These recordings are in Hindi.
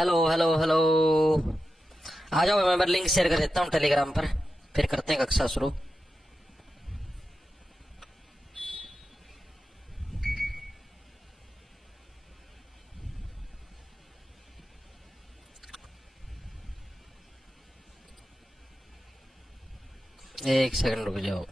Hello hello hello. आ जाओ, मैं लिंक शेयर कर देता हूँ टेलीग्राम पर, फिर करते हैं कक्षा शुरू। एक सेकंड रुक जाओ।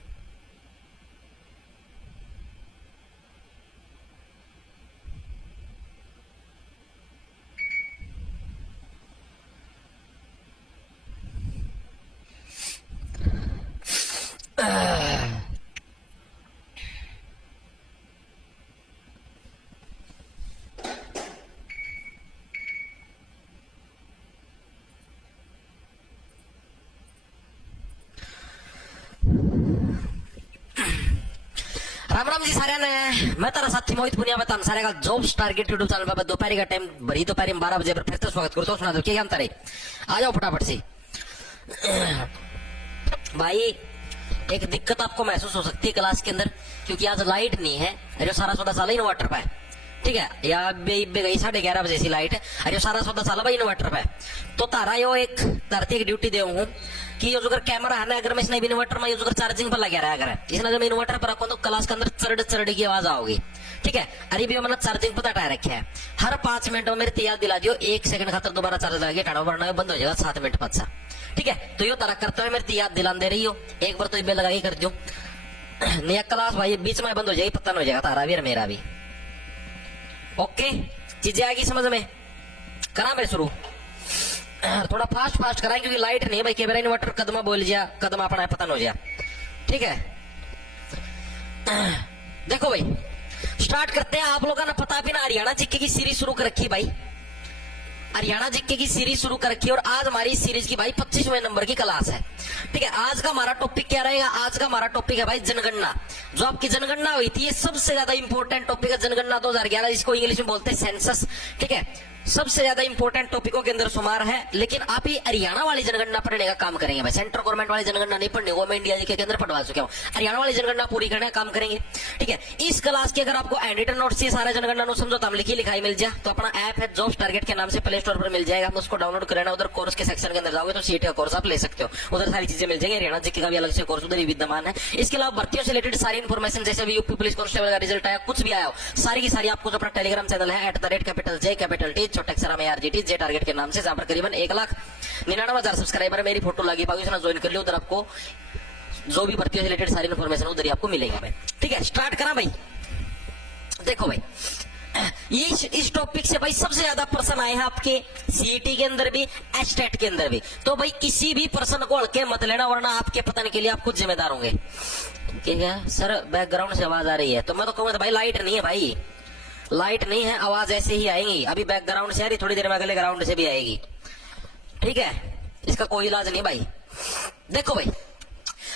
राम राम जी सारे ने। मैं तारा साथी मोहित पुनिया बता सारे का जॉब्स टारगेट यूट्यूब चैनल पर दोपहर का टाइम भरी दोपहर में 12 बजे पर फिर से स्वागत करता हूँ। सुना दो क्या अंतर है, आ जाओ फटाफट से। भाई एक दिक्कत आपको महसूस हो सकती है क्लास के अंदर, क्योंकि आज लाइट नहीं है। अरे सारा सौदा साला इन्वर्टर पे, ठीक है, या गई 11:30 बजे से लाइट, अरे सारा सौदा साला भाई इन्वर्टर पे। तो तारा यो एक धरती एक ड्यूटी दे हूँ कि यो जो कैमरा है ना, अगर मैं इसने इन्वर्टर में जो चार्जिंग पर लगा रहा है, अगर इसने जब इन्वर्टर पर रखो तो क्लास के अंदर चरड़ चरड़ की आवाज आओगी, ठीक है। अरे भी मैंने चार्जिंग पर हटाया रखे है। हर 5 मिनट में मेरे याद दिला दियो, 1 सेकंड खातर दोबारा चार्ज लगे टाड़ा वरना बंद हो जाएगा 7 मिनट बाद, ठीक है। तो यो तारा करते हुए मेरी याद दिला दे रही हो, एक बार तो बेल लगा के कर दो, नया क्लास भाई बीच में बंद हो जाएगी, पता नहीं हो जाएगा तारा भी और मेरा भी। ओके, चीजें आएगी समझ में। करा मैं शुरू, थोड़ा फास्ट फास्ट कराएं क्योंकि लाइट नहीं है भाई। कैमरा इन्वर्टर कदमा बोल जा, कदम अपना पता न हो जा, ठीक है। देखो भाई स्टार्ट करते हैं। आप लोगों ने पता भी ना हरियाणा जीके की सीरीज शुरू कर रखी भाई, हरियाणा जीके की सीरीज शुरू कर रखी है। और आज हमारी सीरीज की भाई 25वें नंबर की क्लास है, ठीक है। आज का हमारा टॉपिक क्या रहेगा? आज का हमारा टॉपिक है भाई जनगणना। जो आपकी जनगणना हुई थी, ये सबसे ज्यादा इंपॉर्टेंट टॉपिक है जनगणना 2011, जिसको इंग्लिश में बोलते हैं सेंसस, ठीक है। सबसे ज्यादा इंपॉर्टेंट टॉपिकों के अंदर शुमार है। लेकिन आप ये हरियाणा वाली जनगणना पढ़ने का काम करेंगे भाई, सेंट्रल गवर्नमेंट वाली जनगणना नहीं पढ़नी, वो मैं इंडिया जी के अंदर पढ़वा चुका हूँ। हरियाणा वाली जनगणना पूरी करने का काम करेंगे, ठीक है। इस क्लास के अगर आपको एडिटर नोट्स से सारा जनगणना समझो तो लिखी लिखाई मिल जाए, तो अपना ऐप है जॉब्स टारगेट के नाम से प्ले स्टोर पर मिल जाएगा, उसको डाउनलोड करना। उधर कोर्स के सेक्शन के अंदर जाओगे तो सीट का कोर्स आप ले सकते हो, उधर सारी चीजें मिल जाएंगी। हरियाणा जीके का भी अलग से कोर्स उधर ही विद्यमान है। इसके अलावा भर्तियों से रिलेटेड सारी इन्फॉर्मेशन, जैसे भी यूपी पुलिस कांस्टेबल का रिजल्ट आया, कुछ भी आया हो, सारी की सारी आपको जो अपना टेलीग्राम चैनल है @J छोटे अक्षर में RGT जे टारगेट के नाम से, जहां पर करीबन 1,99,000 सब्सक्राइबर मेरी फोटो लगी पाओगे, उसने ज्वाइन कर लियो। उधर आपको जो भी भर्तियों से रिलेटेड सारी इन्फॉर्मेशन उधर ही आपको मिलेगा भाई, ठीक है। स्टार्ट करा भाई। देखो भाई इस टॉपिक से भाई सबसे ज्यादा प्रश्न आए हैं आपके सीईटी के अंदर भी, एस्टेट के अंदर भी। तो भाई किसी भी प्रश्न को हल्के मत लेना, वरना आपके पतन के लिए आप खुद जिम्मेदार होंगे, ठीक है। सर बैकग्राउंड से आवाज आ रही है, तो मैं तो कहूंगा भाई लाइट नहीं है भाई, लाइट नहीं है, आवाज ऐसे ही आएगी। अभी बैकग्राउंड से आ रही, थोड़ी देर में अगले ग्राउंड से भी आएगी, ठीक है। इसका कोई इलाज नहीं भाई। देखो भाई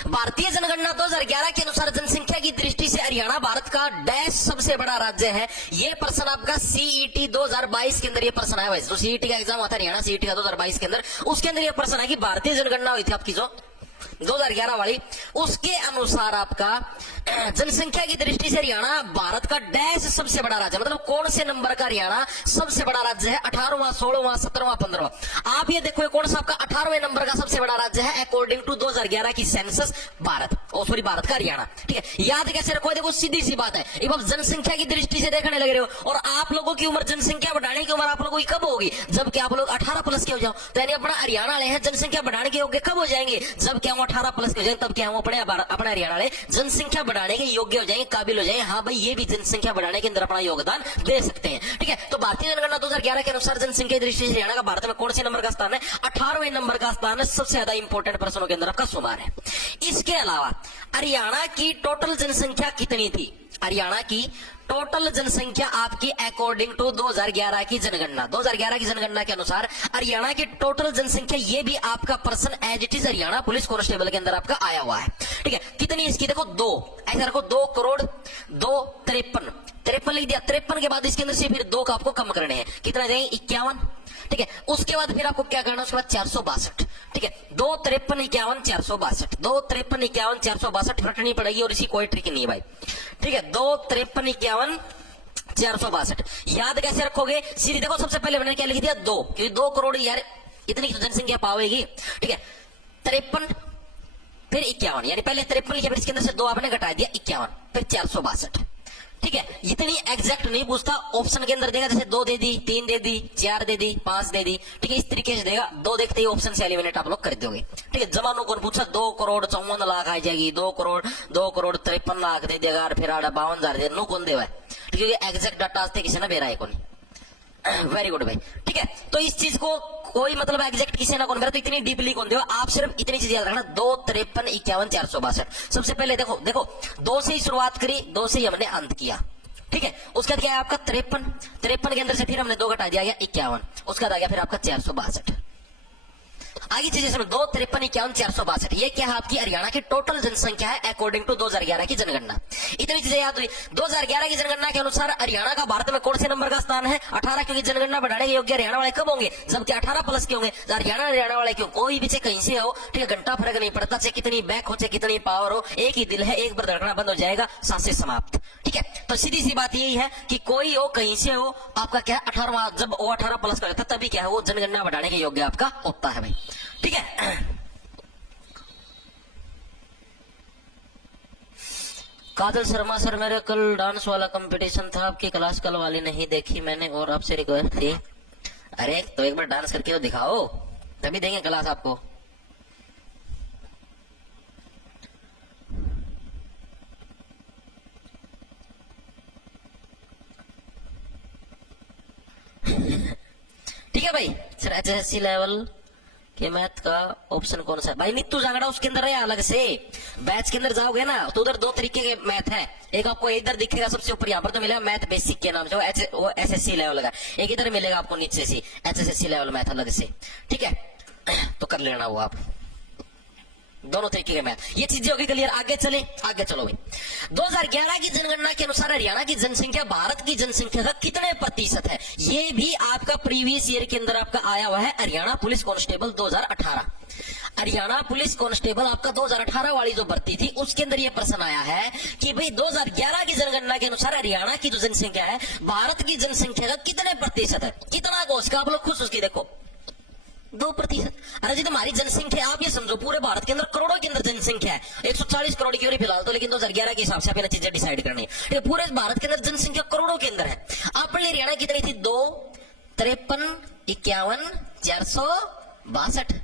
भारतीय जनगणना 2011 के अनुसार जनसंख्या की दृष्टि से हरियाणा भारत का डैश सबसे बड़ा राज्य है। ये प्रश्न आपका सीईटी 2022 के अंदर ये प्रश्न आया भाई, जो सीईटी का एग्जाम होता है हरियाणा सीईटी का 2022 के अंदर, उसके अंदर ये प्रश्न है कि भारतीय जनगणना हुई थी आपकी जो 2011 वाली, उसके अनुसार आपका जनसंख्या की दृष्टि से हरियाणा भारत का डैश सबसे बड़ा राज्य, मतलब कौन से नंबर का हरियाणा सबसे बड़ा राज्य है? 18वां, 16वां, 17वां, 15वां। आप ये देखो कौन सा आपका 18वें नंबर का सबसे बड़ा राज्य है अकॉर्डिंग टू 2011 की सेंसस भारत, सॉरी भारत का हरियाणा, ठीक है। याद कैसे रखो? देखो सीधी सी बात है, अब आप जनसंख्या की दृष्टि से देखने लग रहे हो, और आप लोगों की उम्र, जनसंख्या बढ़ाने की उम्र आप लोगों की कब होगी? जबकि आप लोग 18+ के हो जाओ। तो यानी अपना हरियाणा वाले हैं जनसंख्या बढ़ाने के योग्य कब हो जाएंगे? जबकि हम 18+ के हो जाएंगे, तब क्या हम अपने हरियाणा वाले जनसंख्या बढ़ाने के योग्य हो जाएंगे, काबिल हो जाएंगे। हाँ भाई ये भी जनसंख्या बढ़ाने के अंदर अपना योगदान दे सकते हैं, ठीक है। तो भारतीय जनगणना 2011 के अनुसार जनसंख्या की दृष्टि से हरियाणा का भारत में कौन से नंबर का स्थान है? 18वें नंबर का स्थान है। सबसे ज्यादा इंपॉर्टेंट प्रश्नों के अंदर आपका शुमार है। इसके अलावा हरियाणा की टोटल जनसंख्या कितनी थी? हरियाणा की टोटल जनसंख्या आपकी अकॉर्डिंग टू 2011 की जनगणना, 2011 की जनगणना के अनुसार हरियाणा की टोटल जनसंख्या, ये भी आपका person as it is Haryana police constable के अंदर आपका आया हुआ है, ठीक है। कितनी इसकी देखो, 2, ऐसा रखो 2,53,53 लिख दिया। 53 के बाद इसके अंदर से फिर 2 का आपको कम करने हैं, कितना जाएंगे? 51, ठीक है। उसके बाद फिर आपको क्या करना है? उसके बाद 462, ठीक है। 2,53,51 462, 2,53,51 462 फटनी पड़ेगी, और इसी कोई ट्रिक नहीं है भाई, ठीक है। 2,53,51 462। याद कैसे रखोगे? सीधी देखो, सबसे पहले मैंने क्या लिख दिया 2, क्योंकि 2 करोड़ यार इतनी तो जनसंख्या पावेगी। ठीक है, 53 फिर 51, यानी पहले 53 लिखा, फिर इसके अंदर से 2 आपने घटा दिया 51, फिर 462। ठीक है, इतनी एग्जैक्ट नहीं पूछता, ऑप्शन के अंदर देगा, जैसे 2 दे दी, 3 दे दी, 4 दे दी, 5 दे दी। ठीक है, इस तरीके से देगा, 2 देखते ही ऑप्शन से एलिमिनेट आप लोग कर दोगे। ठीक है, जमानों को पूछा 2 करोड़ 54 लाख आ जाएगी, 2 करोड़ 53 लाख दे देगा, और फिर 52,000 दे, नो कौन देवा है, क्योंकि एग्जैक्ट डाटा आज तक किसी ने बेरा है कौन। वेरी गुड भाई। ठीक है, तो इस चीज को कोई मतलब एग्जैक्ट किसी ना कौन मेरा, तो इतनी डीपली कौन देगा, आप सिर्फ इतनी चीज याद रखना, 2, 53, 51, 462। सबसे पहले देखो देखो 2 से ही शुरुआत करी, 2 से ही हमने अंत किया। ठीक है, उसके बाद क्या है आपका 53 के अंदर से फिर हमने 2 घटा दिया, 51, उसका आ गया फिर आपका 462। आगे चीजें सुनो, 2, 53, 51, 462, ये क्या है आपकी हरियाणा की टोटल जनसंख्या है अकॉर्डिंग टू 2011 की जनगणना। इतनी चीजें याद हुई। 2011 की जनगणना के अनुसार हरियाणा का भारत में कौन से नंबर का स्थान है? 18, क्योंकि जनगणना बढ़ाने के योग्य हरियाणा वाले कब होंगे? जबकि 18+ के होंगे। तो हरियाणा वाले क्यों, कोई भी चाहे कहीं से हो, ठीक है, घंटा फर्क नहीं पड़ता, चाहे कितनी बैक हो, चाहे कितनी पावर हो, एक ही दिल है, एक बार धड़कना बंद हो जाएगा, सांसें समाप्त। ठीक है, तो सीधी सी बात यही है कि कोई हो कहीं से हो, आपका क्या 18, जब वो 18+ का रहता तभी क्या है, वो जनगणना बढ़ाने के योग्य आपका होता है भाई। ठीक है, काजल शर्मा सर, मेरे कल डांस वाला कंपटीशन था, आपकी क्लास कल वाली नहीं देखी मैंने, और आपसे रिक्वेस्ट थी। अरे तो एक बार डांस करके तो दिखाओ, तभी देंगे क्लास आपको। ठीक है भाई। सर HSC लेवल के मैथ का ऑप्शन कौन सा है भाई? नीतू जांगड़ा उसके अंदर है अलग से, बैच के अंदर जाओगे ना तो उधर 2 तरीके के मैथ है। एक आपको इधर दिखेगा सबसे ऊपर, यहाँ पर तो मिलेगा मैथ बेसिक के नाम से, वो SSC लेवल का। एक इधर मिलेगा आपको नीचे से HSC लेवल मैथ अलग से। ठीक है, तो कर लेना वो आप, दोनों तरीके के मैथ। ये चीजें होगी क्लियर। आगे चले, आगे चलो भाई। 2011 की जनगणना के अनुसार हरियाणा की जनसंख्या भारत की जनसंख्या का कितने प्रतिशत है? ये भी आपका प्रीवियस ईयर के अंदर आपका आया हुआ है, Haryana police constable 2018। Haryana police constable आपका 2018 वाली जो भर्ती थी, उसके अंदर ये प्रश्न आया है कि भाई 2011 की जनगणना के अनुसार हरियाणा की जो जनसंख्या है भारत की जनसंख्या का कितने प्रतिशत है? कितना को उसका आप लोग खुश उसकी देखो, 2%। अरे जी, तुम्हारी जनसंख्या आप ये समझो पूरे भारत के अंदर करोड़ों के अंदर जनसंख्या है, 140 करोड़ की हो रही फिलहाल तो, लेकिन 2011 के हिसाब से आपने चीजें डिसाइड करनी है। पूरे भारत के अंदर जनसंख्या करोड़ों के अंदर है। आपने हरियाणा कितनी थी? 2, 53, 51, 462,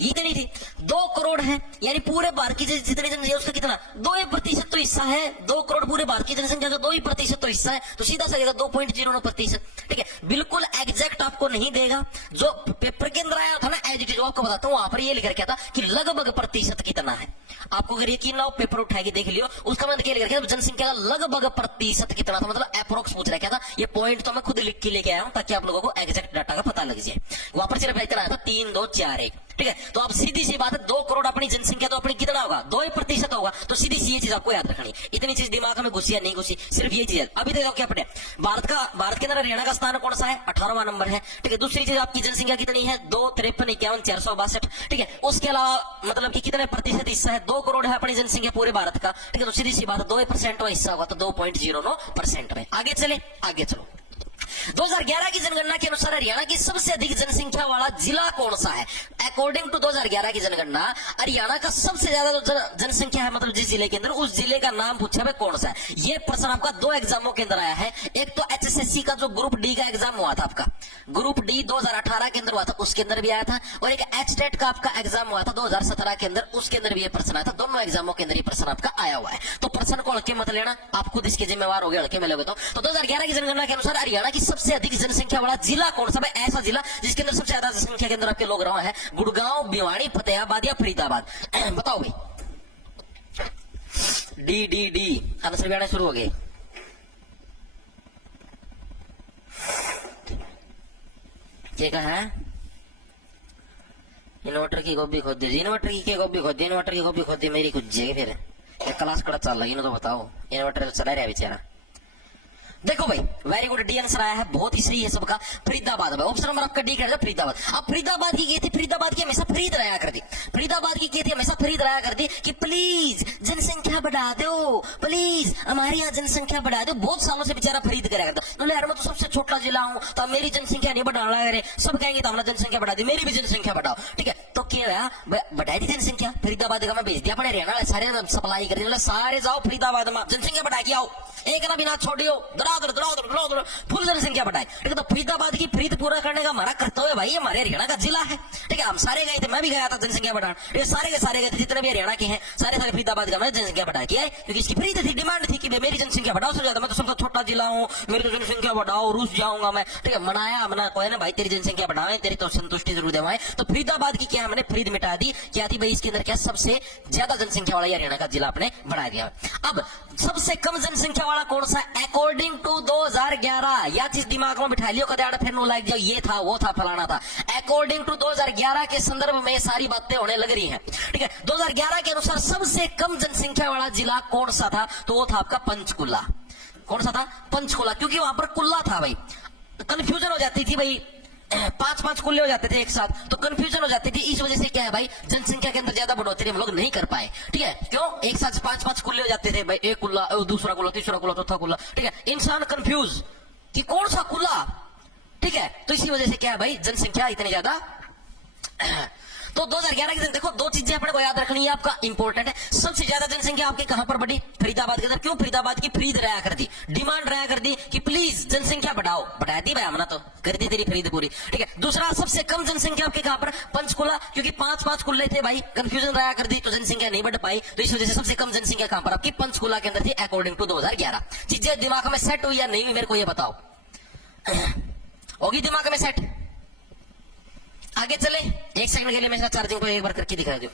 इतनी थी। 2 करोड़ है, यानी पूरे भारत की जितनी जनसंख्या उसका कितना 2% तो हिस्सा है। 2 करोड़ पूरे भारत की जनसंख्या का 2% तो हिस्सा है, तो सीधा सा 2.09%। ठीक है, बिल्कुल एग्जैक्ट आपको नहीं देगा। जो पेपर के अंदर आया था ना एज इट इज, आपको बताता हूँ, वहां पर ये लिख रखा था कि लगभग प्रतिशत कितना है। आपको अगर यकीन ना हो, पेपर उठा के देख लियो, उसका मतलब क्या लिख रखा था, जनसंख्या का लगभग प्रतिशत कितना था, मतलब अप्रोक्स पूछ रखा था। ये पॉइंट तो मैं खुद लिख के लेके आया हूं ताकि आप लोगों को एग्जैक्ट डाटा का पता लग जाए। वहां पर सिर्फ इतना आया था 3, 2, 4, 1। ठीक है, तो आप सीधी सी बात है, 2 करोड़ अपनी जनसंख्या तो अपनी कितना होगा? 2% होगा। तो सीधी सी ये चीज आपको याद रखनी। इतनी चीज दिमाग में घुसी या नहीं घुसी, सिर्फ ये चीज है। अभी देखो क्या पढ़े, भारत के अंदर हरियाणा का स्थान कौन सा है? 18वां नंबर है। ठीक है, दूसरी चीज आपकी जनसंख्या कितनी है? 2, 53, 51, 462। ठीक है, उसके अलावा मतलब कि कितने प्रतिशत हिस्सा है? 2 करोड़ है अपनी जनसंख्या पूरे भारत का। ठीक है, तो सीधी सी बात है 2% हिस्सा होगा, तो 2.09% में। आगे चले, आगे चलो। 2011 की जनगणना के अनुसार हरियाणा की सबसे अधिक जनसंख्या वाला जिला कौन सा है? अकॉर्डिंग टू 2011 की जनगणना हरियाणा का सबसे ज्यादा जो जनसंख्या है, मतलब जिस जिले के अंदर, उस जिले का नाम पूछा है कौन सा है? ये प्रश्न आपका 2 एग्जामों के अंदर आया है। एक तो HSSC का जो ग्रुप डी का एग्जाम हुआ था, आपका ग्रुप डी 2018 के अंदर हुआ था, उसके अंदर भी आया था। और एक HTET का आपका एग्जाम हुआ था 2017 के अंदर, उसके अंदर भी ये प्रश्न आया था। दोनों एग्जामों के अंदर ये प्रश्न आपका आया हुआ है। तो प्रश्न को हल्के मत लेना, आप खुद इसके जिम्मेवार हो गए, हल्के में लगता हूं। तो 2011 की जनगणना के अनुसार हरियाणा की सबसे अधिक जनसंख्या वाला जिला कौन सा? ऐसा जिला जिसके अंदर सबसे ज्यादा जनसंख्या के अंदर आपके लोग रहा है, गुड़गांव, भिवानी, फतेहाबाद या फरीदाबाद? बताओ भाई। डी डी डी आंसर भी आने शुरू हो गए। क्या है? इन्वर्टर की कॉपी खोद दी, इन्वर्टर की कॉपी खोद दी, इन्वर्टर की कॉपी खोद दी, मेरी कुछ जगह फिर क्लास कड़ा चल रही है तो बताओ। इन्वर्टर चला रहा बेचारा। देखो भाई, वेरी गुड, डी आंसर आया है, बहुत ही सही है सबका। फरीदाबाद है ऑप्शन नंबर आपका डी करेगा, फरीदाबाद। अब फरीदाबाद की फरीदाबाद की हमेशा फरीद रहा करती, फरीदाबाद की थी हमेशा फरीद रहा करती कि प्लीज जनसंख्या बढ़ा दो, प्लीज हमारे यहाँ जनसंख्या बढ़ा दो। बहुत सालों से बेचारा फरीद करा करता, बोले यार मैं तो सबसे छोटा जिला हूँ, तो मेरी जनसंख्या नहीं बढ़ाना है, सब कहेंगे तो हमारा जनसंख्या बढ़ा दी, मेरी भी जनसंख्या बढ़ाओ। ठीक है, तो क्या बढ़ाई थी जनसंख्या, फरीदाबाद का मैं भेज दिया अपने हरियाणा सारे सप्लाई करने, सारे जाओ फरीदाबाद में जनसंख्या बढ़ा के आओ, एक ना बिना छोड़ियो, दौड़ फुल जनसंख्या बढ़ाए। ठीक है, तो फरीदाबाद की फरीद पूरा करने का हमारा कर्तव्य भाई, हमारे हरियाणा का जिला है। ठीक है, हम सारे गए थे, मैं भी गया था जनसंख्या बढ़ाने, सारे के सारे गए थे, जितने भी हरियाणा के हैं सारे फरीदाबाद का मैं जनसंख्या बढ़ा के आए, क्योंकि इसकी फरीद थी, डिमांड थी कि मेरी जनसंख्या बढ़ाओ, सबसे ज्यादा मैं तो सबसे छोटा जिला हूँ, मेरी तो जनसंख्या बढ़ाओ, रूस जाऊंगा मैं। ठीक है, मनाया मना कोई ना भाई, तेरी जनसंख्या बढ़ावे, तेरी तो संतुष्टि जरूर देवाएं। तो फरीदाबाद की क्या हमने फरीद मिटा दी, क्या थी भाई इसके अंदर, क्या सबसे ज्यादा जनसंख्या वाला हरियाणा का जिला अपने बढ़ा दिया। अब सबसे कम जनसंख्या वाला कौन सा, अकॉर्डिंग टू 2011, या चीज दिमाग में बिठा लियो, कदे फिर नो लाइक जाओ, ये था वो था फलाना था। अकॉर्डिंग टू 2011 के संदर्भ में सारी बातें होने लग रही हैं। ठीक है, 2011 के अनुसार सबसे कम जनसंख्या वाला जिला कौन सा था, तो वो था आपका पंचकुला। कौन सा था, पंचकुला, क्योंकि वहां पर कुल्ला था भाई, कंफ्यूजन हो जाती थी भाई, पांच पांच कुल्ले हो जाते थे एक साथ, तो कंफ्यूजन हो जाती थी। इस वजह से क्या है भाई, जनसंख्या के अंदर ज्यादा बढ़ोतरी हम लोग नहीं कर पाए। ठीक है, क्यों, एक साथ पांच पांच कुल्ले हो जाते थे भाई, एक कुल्ला, दूसरा कुल्ला, तीसरा कुल्ला, चौथा कुल्ला। ठीक है, इंसान कंफ्यूज कि कौन सा कुल्ला। ठीक है, तो इसी वजह से क्या है भाई, जनसंख्या इतनी ज्यादा। तो 2011 के दिन देखो, दो चीजें अपने को याद रखनी है, आपका इंपॉर्टेंट है। सबसे ज्यादा जनसंख्या आपके कहां पर बढ़ी, फरीदाबाद के अंदर। क्यों, फरीदाबाद की फरीद रहा कर दी, डिमांड रहा कर दी कि प्लीज जनसंख्या बढ़ाओ, बढ़ा दी भाई हमने तो, कर दी तेरी खरीद पूरी। ठीक है, दूसरा सबसे कम जनसंख्या आपके कहां पर, पंचकुला, क्योंकि पांच पांच कुल्ले थे भाई, कंफ्यूजन रहा कर दी, तो जनसंख्या नहीं बढ़ पाई, तो इस वजह से सबसे कम जनसंख्या कहां पर आपकी पंचकुला के अंदर थी, अकॉर्डिंग टू 2011। चीजें दिमाग में सेट हुई या नहीं, मेरे को ये बताओ, होगी दिमाग में सेट। आगे चले, एक सेकंड के लिए मैं इसका चार्जिंग को एक बार करके दिखा दूं।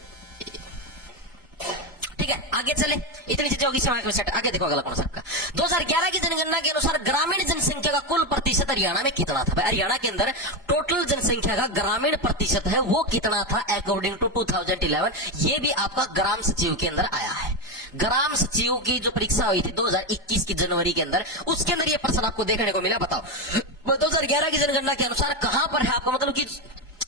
ठीक है, आगे चले, इतनी चीजें होगी दिमाग में सेट। आगे देखो अगला कौन सा आपका, 2011 की जनगणना के अनुसार ग्रामीण जनसंख्या का कुल प्रतिशत हरियाणा में कितना था। हरियाणा के अंदर टोटल जनसंख्या का ग्रामीण प्रतिशत है वो कितना था, अकॉर्डिंग टू 2011। ये भी आपका ग्राम सचिव के अंदर आया है। ग्राम सचिव की जो परीक्षा हुई थी 2021 की जनवरी के अंदर, उसके अंदर ये प्रश्न आपको देखने को मिला। बताओ 2011 की जनगणना के अनुसार कहां पर है आपका, मतलब कि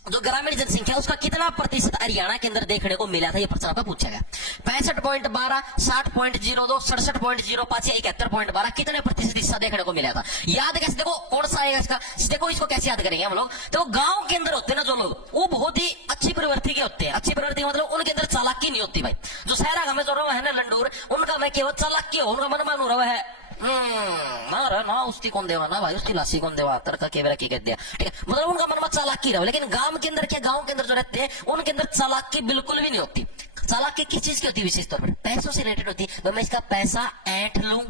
जो ग्रामीण जनसंख्या उसका कितना प्रतिशत हरियाणा के अंदर देखने को मिला था, ये प्रश्न आपका पूछा गया। 65.12, 60.02, 67.05 या 71.12, कितने प्रतिशत हिस्सा देखने को मिला था। याद कैसे, देखो कौन सा आएगा इसका, देखो इसको कैसे याद करेंगे हम लोग। तो गांव के अंदर होते हैं ना जो लोग, वो बहुत ही अच्छी प्रवृत्ति के होते हैं। अच्छी प्रवृत्ति मतलब उनके अंदर चालाकी नहीं होती भाई। जो शहरा में जो रहा है ना लंडूर, उनका मैं केवल चालाकी हो, उनका मन मानू रहा है, मारा ना उसकी कौन देवा ना भाई, उसकी लाशी कौन देवा, तरका केवरा की कह दिया। ठीक है, मतलब उनका मन में चालाकी रहा। लेकिन गांव के अंदर क्या, गांव के अंदर जो रहते हैं उनके अंदर चालाकी बिल्कुल भी नहीं होती। चालाकी किस चीज की होती है, विशेष तौर पर पैसों से रिलेटेड होती है। मैं इसका पैसा ऐंठ लूं,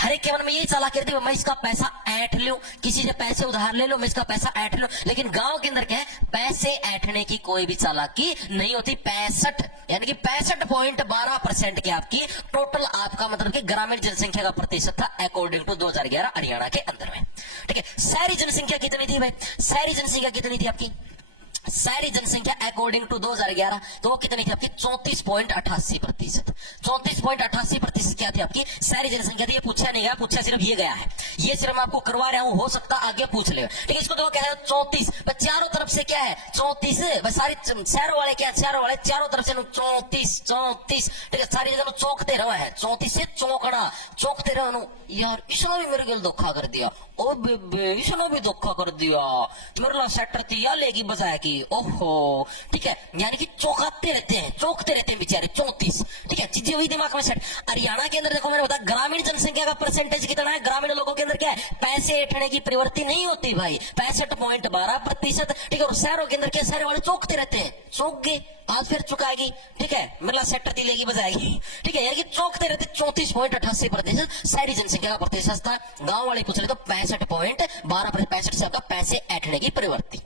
हर एक के मन में यही चालाकी रहती है, मैं इसका पैसा ऐंठ लूं, किसी से पैसे उधार ले लो, मैं इसका पैसा ऐंठ लूं। लेकिन गांव के अंदर क्या है, पैसे ऐंठने की कोई भी चालाकी नहीं होती। 65 यानी कि 65.12% की आपकी टोटल आपका मतलब कि ग्रामीण जनसंख्या का प्रतिशत था, अकॉर्डिंग टू 2011 हरियाणा के अंदर में। ठीक है, शहरी जनसंख्या कितनी थी भाई, शहरी जनसंख्या कितनी थी आपकी, शहरी जनसंख्या अकॉर्डिंग टू 2011 तो वो कितनी थी आपकी, 34.88%। 34.88% क्या थी आपकी शहरी जनसंख्या थी। ये पूछा नहीं गया, पूछा सिर्फ ये गया है, ये सिर्फ मैं आपको करवा रहा हूं, हो सकता आगे पूछ ले। ठीक है, इसको देखो क्या है, 34, चारों तरफ से क्या है 34, सारी शहरों वाले क्या, शहरों वाले चारों तरफ से 34 34। ठीक है, सारी जगह चौंकते रहा है, 34 से चौंकना, चौंकते रहो यार, इसने भी मेरे गिल धोखा कर दिया, ओ बेबे इसने भी धोखा कर दिया, मेरे ला सेक्टर तिया लेगी बजाय की, ओहो। ठीक है, यानी कि चौंकाते रहते हैं, चौंकते रहते हैं बेचारे। 34, ठीक है, चीजें हुई दिमाग में सेट। हरियाणा के अंदर देखो मैंने बताया ग्रामीण जनसंख्या का परसेंटेज कितना है, ग्रामीण लोगों के अंदर क्या है, पैसे ऐंठने की प्रवृत्ति नहीं होती भाई, 65.12%। ठीक है, और शहरों के अंदर क्या, शहर वाले चौंकते रहते हैं, चौंक गए आज फिर चुकाएगी। ठीक है, मतलब सेक्टर ती लेगी बजाएगी। ठीक है, यानी कि चौंकते रहते। 34.88% शहरी जनसंख्या का प्रतिशत था। गांव वाले पूछ रहे तो 65.12%, 65 से आपका पैसे ऐंठने की प्रवृत्ति।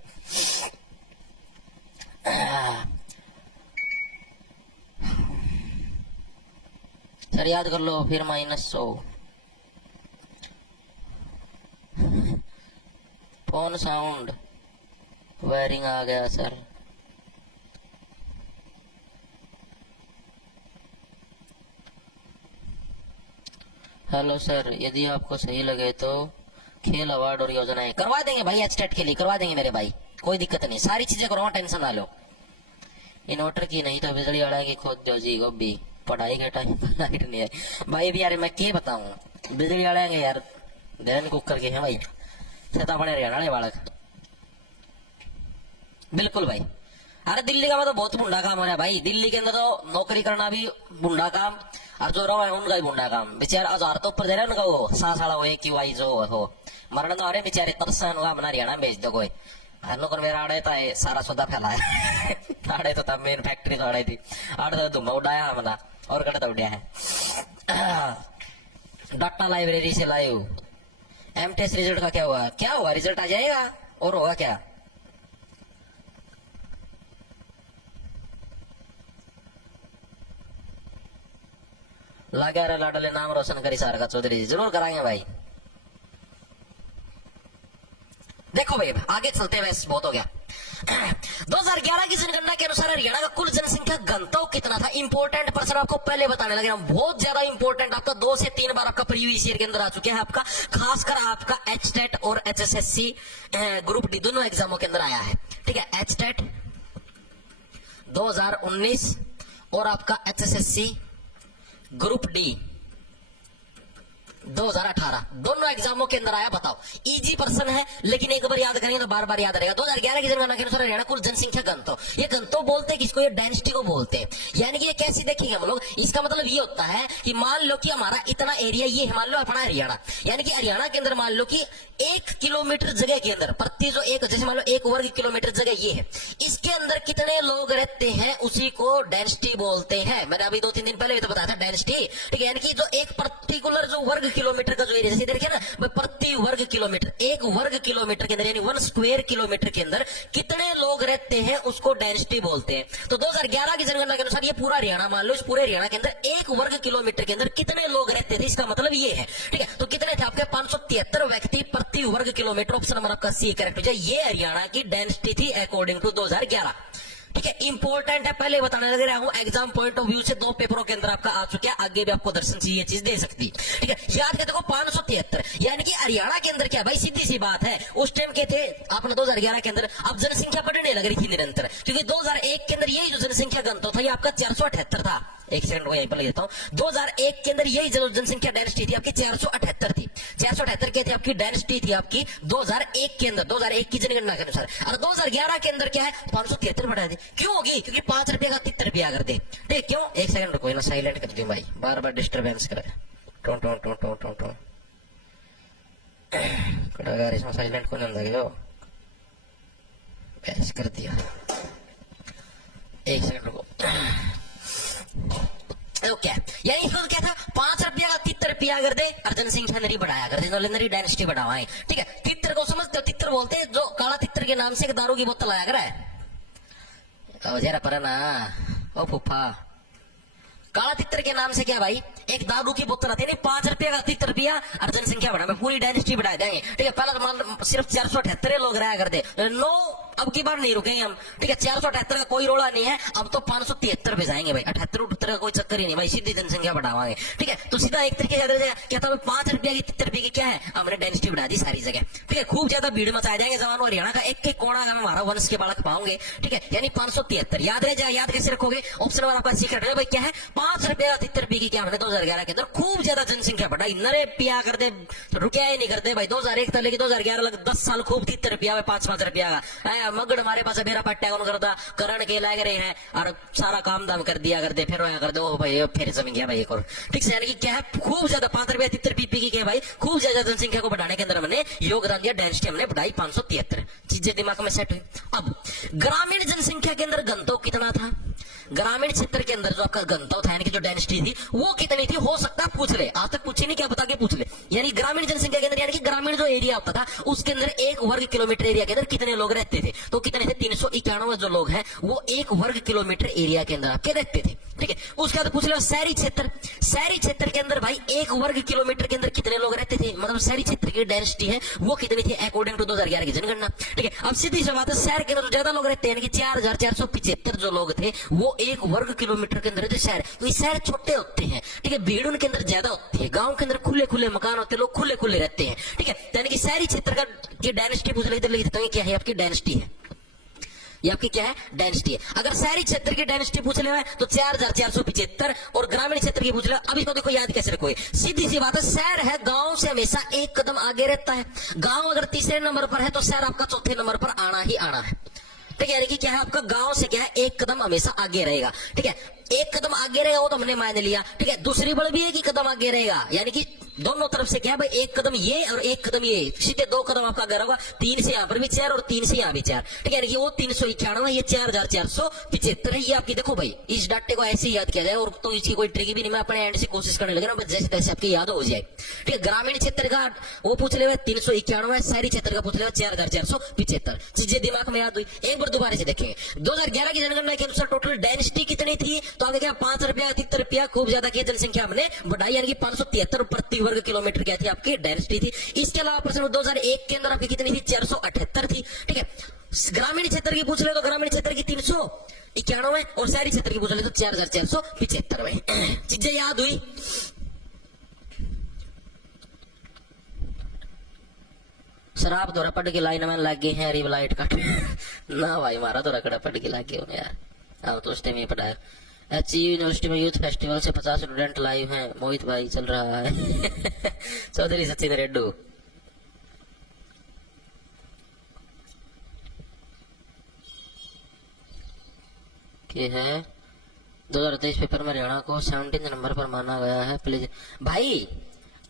सर याद कर लो, फिर -100 फोन साउंड वायरिंग आ गया सर। हेलो सर, यदि आपको सही लगे तो खेल अवार्ड और योजनाएं करवा देंगे भाई, एचटेट के लिए करवा देंगे मेरे भाई, कोई दिक्कत नहीं, सारी चीजें करवा, टेंशन ना लो। इन्वर्टर की नहीं तो बिजली वाला की खोद दो जी गोभी, पढ़ाई के टाइम पर लाइट नहीं है भाई। भी यार मैं क्या बताऊं, बिजली वाले हैं यार, गैन कुकर के हैं भाई, छता पड़े हरियाणा वाले बालक, बिल्कुल भाई। अरे दिल्ली का तो बहुत बुंडा काम हो रहा है भाई, दिल्ली के अंदर तो नौकरी करना भी बुंडा काम, और जो रहा है उनका भी बुंडा काम। बेचारा 1000 तो ऊपर दे रहा है उनका, वो साला हो कि वाई जो हो मरण तो अरे बेचारे तरसन हुआ अपना हरियाणा में भेज दो कोई। नौकर मेरा आड़े था सारा सौदा फैलाया आड़े तो था मेन फैक्ट्री तो आड़े थी, आड़े तो धुआं उड़ाया हमला और कटा तो उड़िया है। डाटा लाइब्रेरी से लाए हो, एम टेस्ट रिजल्ट का क्या हुआ, क्या हुआ, रिजल्ट आ जाएगा और होगा क्या? लगा रहे लाडले नाम रोशन करी सारगा चौधरी जी, जरूर कराएंगे भाई। देखो भाई आगे चलते हैं, वैसे बहुत हो गया। 2011 की जनगणना के अनुसार हरियाणा का कुल जनसंख्या घनत्व कितना था? इंपोर्टेंट पर्सन आपको पहले बताने लगे, बहुत ज्यादा इंपोर्टेंट, आपका 2 से 3 बार आपका प्रीवियस ईयर के अंदर आ चुके हैं, आपका खासकर आपका एचटेट और एचएसएससी ग्रुप डी दोनों एग्जामों के अंदर आया है। ठीक है, एचटेट 2019 और आपका एचएसएससी ग्रुप डी 2018 दोनों एग्जामों के अंदर आया। बताओ, इजी पर्सन है लेकिन एक बार याद करेंगे तो बार बार याद रहेगा। 2011 की जनगणना के अनुसार हरियाणा कुल जनसंख्या घनत्व, ये घनत्व बोलते हैं किसको? ये डेंसिटी को बोलते हैं। यानी कि ये कैसे देखेंगे हम लोग, इसका मतलब ये होता है कि मान लो कि हमारा इतना एरिया ये है, मान लो अपना हरियाणा, यानी कि हरियाणा के अंदर मान लो कि 1 किलोमीटर जगह के अंदर प्रति जो एक, जैसे मान लो 1 वर्ग किलोमीटर जगह ये है, इसके अंदर कितने लोग रहते हैं उसी को डेंसिटी बोलते हैं। मैंने अभी 2-3 दिन पहले भी तो बताया था डेंसिटी। ठीक है, यानी कि जो एक पर्टिकुलर जो वर्ग किलोमीटर का जो एरिया, जैसे देखिए ना प्रति वर्ग किलोमीटर, 1 वर्ग किलोमीटर के अंदर यानी 1 स्क्वायर किलोमीटर के अंदर कितने लोग रहते हैं उसको डेंसिटी बोलते हैं। तो 2011 की जनगणना के अनुसार ये पूरा हरियाणा मान लो, इस पूरे हरियाणा के अंदर 1 वर्ग किलोमीटर के अंदर कितने लोग रहते थे, इसका मतलब ये है। ठीक है, तो कितने थे आपके? 573 व्यक्ति प्रति वर्ग किलोमीटर। ऑप्शन नंबर आपका सी करेक्ट हो जाए। ये हरियाणा की डेंसिटी थी अकॉर्डिंग टू 2011। ठीक है, इंपॉर्टेंट है, पहले बताने लग रहा हूं, एग्जाम पॉइंट ऑफ व्यू से 2 पेपरों के अंदर आपका आ चुका है, आगे भी आपको दर्शन से ये चीज दे सकती है। ठीक है, याद करते देखो 573, यानी कि हरियाणा के अंदर क्या भाई, सीधी सी बात है, उस टाइम के थे आपने 2011 के अंदर, अब जनसंख्या बढ़ने लग रही थी निरंतर, क्योंकि 2001 के अंदर यही जो जनसंख्या घनत्व था ये आपका 478 था। एक सेकंड को यहीं पर ले देता हूं। 2001 के अंदर यही जो जनसंख्या डेंसिटी थी आपकी 478 थी, 478 के थे आपकी डेंसिटी थी आपकी 2001 के अंदर, 2001 की जनगणना के अनुसार। और 2011 के अंदर क्या है, 573 बढ़ा दे। क्यों होगी? क्योंकि 5 रुपए का 73 रुपया कर दे। ठीक, क्यों? एक सेकंड रुको, ना साइलेंट कर दी भाई, बार बार डिस्टर्बेंस करे, टों टों टों टों टों टों कड़ागार इसमें साइलेंट को नहीं लगे, बहस कर दिया। एक सेकंड रुको, ओके, यानी इसका क्या था, 5 रुपया का 73 रुपया कर दे और जनसंख्या नरी बढ़ाया कर दे, तो नरी डेंसिटी बढ़ावाए। ठीक है, तित्र को समझते हो? तित्र बोलते हैं जो काला तित्र के नाम से एक दारू की बोतल आया करे, जरा पर ना ओ फूफा, काला तित्र के नाम से क्या भाई, एक दारू की बोतल आती है, 5 रुपया का 73 रुपया और जनसंख्या बढ़ा, पूरी डेंसिटी बढ़ा देंगे। ठीक है, पहला तो मान सिर्फ 478 लोग रहा करते, नो अब की बार नहीं रुकेंगे हम। ठीक है, 478 का कोई रोड़ा नहीं है, अब तो 573 पे जाएंगे भाई, 78 का कोई चक्कर ही नहीं भाई, सीधी जनसंख्या बढ़ावाएंगे। ठीक है, तो सीधा एक तरीके से क्या था, 5 रुपया की 73 रुपये की क्या है, हमने डेंसिटी बढ़ा दी सारी जगह। ठीक है, खूब ज्यादा भीड़ मचा जाएंगे जवानों, हरियाणा का एक कोना हम हमारा वंश के बालक पाओगे। ठीक है, यानी 573 याद रह जाए, याद कैसे रखोगे? ऑप्शन नंबर आपका सीक्रेट है भाई, क्या है, 5 रुपया 73 रुपये की क्या हमने 2011 के अंदर खूब ज्यादा जनसंख्या बढ़ाई, नरे पिया कर दे, रुकया ही नहीं करते भाई। 2001 तक लेके 2011 लग 10 साल खूब 73 रुपया में 5-5 रुपया का मगड़ हमारे पास मेरा पट्टा कौन करता, करण के लग रहे हैं और सारा काम दाम कर दिया करते, फिर रोया कर दो भाई, फिर जम गया भाई एक और। ठीक है, यानी कि क्या है, खूब ज्यादा 5 रुपया 73 पीपी की क्या भाई, खूब ज्यादा जनसंख्या को बढ़ाने के अंदर हमने योगदान दिया, डेंसिटी हमने बढ़ाई 573, चीजें दिमाग में सेट हुई। अब ग्रामीण जनसंख्या के अंदर घनत्व कितना था? ग्रामीण क्षेत्र के अंदर जो आपका घनत्व था यानी कि जो डेंसिटी थी वो कितनी थी? हो सकता है पूछ ले, आज तक पूछे नहीं, क्या बता के पूछ ले। यानी ग्रामीण जनसंख्या के अंदर यानी कि ग्रामीण जो एरिया होता था उसके अंदर 1 वर्ग किलोमीटर एरिया के अंदर कितने लोग रहते थे, तो कितने थे 391 जो लोग हैं वो 1 वर्ग किलोमीटर एरिया के अंदर आपके रहते थे। ठीक है, उसके बाद पूछ लो शहरी क्षेत्र, शहरी क्षेत्र के अंदर भाई 1 वर्ग किलोमीटर के अंदर कितने लोग रहते थे, मतलब शहरी क्षेत्र की डेंसिटी है वो कितनी थी अकॉर्डिंग टू 2011 की जनगणना। ठीक है, अब सीधी सी बात है शहर के अंदर तो ज्यादा लोग रहते हैं, यानी कि 4475 जो लोग थे वो 1 वर्ग किलोमीटर के अंदर थे शहर, तो ये शहर छोटे होते हैं। ठीक है, भीड़ उनके अंदर ज्यादा होती है, गांव के अंदर खुले खुले मकान होते हैं, लोग खुले खुले रहते हैं। ठीक है, यानी कि शहरी क्षेत्र का की डेंसिटी पूछ लेते हैं, क्या है आपकी डेंसिटी है, ये आपकी क्या है डेंसिटी है। अगर शहरी क्षेत्र की डेंसिटी पूछ ले तो 4475 और ग्रामीण क्षेत्र की पूछ ले, अब इसको देखो याद कैसे रखोगे, सीधी सी बात है शहर है गांव से हमेशा 1 कदम आगे रहता है, गांव अगर तीसरे नंबर पर है तो शहर आपका चौथे नंबर पर आना ही आना है। ठीक है, यानी कि क्या है आपका गांव से क्या है 1 कदम हमेशा आगे रहेगा। ठीक है, 1 कदम आगे रहेगा वो तो हमने मान लिया। ठीक है, दूसरी बड़ भी है कि कदम आगे रहेगा, यानी कि दोनों तरफ से क्या है भाई 1 कदम ये और 1 कदम ये, सीधे 2 कदम आपका आगे होगा, 3 से यहाँ पर भी 4 और 3 से यहाँ भी 4। ठीक है, यानी कि वो 391 ये 4475 है, ये आपकी देखो भाई इस डाटे को ऐसे ही याद किया जाए, और तो इसकी कोई ट्रिक भी नहीं, मैं अपने एंड से कोशिश करने लगे ना बस जैसे तैसे आपकी याद हो जाए। ठीक है, ग्रामीण क्षेत्र का वो पूछ ले 391, शहरी क्षेत्र का पूछ ले 4475, चीजें दिमाग में याद हुई। एक बार दोबारा से देखेंगे 2011 की जनगणना के अनुसार टोटल डेंसिटी कितनी थी, तो आगे क्या 5 रुपया 73 रुपया खूब ज्यादा की जनसंख्या हमने बढ़ाई, यानी कि 573 प्रति वर्ग किलोमीटर क्या थी आपकी डेंसिटी थी। इसके अलावा प्रश्न 2001 के अंदर आपकी कितनी थी 478 थी। ठीक है, ग्रामीण क्षेत्र की पूछ ले तो ग्रामीण क्षेत्र की 391 और शहरी क्षेत्र की पूछ ले तो 4475। चीजें याद हुई। शराब दौरा पड़ के लाइन में लगे हैं, रिव लाइट कट ना भाई मारा दौरा कड़ा पड़ के लगे होने यार। अब तो उसने में पढ़ाया एचयू यूनिवर्सिटी में यूथ फेस्टिवल से 50 स्टूडेंट लाइव हैं, मोहित भाई चल रहा है चौधरी सचिन रेड्डू। के है 2023 पेपर में हरियाणा को 17 नंबर पर माना गया है। प्लीज भाई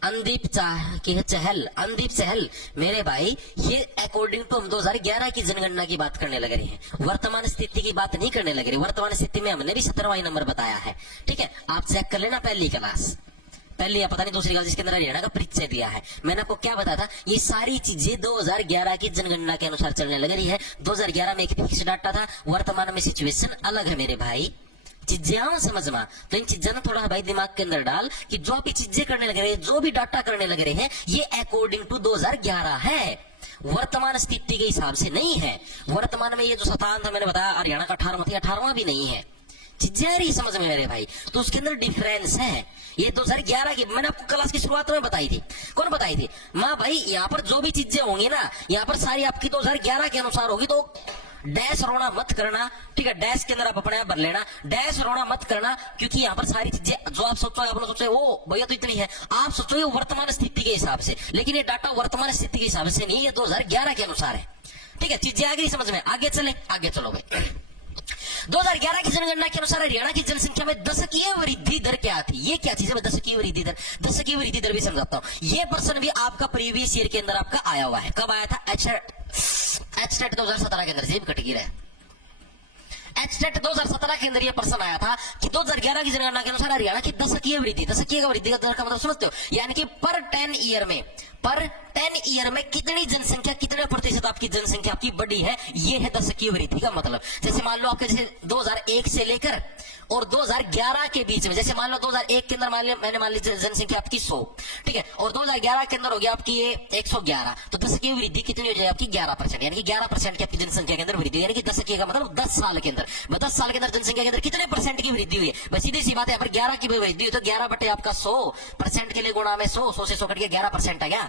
अंदीप चहल, अंदीप चहल मेरे भाई, ये अकॉर्डिंग टू हम 2011 की जनगणना की बात करने लग रहे हैं, वर्तमान स्थिति की बात नहीं करने लग रही। वर्तमान स्थिति में हमने भी 17वां नंबर बताया है। ठीक है, आप चेक कर लेना पहली क्लास, पहली या पता नहीं दूसरी क्लास जिसके अंदर हरियाणा का परिचय दिया है। मैंने आपको क्या बताया था, ये सारी चीजें 2011 की जनगणना के अनुसार चलने लग रही है। 2011 में एक फिक्स डाटा था, वर्तमान में सिचुएशन अलग है मेरे भाई। चीजें समझ में, तो इन चीजें ना थोड़ा भाई दिमाग के अंदर डाल कि जो भी चीजें करने लग रहे हैं, जो भी डाटा करने लग रहे हैं, ये अकॉर्डिंग टू 2011 है, वर्तमान स्थिति के हिसाब से नहीं है। वर्तमान में ये जो 17 था मैंने बताया हरियाणा का 18वां भी नहीं है। चीजें आ रही समझ में मेरे भाई, तो उसके अंदर डिफरेंस है। ये 2011 की मैंने आपको क्लास की शुरुआत में बताई थी। कौन बताई थी माँ भाई, यहाँ पर जो भी चीजें होंगी ना यहाँ पर सारी आपकी 2011 के अनुसार होगी, तो डैश रोना मत करना। ठीक है, डैश के अंदर आप अपने आप भर लेना, डैश रोना मत करना, क्योंकि यहाँ पर सारी चीजें जो आप सोचो आपने सोचे वो भैया तो इतनी है, आप सोचो वर्तमान स्थिति के हिसाब से, लेकिन ये डाटा वर्तमान स्थिति के हिसाब से नहीं है, 2011 के अनुसार है। ठीक है, चीजें आ गई समझ में, आगे चले, आगे चलो भाई। 2011 की जनगणना के अनुसार हरियाणा की जनसंख्या में दशकीय वृद्धि दर क्या थी, ये क्या चीज है दशकीय वृद्धि दर। दशकीय वृद्धि दर भी समझाता हूं, ये प्रश्न भी आपका प्रीवियस ईयर के अंदर आपका आया हुआ है। कब आया था, एचटेट 2017 के अंदर, जेब कट गिरा है। एचटेट 2017 के अंदर यह प्रश्न आया था कि 2011 की जनगणना के अनुसार हरियाणा की दशकीय वृद्धि, दशकीय का वृद्धि का दर का मतलब समझते हो, यानी कि पर 10 ईयर में कितनी जनसंख्या, कितने प्रतिशत आपकी जनसंख्या आपकी बढ़ी है, ये है दशकीय वृद्धि का मतलब। जैसे मान लो आपके जैसे 2001 से लेकर और 2011 के बीच में, जैसे मान लो 2001 के अंदर मैंने मान ली जनसंख्या आपकी 100, ठीक है, और 2011 के अंदर हो गया आपकी ये 111, तो दशकीय वृद्धि कितनी हो जाएगी आपकी 11%, यानी कि 11% की आपकी जनसंख्या के अंदर वृद्धि, यानी कि दशकीय का मतलब 10 साल के अंदर, 10 साल के अंदर जनसंख्या के अंदर कितने परसेंट की वृद्धि हुई है। बस सीधी सी बात है, यहाँ पर 11 की वृद्धि हुई तो 11 बटे आपका 100% के लिए गुणा में 100 से 100 कट गया 11% आ गया।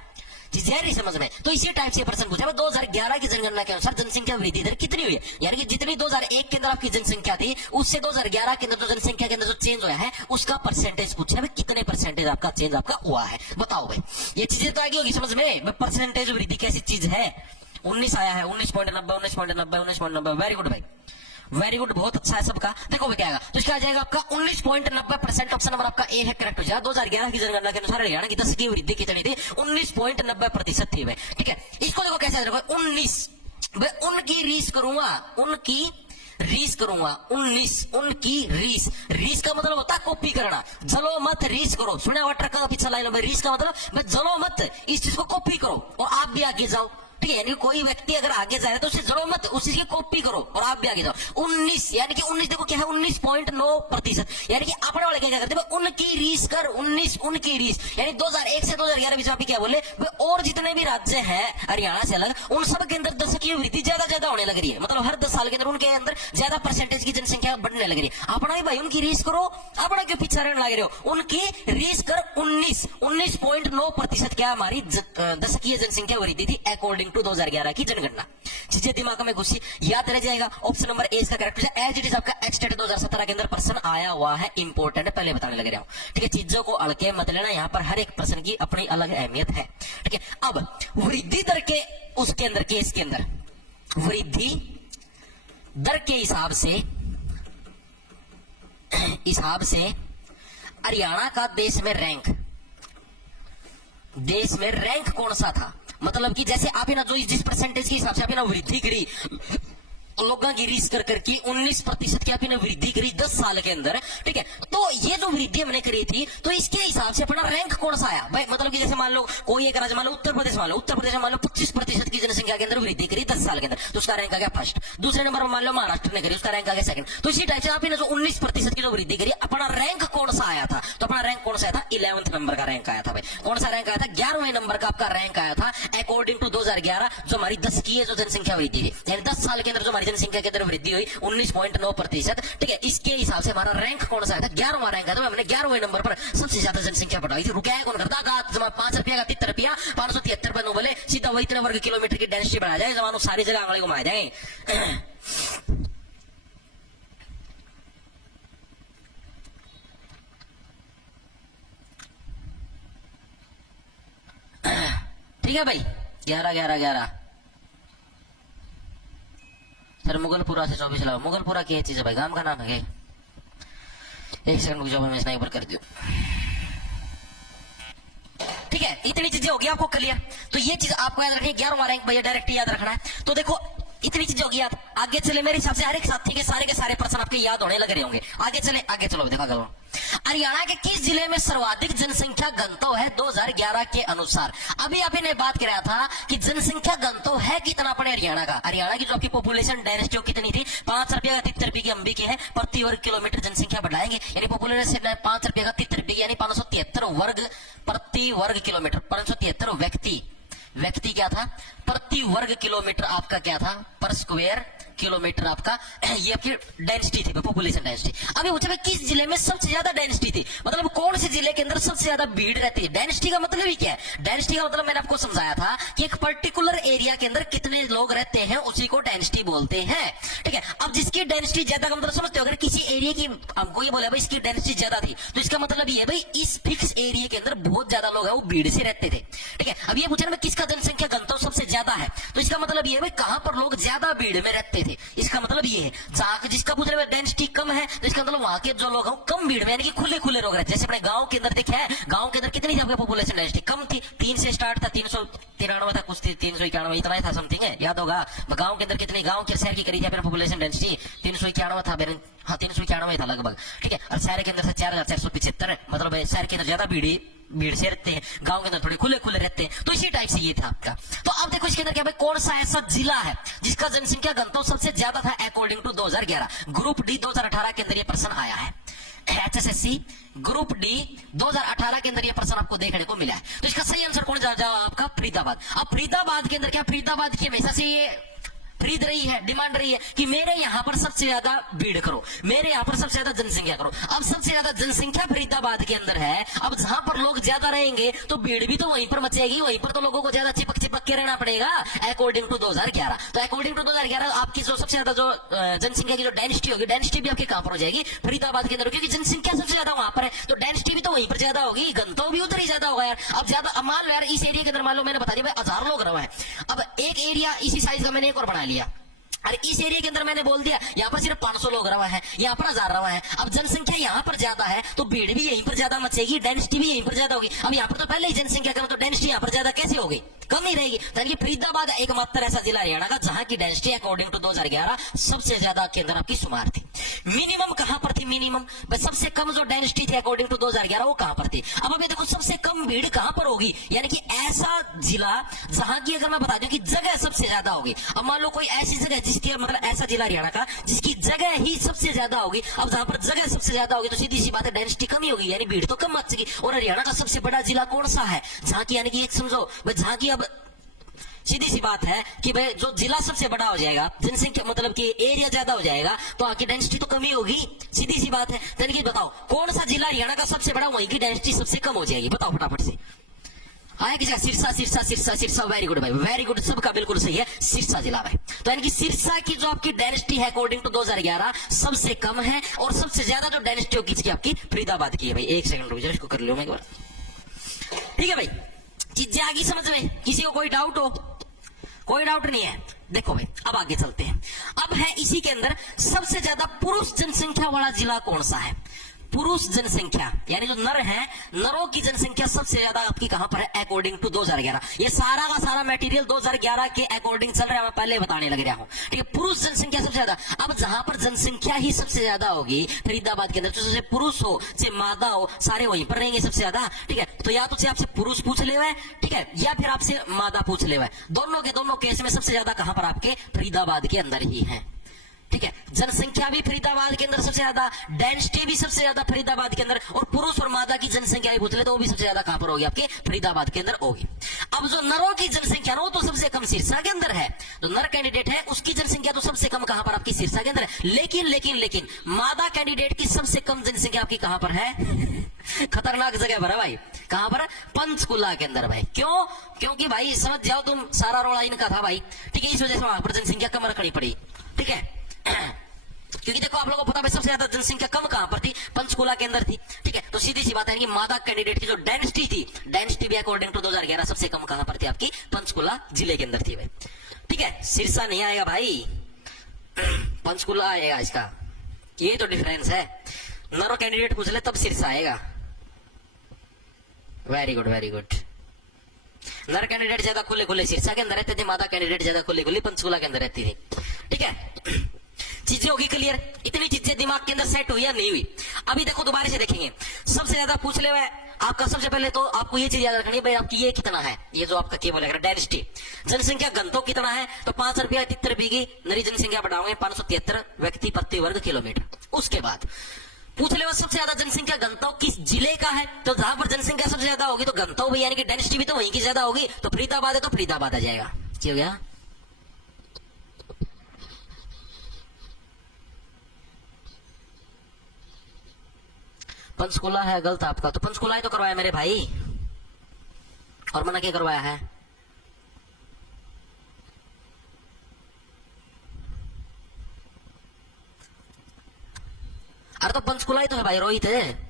चीजें नहीं समझ में, तो इसी टाइप से प्रश्न पूछा 2011 की जनगणना के अनुसार जनसंख्या वृद्धि दर कितनी हुई है, यानी कि जितनी 2001 के अंदर आपकी जनसंख्या थी उससे 2011 के अंदर जो जनसंख्या के अंदर जो चेंज हुआ है उसका परसेंटेज पूछा है, कितने परसेंटेज आपका चेंज आपका हुआ है, बताओ भाई। ये चीजें तो आगे होगी समझ में, परसेंटेज वृद्धि कैसी चीज है। 19 आया है, 19.90, 19.90, 19.90, वेरी गुड भाई, वेरी गुड, बहुत अच्छा है सबका। देखो क्या आएगा, तो इसका आ जाएगा आपका 19.90%, ऑप्शन नंबर आपका ए है, करेक्ट हो जाएगा। 2011 की जनगणना के अनुसार हरियाणा की दशकीय वृद्धि कितनी थी, 19.90% थी भाई। ठीक है, इसको देखो कैसे 19 भाई, उनकी रीस करूंगा, उनकी रीस करूंगा 19 उनकी रीस। रीस का मतलब होता है कॉपी करना। जलो मत रीस करो, सुना हुआ ट्रक का पीछे लाइन में रीस का मतलब मैं जलो मत, इस चीज को कॉपी करो और आप भी आगे जाओ। ठीक है, यानी कोई व्यक्ति अगर आगे जा रहा है तो उसे जरो मत, उस चीज की कॉपी करो और आप भी आगे जाओ। 19 यानी कि 19 देखो क्या है 19.9%, यानी कि अपने वाले क्या करते हैं उनकी रीस कर 19 उनकी रीस, यानी 2001 से 2011 बीच में क्या बोले और जितने भी राज्य हैं हरियाणा से अलग उन सब के अंदर दशकीय वृद्धि ज्यादा होने लग रही है। मतलब हर 10 साल के अंदर उनके अंदर ज्यादा परसेंटेज की जनसंख्या बढ़ने लग रही है। अपना ही भाई उनकी रीस करो, अपना क्यों पीछे रहने लग रहे हो। उनकी रीस कर 19.9% क्या हमारी दशकीय जनसंख्या वृद्धि थी अकॉर्डिंग टू 2011 की जनगणना। चीजें दिमाग में घुसी, याद रह जाएगा। ऑप्शन नंबर ए इसका करेक्ट है। एज इट इज आपका एचटेट 2017 के अंदर प्रश्न आया हुआ है, इंपॉर्टेंट पहले बताने लग रहा हूं। ठीक है, चीजों को अड़के मत लेना, यहाँ पर हर एक प्रश्न की अपनी अलग अहमियत है। ठीक है, अब वृद्धि दर के उसके अंदर केस के अंदर वृद्धि दर के हिसाब से हरियाणा का देश में रैंक कौन सा था। मतलब कि जैसे आप ना जो जिस परसेंटेज के हिसाब से आप ना वृद्धि करी लोगों की रीस कर करके 19% की आपने वृद्धि करी 10 साल के अंदर। ठीक है, तो ये जो वृद्धि हमने करी थी तो इसके हिसाब से अपना रैंक कौन सा आया भाई। मतलब कि जैसे मान लो कोई एक राज्य मान लो उत्तर प्रदेश में मान लो 25% की जनसंख्या के अंदर वृद्धि करी 10 साल के अंदर, तो उसका रैंक आ गया फर्स्ट। दूसरे नंबर में मान लो महाराष्ट्र ने करी, उसका रैंक आ गया सेकंड। तो इसी टाइप से आपने जो 19% की जो वृद्धि करी अपना रैंक कौन सा आया था, तो अपना रैंक कौन सा आया था 11th नंबर का रैंक आया था भाई। कौन सा रैंक आया था 11वें नंबर का आपका रैंक आया था अकॉर्डिंग टू 2011 जो हमारी दशकीय जो जनसंख्या वृद्धि थी, यानी 10 साल के अंदर जो हमारी जनसंख्या के अंदर वृद्धि हुई 19.9%। ठीक है, इसके हिसाब से हमारा रैंक कौन सा आया था 11वां रैंक आया था। हमने 11वें नंबर पर सबसे ज्यादा जनसंख्या बढ़ाई थी। रुका कौन करता था जमा 5 रुपया का 73 रुपया 573 रुपए नो बोले सीधा वही इतने वर्ग किलोमीटर की डेंसिटी बढ़ा जाए, जमानो सारी जगह आंगले घुमाए जाए। ठीक है भाई, 11 सर मुगलपुरा से 24 लाओ। मुगलपुरा क्या चीज है भाई, गांव का नाम है। एक सेकंड रुक जाओ, मैं स्नाइपर कर दूं। ठीक है, इतनी चीजें होगी आपको क्लियर। तो ये चीज आपको याद रखनी, 11वां रैंक भैया डायरेक्ट याद रखना है। तो देखो इतनी चीजें होगी याद। आगे चले मेरे हिसाब से हर एक साथी के सारे प्रश्न आपके याद होने लग रहे होंगे। आगे चलो देखा करो। हरियाणा के किस जिले में सर्वाधिक जनसंख्या घनत्व है 2011 के अनुसार। अभी आपने बात कर रहा था कि जनसंख्या घनत्व है कितना अपने हरियाणा का। हरियाणा की जो आपकी पॉपुलेशन डेंसिटी कितनी थी 5 रुपया का 73 रुपये की अंबी की है प्रति वर्ग किलोमीटर जनसंख्या बढ़ाएंगे, यानी पॉपुलेशन 5 रुपये का 73 रुपये यानी 573 वर्ग प्रति वर्ग किलोमीटर। 573 व्यक्ति क्या था प्रति वर्ग किलोमीटर आपका क्या था पर स्क्वायर किलोमीटर आपका ये आपकी डेंसिटी थी, पॉपुलेशन डेंसिटी। अभी पूछा किस जिले में सबसे ज्यादा डेंसिटी थी, मतलब कौन से जिले के अंदर सबसे ज्यादा भीड़ रहती है। डेंसिटी का मतलब ही क्या है, डेंसिटी का मतलब मैंने आपको समझाया था कि एक पर्टिकुलर एरिया के अंदर कितने लोग रहते हैं उसी को डेंसिटी बोलते हैं। ठीक है, अब जिसकी डेंसिटी ज्यादा का मतलब समझते हो, अगर किसी एरिया की हमको ये बोला भाई इसकी डेंसिटी ज्यादा थी तो इसका मतलब ये भाई इस फिक्स एरिया के अंदर बहुत ज्यादा लोग है वो भीड़ से रहते थे। ठीक है, अब ये पूछा ना किसका जनसंख्या घनत्व सबसे ज्यादा है, तो इसका मतलब ये भाई कहां पर लोग ज्यादा भीड़ में रहते थे, इसका मतलब ये है। जहां जिसका पूछ रहे डेंसिटी कम है तो इसका मतलब वहां के जो लोग हैं कम भीड़ में यानी कि खुले लोग रहते हैं। जैसे अपने गांव के अंदर देखा है, गांव के अंदर कितनी थी पॉपुलेशन डेंसिटी कम थी, 3 से स्टार्ट था 393 था, कुछ 391 इतना ही था समथिंग है, याद होगा। गांव के अंदर कितनी गांव के शहर की करी थी अपने पॉपुलेशन डेंसिटी 391 था, हाँ 391 था लगभग। ठीक है, और शहर के अंदर से 4475 मतलब शहर के अंदर ज्यादा भीड़ से रहते हैं, गांव के अंदर थोड़े खुले रहते हैं। तो इसी टाइप से ये था आपका। तो अब देखो इसके अंदर क्या भाई कौन सा ऐसा जिला है जिसका जनसंख्या घनत्व सबसे ज्यादा था अकॉर्डिंग टू 2011। ग्रुप डी 2018 के अंदर ये प्रश्न आया है, HSSC ग्रुप डी 2018 के अंदर ये प्रश्न आपको देखने को मिला है। तो इसका सही आंसर कौन जा आपका फरीदाबाद। अब फरीदाबाद के अंदर क्या, फरीदाबाद की हमेशा से ये खरीद रही है, डिमांड रही है कि मेरे यहाँ पर सबसे ज्यादा भीड़ करो, मेरे यहाँ पर सबसे ज्यादा जनसंख्या करो। अब सबसे ज्यादा जनसंख्या फरीदाबाद के अंदर है, अब जहां पर लोग ज्यादा रहेंगे तो भीड़ भी तो वहीं पर मचेगी, वहीं पर तो लोगों को ज्यादा चिपक के रहना पड़ेगा अकॉर्डिंग टू 2011। तो अकॉर्डिंग टू 2011 आपकी जो सबसे ज्यादा जो जनसंख्या की जो डेंसिटी होगी, डेंसिटी भी आपके कहां पर हो जाएगी फरीदाबाद के अंदर, क्योंकि जनसंख्या सबसे ज्यादा वहां पर है तो डेंसिटी भी तो वहीं पर ज्यादा होगी, घनत्व भी उधर ही ज्यादा होगा यार। अब ज्यादा मान लो यार इस एरिया के अंदर मान लो मैंने बता दिया भाई 1000 लोग रहा है, अब एक एरिया इसी साइज का मैंने एक और बना लिया, अरे इस एरिया के अंदर मैंने बोल दिया यहाँ पर सिर्फ 500 लोग रवा है, यहाँ पर 1000 रवा है। अब जनसंख्या यहाँ पर ज्यादा है तो भीड़ भी यहीं पर ज्यादा मचेगी, डेंसिटी भी यहीं पर ज्यादा होगी। अब यहाँ पर तो पहले ही जनसंख्या कम तो डेंसिटी यहाँ पर ज्यादा कैसे होगी, कम ही रहेगी। यानी कि फरीदाबाद एकमात्र ऐसा जिला हरियाणा का जहां की डेंसिटी अकॉर्डिंग टू 2011 सबसे ज्यादा के अंदर आपकी शुमार थी। मिनिमम कहां पर थी? मिनिमम सबसे कम जो डेंसिटी थी अकॉर्डिंग टू 2011 वो कहां पर थी? अब अभी देखो सबसे कम भीड़ कहां पर होगी, यानी कि ऐसा जिला जहां की अगर मैं बता दूं कि जगह सबसे ज्यादा होगी। अब मान लो कोई ऐसी जगह जिसकी मतलब ऐसा जिला हरियाणा का जिसकी जगह ही सबसे ज्यादा होगी। अब जहां पर जगह सबसे ज्यादा होगी तो सीधी सी बात है डेंसिटी कम ही होगी, यानी भीड़ तो कम मचेगी। और हरियाणा का सबसे बड़ा जिला कौन सा है? जहां की यानी कि एक समझो जहां की अब सीधी सी बात है कि भाई जो जिला सबसे बड़ा हो जाएगा, जनसंख्या मतलब कि एरिया ज्यादा हो जाएगा तो आपकी डेंसिटी तो कमी होगी, सीधी सी बात है। यानी कि बताओ कौन सा जिला हरियाणा का सबसे बड़ा, वहीं की डेंसिटी सबसे कम हो जाएगी, बताओ फटाफट से। आएगी क्या? सिरसा सिरसा सिरसा सिरसा। वेरी गुड भाई, वेरी गुड, सबका बिल्कुल सही है, सिरसा जिला भाई। तो यानी कि सिरसा की जो आपकी डेंसिटी है अकॉर्डिंग टू 2011 सबसे कम है, और सबसे ज्यादा जो डेंसिटी होगी इसकी आपकी फरीदाबाद की है भाई। एक सेकंड रुक जाओ, इसको कर लो मैं एक बार। ठीक है भाई, चीजें आगे समझ में? किसी को कोई डाउट हो? कोई डाउट नहीं है। देखो भाई अब आगे चलते हैं। अब है इसी के अंदर सबसे ज्यादा पुरुष जनसंख्या वाला जिला कौन सा है? पुरुष जनसंख्या यानी जो नर है, नरों की जनसंख्या सबसे ज्यादा आपकी कहां पर है अकॉर्डिंग टू 2011। ये सारा का सारा मटेरियल 2011 के अकॉर्डिंग चल रहा है, मैं पहले बताने लग रहा हूं। ठीक है, पुरुष जनसंख्या सबसे ज्यादा। अब जहां पर जनसंख्या ही सबसे ज्यादा होगी फरीदाबाद के अंदर, तो चाहे पुरुष हो चाहे मादा हो, सारे वहीं पर रहेंगे सबसे ज्यादा। ठीक है, तो या तो चाहे आपसे पुरुष पूछ ले हुए, ठीक है, या फिर आपसे मादा पूछ ले हुए, दोनों के दोनों केस में सबसे ज्यादा कहां पर आपके फरीदाबाद के अंदर ही है। ठीक है, जनसंख्या भी फरीदाबाद के अंदर सबसे ज्यादा, डेंसिटी भी सबसे ज्यादा फरीदाबाद के अंदर, और पुरुष और मादा की जनसंख्या पूछ ले तो वो भी सबसे ज्यादा कहां पर होगी? आपके फरीदाबाद के अंदर होगी। अब जो नरों की जनसंख्या वो तो सबसे कम सिरसा के अंदर है। जो नर कैंडिडेट है उसकी जनसंख्या तो सबसे कम कहां पर? आपकी सिरसा के अंदर है। लेकिन लेकिन लेकिन मादा कैंडिडेट की सबसे कम जनसंख्या आपकी कहां पर है? खतरनाक जगह पर है भाई। कहां पर? पंचकुला के अंदर भाई। क्यों? क्योंकि भाई समझ जाओ तुम, सारा रोड़ा इनका था भाई। ठीक है, इस वजह से वहां पर जनसंख्या कम रखनी पड़ी। ठीक है, क्योंकि देखो आप लोगों को पता है सबसे ज्यादा जनसंख्या कम कहां पर थी? पंचकुला के अंदर थी। ठीक है, तो सीधी सी बात है कि मादा कैंडिडेट की जो डेंसिटी थी, डेंसिटी भी अकॉर्डिंग टू 2011 सबसे कम कहां पर थी? आपकी पंचकुला जिले के अंदर थी भाई। ठीक है, सिरसा नहीं आएगा भाई, पंचकुला आएगा इसका। ये तो डिफरेंस है, नरो कैंडिडेट पूछ ले तब सिरसा आएगा। Very good very good. नर कैंडिडेट ज्यादा खुले खुले सिरसा के अंदर रहते थे, मादा कैंडिडेट ज्यादा खुले खुले पंचकुला के अंदर रहती थी। ठीक है, चीजें होगी क्लियर? इतनी चीजें दिमाग के अंदर सेट हुई या नहीं हुई? अभी देखो दोबारा से देखेंगे। सबसे ज्यादा पूछ ले हुए आपका, सबसे पहले तो आपको ये चीज याद रखनी है भाई, आपकी ये कितना है, ये जो आपका क्या बोलेगा डेंसिटी, जनसंख्या घनत्व कितना है? तो 5 रुपया 73 बीघी नरी जनसंख्या बढ़ाओगे 573 व्यक्ति प्रति वर्ग किलोमीटर। उसके बाद पूछ ले सबसे ज्यादा जनसंख्या घनत्व किस जिले का है? तो जहां पर जनसंख्या सबसे ज्यादा होगी तो घनत्व भी यानी कि डेंसिटी भी तो वहीं की ज्यादा होगी। तो फरीदाबाद है तो फरीदाबाद आ जाएगा। हो गया? पंचकुला है गलत आपका, तो पंचकुला ही तो करवाया मेरे भाई, और मना क्या करवाया है? अरे तो पंचकुला ही तो है भाई, रोहित है।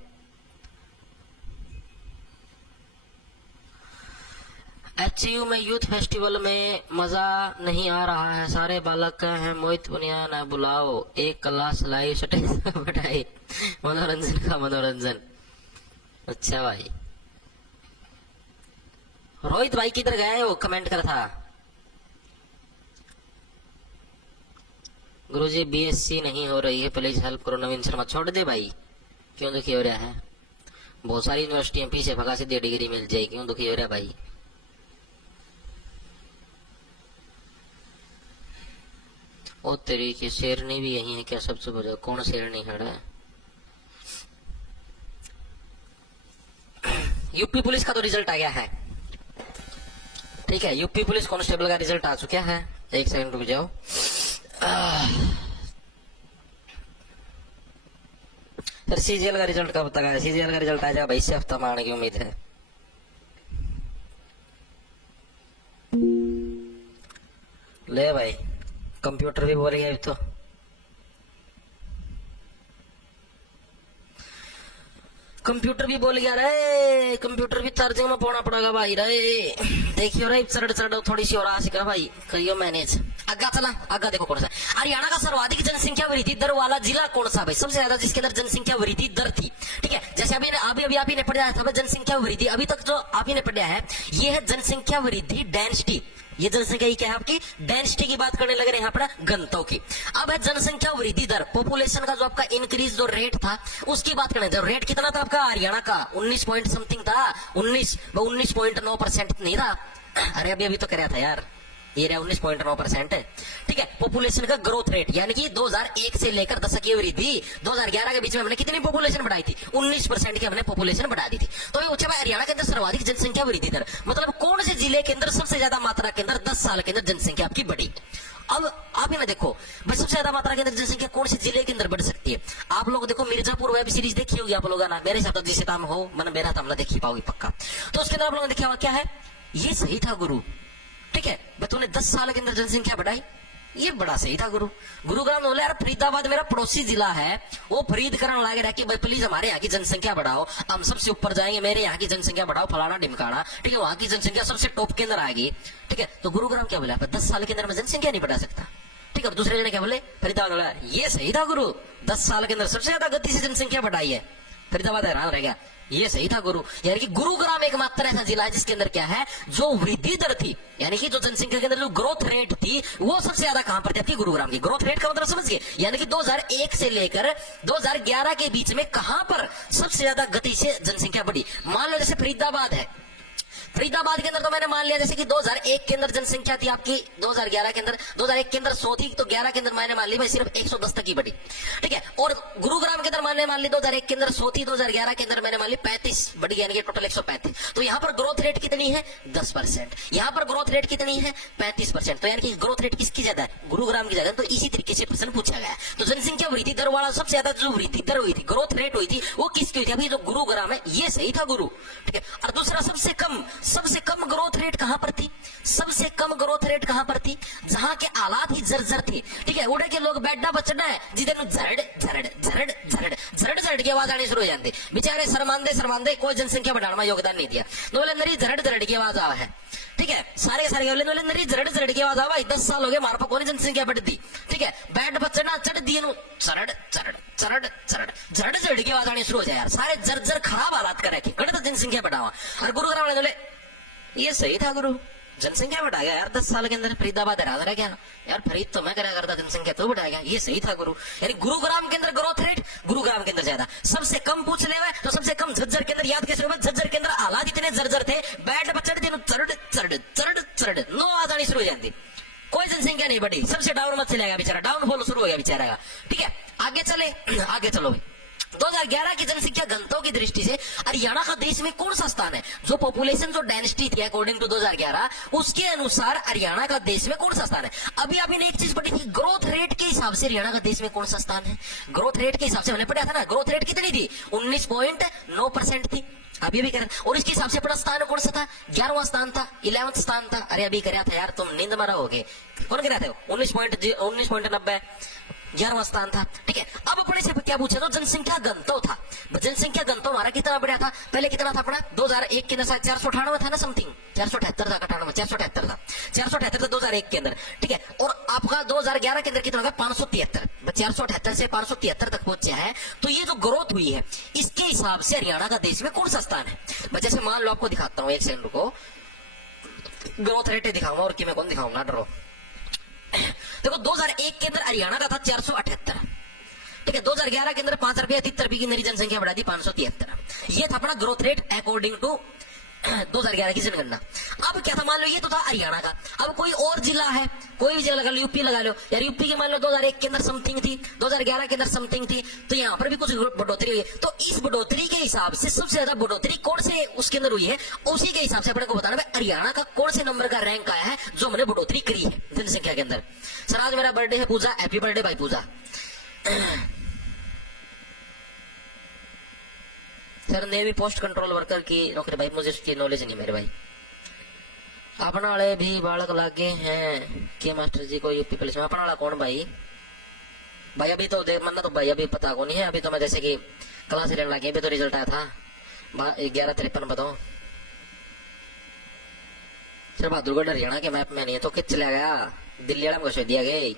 एचयू में यूथ फेस्टिवल में मजा नहीं आ रहा है, सारे बालक हैं, मोहित पुनिया ना बुलाओ, एक क्लास लाइव स्टेज बैठाई, मनोरंजन का मनोरंजन। अच्छा भाई, रोहित भाई किधर गए? वो कमेंट कर था गुरुजी बीएससी नहीं हो रही है, प्लीज हेल्प करो। नवीन शर्मा छोड़ दे भाई, क्यों दुखी हो रहा है? बहुत सारी यूनिवर्सिटियां पीछे भगा से 1.5 डिग्री मिल जाएगी, क्यों दुखी हो रहा है भाई? ओ तेरी की शेरनी भी यही है क्या? सबसे बड़ा कौन शेरनी है? यूपी पुलिस का तो रिजल्ट आ गया है। ठीक है, यूपी पुलिस कांस्टेबल का रिजल्ट आ चुका है। एक सेकंड रुक जाओ। सर सीजीएल का रिजल्ट कब तक आया? सीजीएल का रिजल्ट आ जाएगा भाई, इसी हफ्ता में आने की उम्मीद है। ले भाई, कंप्यूटर भी बोल गया अभी तो। कंप्यूटर भी बोल गया रे, कंप्यूटर भी चार्जिंग में पाना पड़ेगा भाई रे। देखियो रे चढ़ चढ़ थोड़ी सी और आशिका भाई करियो मैनेज। आगा चला, आगा देखो कौन सा हरियाणा का सर्वाधिक जनसंख्या वृद्धि दर वाला जिला कौन सा भाई, सबसे ज्यादा जिसके अंदर जनसंख्या वृद्धि दर थी। ठीक है, जैसे अभी आप ही ने पढ़ा था जनसंख्या वृद्धि, अभी तक जो आप ही ने पढ़ा है ये है जनसंख्या वृद्धि डेंसिटी। ये जनसंख्या क्या है आपकी डेंसिटी की बात करने लगे यहाँ पर घनत्व की। अब है जनसंख्या वृद्धि दर, पॉपुलेशन का जो आपका इंक्रीज जो रेट था उसकी बात करें। जो रेट कितना था आपका हरियाणा का 19 पॉइंट समथिंग था, 19.9% नहीं था। अरे अभी तो कराया था यार, ये रहा 19.9% है। ठीक है, पॉपुलेशन का ग्रोथ रेट यानी कि 2001 से लेकर दशकीय वृद्धि 2011 के बीच में हमने कितनी पॉपुलेशन बढ़ाई थी, 19% की हमने पॉपुलेशन बढ़ा दी थी। तो ये पूछा भाई हरियाणा के अंदर सर्वाधिक जनसंख्या वृद्धि दर मतलब कौन से जिले के अंदर सबसे ज्यादा मात्रा के अंदर 10 साल के अंदर जनसंख्या आपकी बढ़ी। अब आप ही ना देखो भाई सबसे ज्यादा मात्रा के अंदर जनसंख्या कौन से जिले के अंदर बढ़ सकती है। आप लोग देखो मिर्जापुर वेब सीरीज देखी होगी आप लोगों ने, मेरे साथ जिसे काम हो मन मेरा था देखी पाओगी पक्का। तो उसके अंदर आप लोगों ने देखा हुआ क्या है, ये सही था गुरु। ठीक है, तूने 10 साल के अंदर जनसंख्या बढ़ाई, ये बड़ा सही था गुरु। गुरुग्राम बोले यार फरीदाबाद मेरा पड़ोसी जिला है, वो फरीद करने लगे रहा कि भाई प्लीज हमारे यहाँ की जनसंख्या बढ़ाओ, हम सबसे ऊपर जाएंगे, मेरे यहाँ की जनसंख्या बढ़ाओ फलाना ढिमकाना। ठीक है, वहां की जनसंख्या सबसे टॉप के अंदर आएगी। ठीक है, तो गुरुग्राम क्या बोला 10 साल के अंदर में जनसंख्या नहीं बढ़ा सकता। ठीक है, दूसरे जने क्या बोले फरीदाबाद बोला ये सही था गुरु, 10 साल के अंदर सबसे ज्यादा गति से जनसंख्या बढ़ाई है, फरीदाबाद हैरान रह गया। ये सही था गुरु, यानी कि गुरुग्राम एकमात्र ऐसा जिला है जिसके अंदर क्या है जो वृद्धि दर थी यानी कि जो जनसंख्या के अंदर जो ग्रोथ रेट थी वो सबसे ज्यादा कहां पर थी आपकी गुरुग्राम की। ग्रोथ रेट का मतलब समझ गए, यानी कि 2001 से लेकर 2011 के बीच में कहां पर सबसे ज्यादा गति से जनसंख्या बढ़ी। मान लो जैसे फरीदाबाद है, फरीदाबाद के अंदर तो मैंने मान लिया जैसे कि 2001 के अंदर जनसंख्या थी आपकी 2011 के अंदर, 2001 के अंदर 100 थी तो 11 के अंदर मैंने मान ली भाई सिर्फ 110 तक की बढ़ी। ठीक है, और गुरुग्राम के अंदर मैंने मान ली 2001 के अंदर 100 थी, 2011 के अंदर मैंने मान ली 35 बढ़ी यानी कि टोटल 135। तो यहाँ पर ग्रोथ रेट कितनी है 10%, यहाँ पर ग्रोथ रेट कितनी है 35%। तो यानी कि ग्रोथ रेट किसकी ज्यादा है गुरुग्राम की ज्यादा। तो इसी तरीके से प्रश्न पूछा गया। तो जनसंख्या वृद्धि दर वाला सबसे ज्यादा जो वृद्धि दर हुई थी ग्रोथ रेट हुई थी वो किसकी हुई थी अभी जो गुरुग्राम है, ये सही था गुरु। ठीक है, और दूसरा सबसे कम ग्रोथ रेट कहां पर थी, सबसे कम ग्रोथ रेट कहां पर थी जहां के हालात ही जर्जर थे। ठीक है, उड़े के लोग बैठा बचना है जिधर झरड़ झरड़ झरड़ झरड़ झरड़ झरड़ की आवाज आनी शुरू हो जाती, बेचारे शर्मांदे कोई जनसंख्या बढ़ाने में योगदान नहीं दिया। बोले नरी झरड़ झरड़ की आवाज आवा है। ठीक है, सारे के सारे बोले नरी झरड़ झरड़ की आवाज आवा, 10 साल हो गए मार पर कोई जनसंख्या बढ़ती। ठीक है, बैठ बचना चढ़ दिए चरड़ चरड़ चरड़ चरड़ झरड़ झरड़ की आवाज आनी शुरू हो जाए यार, सारे जर्जर खराब हालात कर रखे गणित जनसंख्या बढ़ावा। और गुरुग्राम वाले बोले ये सही था गुरु, जनसंख्या बढ़ा गया यार 10 साल के अंदर। फरीदाबाद हैरान रह गया यार, फरीद तो मैं करा करता जनसंख्या तो बढ़ा गया, ये सही था गुरु। यानी गुरुग्राम के अंदर ग्रोथ रेट गुरुग्राम के अंदर ज्यादा। सबसे कम पूछ ले तो सबसे कम झज्जर के अंदर याद कैसे होगा, झज्जर के अंदर हालात इतने जर्जर थे बैठ बचड़ दिन चरड़ चरड़ चरड़ चरड़ नो आवाज आनी शुरू हो जाती, कोई जनसंख्या नहीं बढ़ी, सबसे डाउन मत चलेगा बेचारा, डाउनफॉल शुरू हो गया बेचारा का। ठीक है, आगे चले आगे चलो भाई 2011 की जनसंख्या घनत्व की दृष्टि से हरियाणा का देश में कौन सा स्थान है, जो पॉपुलेशन जो डेंसिटी थी अकॉर्डिंग टू 2011 उसके अनुसार हरियाणा का देश में कौन सा स्थान है। अभी आपने एक चीज पढ़ी थी ग्रोथ रेट के हिसाब से हरियाणा का देश में कौन सा स्थान है, ग्रोथ रेट के हिसाब से हमने पढ़ा था ना, ग्रोथ रेट कितनी थी 19.9% थी। अभी भी कर और इसके हिसाब से अपना स्थान कौन सा था 11वां स्थान था, 11वां स्थान था। अरे अभी कराया था यार, तुम नींद में रहोगे, कौन कराया था 19.90 11वां स्थान था। ठीक है, अब अपने से क्या पूछा तो जनसंख्या घनत्व था। जनसंख्या घनत्व हमारा कितना बढ़ा था, पहले कितना था अपना 2001 के अंदर 498 था ना समथिंग, 478 था 478 था 478 था 2001 के अंदर। ठीक है, और आपका 2011 के अंदर कितना था 573, 478 से 573 तक पहुंचा है। तो ये जो ग्रोथ हुई है इसके हिसाब से हरियाणा का देश में कौन सा स्थान है। जैसे मान लो आपको दिखाता हूँ, एक सेकंड रुको, ग्रोथ रेट दिखाऊंगा और कि मैं कौन दिखाऊंगा, डरो। देखो 2001 के अंदर हरियाणा का था 478। ठीक है, 2011 के अंदर 5 रुपया 73 रुपये की नई जनसंख्या बढ़ा दी 573। ये था अपना ग्रोथ रेट अकॉर्डिंग टू 2011 की जनगणना। अब क्या था, मान लो ये तो था हरियाणा का, अब कोई और जिला है, कोई भी जगह लगा लो, यूपी लगा लो यार, यूपी की मान लो 2001 के अंदर समथिंग थी, 2011 के अंदर समथिंग थी, तो यहाँ पर भी कुछ बढ़ोतरी हुई है। तो इस बढ़ोतरी के हिसाब से सबसे ज्यादा बढ़ोतरी कौन से उसके अंदर हुई है, उसी के हिसाब से अपने को बताना है हरियाणा का कौन से नंबर का रैंक आया है जो हमने बढ़ोतरी करी है जनसंख्या के अंदर। सर आज मेरा बर्थडे है पूजा, हैप्पी बर्थडे भाई Puja. Sir navy post control worker की नौकरी भाई, मुझे उसकी नॉलेज नहीं मेरे भाई। अपना वाले भी बालक लागे हैं के मास्टर जी को यूपी पुलिस में, अपना वाला कौन भाई अभी तो देख मन्ना तो भाई अभी पता को नहीं है, अभी तो मैं जैसे कि क्लास लेने लगे, अभी तो रिजल्ट आया था। 1153 बताओ सर। बहादुरगढ़ हरियाणा के मैप में नहीं है तो किस चला गया, दिल्ली वाला में दिया गया।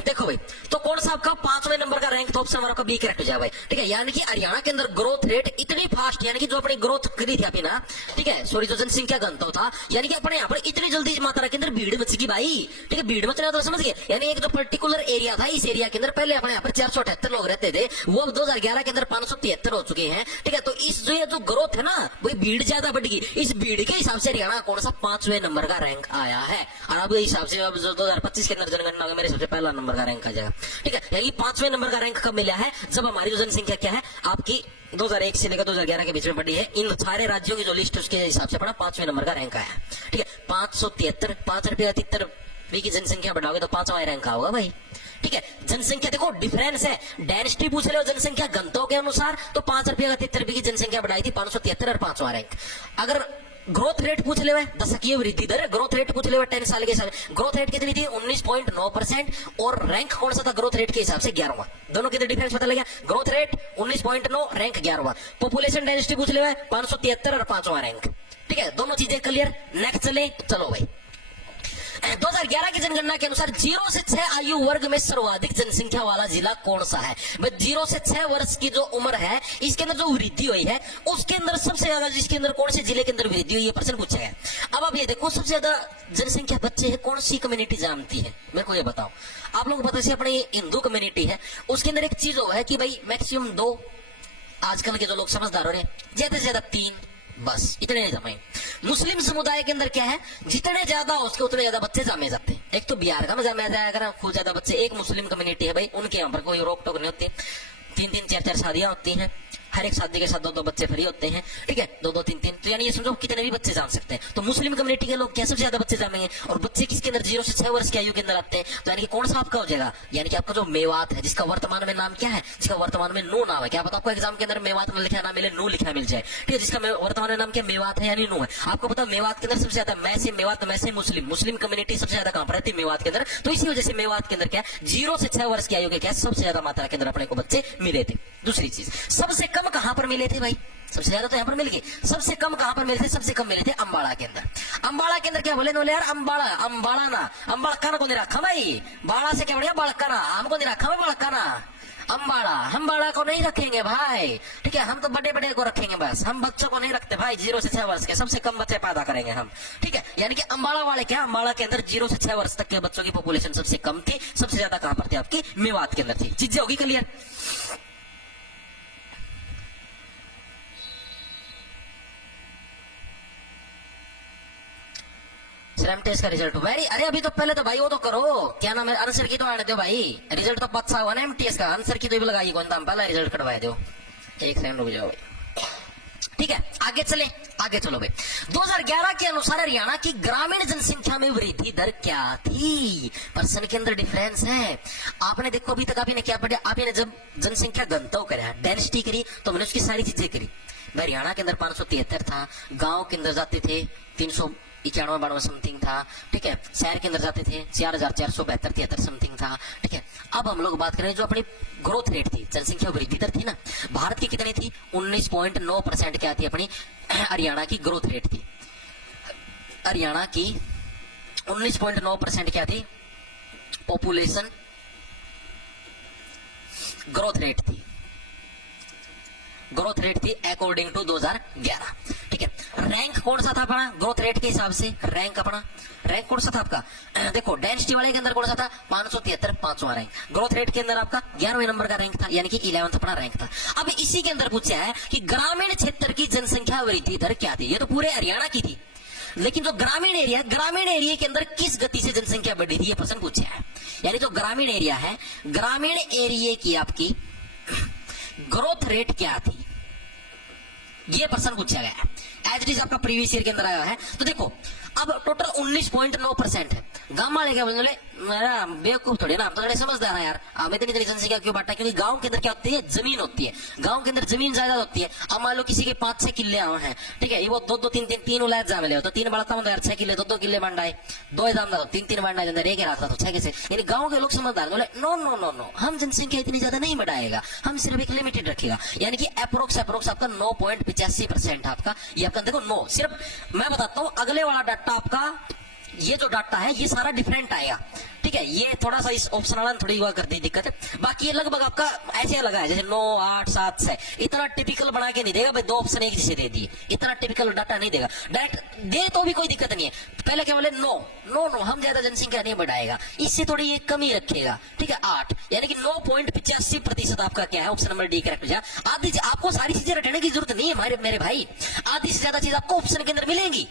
देखो भाई, तो कौन सा आपका 5वें नंबर का रैंक था, ऑप्शन हमारा का बी करेक्ट हो जाए भाई। ठीक है, यानी कि हरियाणा के अंदर ग्रोथ रेट इतनी फास्ट, यानी कि जो अपनी ग्रोथ करी थी अपनी ना, ठीक है, सॉरी, जो जनसंख्या घनत्व था, यानी कि अपने यहाँ पर इतनी जल्दी मात्रा के अंदर भीड़ मचेगी भाई। ठीक है, भीड़ मचना तो समझ गए, यानी एक जो पर्टिकुलर एरिया था, इस एरिया के अंदर पहले अपने यहाँ पर 478 लोग रहते थे, वो अब 2011 के अंदर 573 हो चुके हैं। ठीक है, तो इस जो ग्रोथ है ना, वही भीड़ ज्यादा बढ़ गई। इस भीड़ के हिसाब से हरियाणा कौन सा 5वें नंबर का रैंक आया है। और अब इस हिसाब से अब 2025 के अंदर जनगणना में मेरे सबसे पहला नंबर का रैंक आ जाएगा। ठीक है, यानी 5वें नंबर का रैंक कब मिला है, जब हमारी जो जनसंख्या क्या है आपकी 2001 से लेकर 2011 के बीच में बढ़ी है। इन सारे राज्यों की जो लिस्ट उसके हिसाब से पड़ा 5वें नंबर का रैंक आया। ठीक है, 573, 5 की जनसंख्या बढ़ाओगे तो 5वां रैंक होगा भाई। ठीक है, जनसंख्या देखो डिफरेंस है, डेंसिटी पूछ रहे हो जनसंख्या घनत्व के अनुसार, तो 5 की जनसंख्या बढ़ाई थी 573 और 5वां रैंक। अगर ग्रोथ रेट पूछ ले हुए, दशकीय वृद्धि दर, ग्रोथ रेट पूछ ले हुए 10 साल के हिसाब से, ग्रोथ रेट कितनी थी 19.9%, और रैंक कौन सा था ग्रोथ रेट के हिसाब से 11वां। दोनों के डिफरेंस पता लगा, ग्रोथ रेट 19.9, रैंक 11वां। पॉपुलेशन डेंसिटी पूछ ले हुए 573 और 5वां रैंक। ठीक है, दोनों चीजें क्लियर। नेक्स्ट चलो भाई, 2011 की जनगणना के अनुसार 0 से 6 आयु वर्ग में सर्वाधिक जनसंख्या वाला जिला कौन सा है। 0 से 6 वर्ष की जो उम्र है, इसके अंदर जो वृद्धि हुई है, उसके अंदर सबसे ज्यादा जिसके अंदर कौन से जिले के अंदर वृद्धि हुई है, प्रश्न पूछा है। अब आप ये देखो, सबसे ज्यादा जनसंख्या बच्चे है, कौन सी कम्युनिटी जानती है, मेरे को ये बताओ। आप लोगों को पता है अपनी हिंदू कम्युनिटी है, उसके अंदर एक चीज है कि भाई मैक्सिमम 2, आजकल के जो लोग समझदार हो रहे हैं, ज्यादा से ज्यादा 3, बस इतने जमे। मुस्लिम समुदाय के अंदर क्या है, जितने ज्यादा हो उसके उतने ज्यादा बच्चे जामे जाते हैं। एक तो बिहार का में जामे जाएगा खूब ज्यादा बच्चे, एक मुस्लिम कम्युनिटी है भाई, उनके यहाँ पर कोई रोक टोक नहीं होती, 3-3, 4-4 शादियां होती हैं, हर एक शादी के साथ 2-2 बच्चे फ्री होते हैं। ठीक है, 2-2, 3-3, तो यानी ये समझो कितने भी बच्चे जान सकते हैं। तो मुस्लिम कम्युनिटी के लोग क्या सबसे ज्यादा बच्चे जामेंगे, और बच्चे किसके अंदर 0 से 6 वर्ष की आयु के अंदर आते हैं। तो यानी कि कौन सा आपका हो जाएगा, यानी कि आपका जो मेवात है, जिसका वर्तमान में नाम क्या है, जिसका वर्तमान में नू नाम है। क्या पता आपको एग्जाम के अंदर मेवात में लिखा ना मिले, नू लिखा मिल जाए। ठीक है, जिसका वर्तमान में नाम क्या मेवात है यानी नू है। आपको पता मेवात के अंदर सबसे ज्यादा मेवात में से मुस्लिम कम्युनिटी सबसे ज्यादा कहां पर रहती है, मेवात के अंदर। तो इसी वजह से मेवात के अंदर क्या 0 से 6 वर्ष की आयु के क्या सबसे ज्यादा मात्रा के अंदर अपने को बच्चे मिले थे। दूसरी चीज, सबसे कम कहां पर मिले थे भाई, सबसे ज्यादा तो यहाँ पर मिल गए, सबसे कम कहां पर मिले थे, सबसे कम मिले थे अम्बाड़ा के अंदर। अम्बाड़ा के अंदर क्या बोले बोले यार, अम्बाड़ा ना अम्बाड़का को नहीं रखा भाई, बाड़ा से क्या बढ़िया बड़का ना, हमको नहीं रखा भाई बड़का ना, अम्बाड़ा को नहीं रखेंगे भाई। ठीक है, हम तो बड़े बड़े को रखेंगे बस, हम बच्चों को नहीं रखते भाई। 0 से 6 वर्ष के सबसे कम बच्चे पैदा करेंगे हम। ठीक है, यानी कि अम्बाड़ा वाले क्या, अम्बाड़ा के अंदर 0 से 6 वर्ष तक के बच्चों की पॉपुलेशन सबसे कम थी, सबसे ज्यादा कहां पर थी आपकी मेवात के अंदर थी। चीजें होगी क्लियर। श्रम टेस्ट का रिजल्ट वेरी, अरे अभी तो पहले तो भाई वो तो करो, क्या नाम है, आंसर की तो आने दो भाई। रिजल्ट तो अच्छा हुआ ना एमटीएस का, आंसर की तो भी लगाई कौन, पहला रिजल्ट कटवाए दो। एक सेकंड रुक जाओ भाई। ठीक है, आगे चलो भाई। 2011 के अनुसार हरियाणा की ग्रामीण जनसंख्या में वृद्धि दर क्या थी, पर्सन के अंदर डिफरेंस है। आपने देखो अभी तक आपने क्या पढ़ा, आपने जब जनसंख्या घनत्व करा, डेंसिटी करी, तो मैंने उसकी सारी चीजें करी। हरियाणा के अंदर 573 था, गांव के अंदर जाते थे 391-92 समथिंग था। ठीक है, शहर के अंदर जाते थे 4472-73 समथिंग था। ठीक है, अब हम लोग बात करें जो अपनी ग्रोथ रेट थी, जनसंख्या वृद्धि दर थी ना, भारत की कितनी थी 19.9% क्या थी अपनी हरियाणा की ग्रोथ रेट थी। हरियाणा की 19.9% क्या थी पॉपुलेशन ग्रोथ रेट थी अकॉर्डिंग टू 2011। ठीक है, रैंक कौन सा था अपना ग्रोथ रेट के हिसाब से, रैंक कौन सा था आपका, देखो डेंसिटी वाले के अंदर कौन सा था 573, 5वां रैंक। ग्रोथ रेट के अंदर आपका 11वें नंबर का रैंक था, यानी कि 11th अपना रैंक था। अब इसी के अंदर पूछा है कि ग्रामीण क्षेत्र की जनसंख्या वृद्धि दर क्या थी। ये तो पूरे हरियाणा की थी, लेकिन जो ग्रामीण एरिया के अंदर किस गति से जनसंख्या बढ़ी थी, ये प्रश्न पूछा है। यानी जो ग्रामीण एरिया है, ग्रामीण एरिया की आपकी ग्रोथ रेट क्या थी, ये प्रश्न पूछा गया है। एज इट इज आपका प्रीवियस ईयर के अंदर आया है। तो देखो अब टोटल 19.9% है। गांव वाले क्या बोले मेरा बेवकूफ थोड़ी ना, हम तो थोड़े समझदार हैं यार। हम इतनी इतनी जनसंख्या क्यों बांटा, क्योंकि गांव के अंदर क्या होती है, जमीन होती है, गांव के अंदर जमीन ज्यादा होती है। अब मान लो किसी के 5-6 किले हैं, ठीक है, ये वो 2-2 3-3 उलाद जा मिले हो तो 3 बढ़ता हूँ यार, 6 किले 2-2 किले बांटा 2 एग्जाम 3-3 बांटा अंदर एक ही रखता तो 6 कैसे। यानी गाँव के लोग समझदार बोले नो नो नो नो, हम जनसंख्या इतनी ज्यादा नहीं बढ़ाएगा, हम सिर्फ एक लिमिटेड रखेगा। यानी कि अप्रोक्स आपका 9.85% आपका, ये आपका देखो 9। सिर्फ मैं बताता हूँ, अगले वाला डाटा आपका, ये जो डाटा है ये सारा डिफरेंट आएगा, ठीक है। ये थोड़ा सा इस ऑप्शन वाला थोड़ी हुआ करती दिक्कत है, बाकी ये लगभग आपका ऐसे लगा है जैसे 9, 8, 7, 6। इतना टिपिकल बना के नहीं देगा भाई, 2 ऑप्शन एक जैसे दे दिए, इतना टिपिकल डाटा नहीं देगा। डायरेक्ट दे तो भी कोई दिक्कत नहीं है, पहले क्या बोले नो नो नो, हम ज्यादा जनसंख्या नहीं बढ़ाएगा, इससे थोड़ी ये कमी रखेगा, ठीक है 8, यानी कि 9.85% आपका क्या है, ऑप्शन नंबर डी करेक्ट हो जाए। आधी आपको सारी चीजें रटने की जरूरत नहीं है मेरे भाई, आधी से ज्यादा चीज आपको ऑप्शन के अंदर मिलेंगी।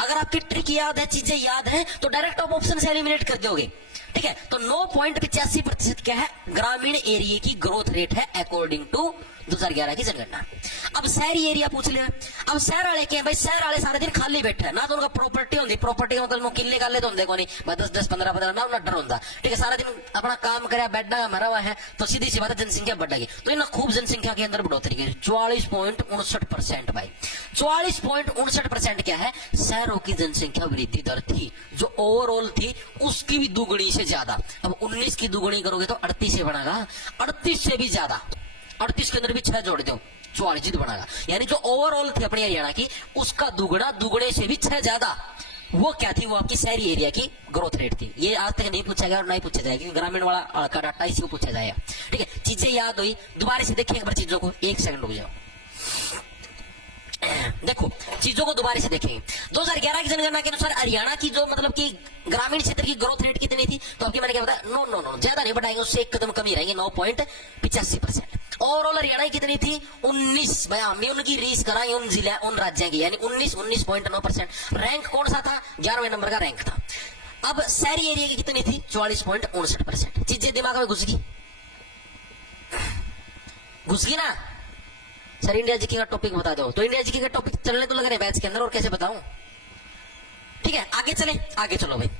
अगर आपकी ट्रिक याद है, चीजें याद है, तो डायरेक्ट आप ऑप्शन से एलिमिनेट कर दोगे, ठीक है। तो 9.85% क्या है, ग्रामीण एरिया की ग्रोथ रेट है अकॉर्डिंग टू 2011 की जनगणना। अब शहरी एरिया पूछ लिया, अब शहर वाले क्या है भाई, शहर वाले सारे दिन खाली बैठे हैं ना, तो उनका प्रॉपर्टी होती, प्रॉपर्टी का मतलब किले काले तो होंगे कोनी, 10-10, 15-15 ना डर होता, ठीक है। सारा दिन अपना काम करे, बैठा मरा हुआ है, तो सीधी सी बात है जनसंख्या बढ़ेगी। तो इन्हें खूब जनसंख्या के अंदर बढ़ोतरी की 44.59% भाई, 44.59% क्या है, शहरों की जनसंख्या वृद्धि दर थी, जो ओवरऑल थी उसकी भी दुगुनी से ज्यादा। अब 19 की दुगुनी करोगे तो 38 से बनेगा, 38 से भी ज्यादा, 38 के अंदर भी 6 जोड़ दो, 44 बनेगा। यानी जो ओवरऑल थी अपनी हरियाणा की, उसका दुगुना, दुगुने से भी 6 ज्यादा। वो क्या थी, वो आपकी शहरी एरिया की ग्रोथ रेट थी। ये आज तक नहीं पूछा गया और नहीं पूछा जाएगा, क्योंकि ग्रामीण वाला का डाटा इसी को पूछा जाएगा, ठीक है। चीजें याद हुई, दोबारा से देखिए एक बार चीजों को, 1 सेकंड रुक जाओ, देखो चीजों को दोबारा से देखेंगे। 2011 की जनगणना के अनुसार हरियाणा की जो मतलब कि ग्रामीण क्षेत्र की ग्रोथ रेट कितनी थी, तो आपकी मैंने क्या बताया, नो नो नो, ज्यादा नहीं बढ़ाएंगे, उससे एक कदम कमी रहेंगे, 9.85%। ओवरऑल हरियाणा की कितनी थी, 19। भाई हमने उनकी रीस कराई उन जिला उन राज्यों की, यानी 19.9%। रैंक कौन सा था, 11वें नंबर का रैंक था। अब शहरी एरिया की कितनी थी, 44.59%। चीजें दिमाग में घुस गई ना। सर इंडिया जीके का टॉपिक बता दो, तो इंडिया जीके का टॉपिक चलने तो लग रहे हैं बैच के अंदर, और कैसे बताऊं, ठीक है। आगे चले, आगे चलो भाई,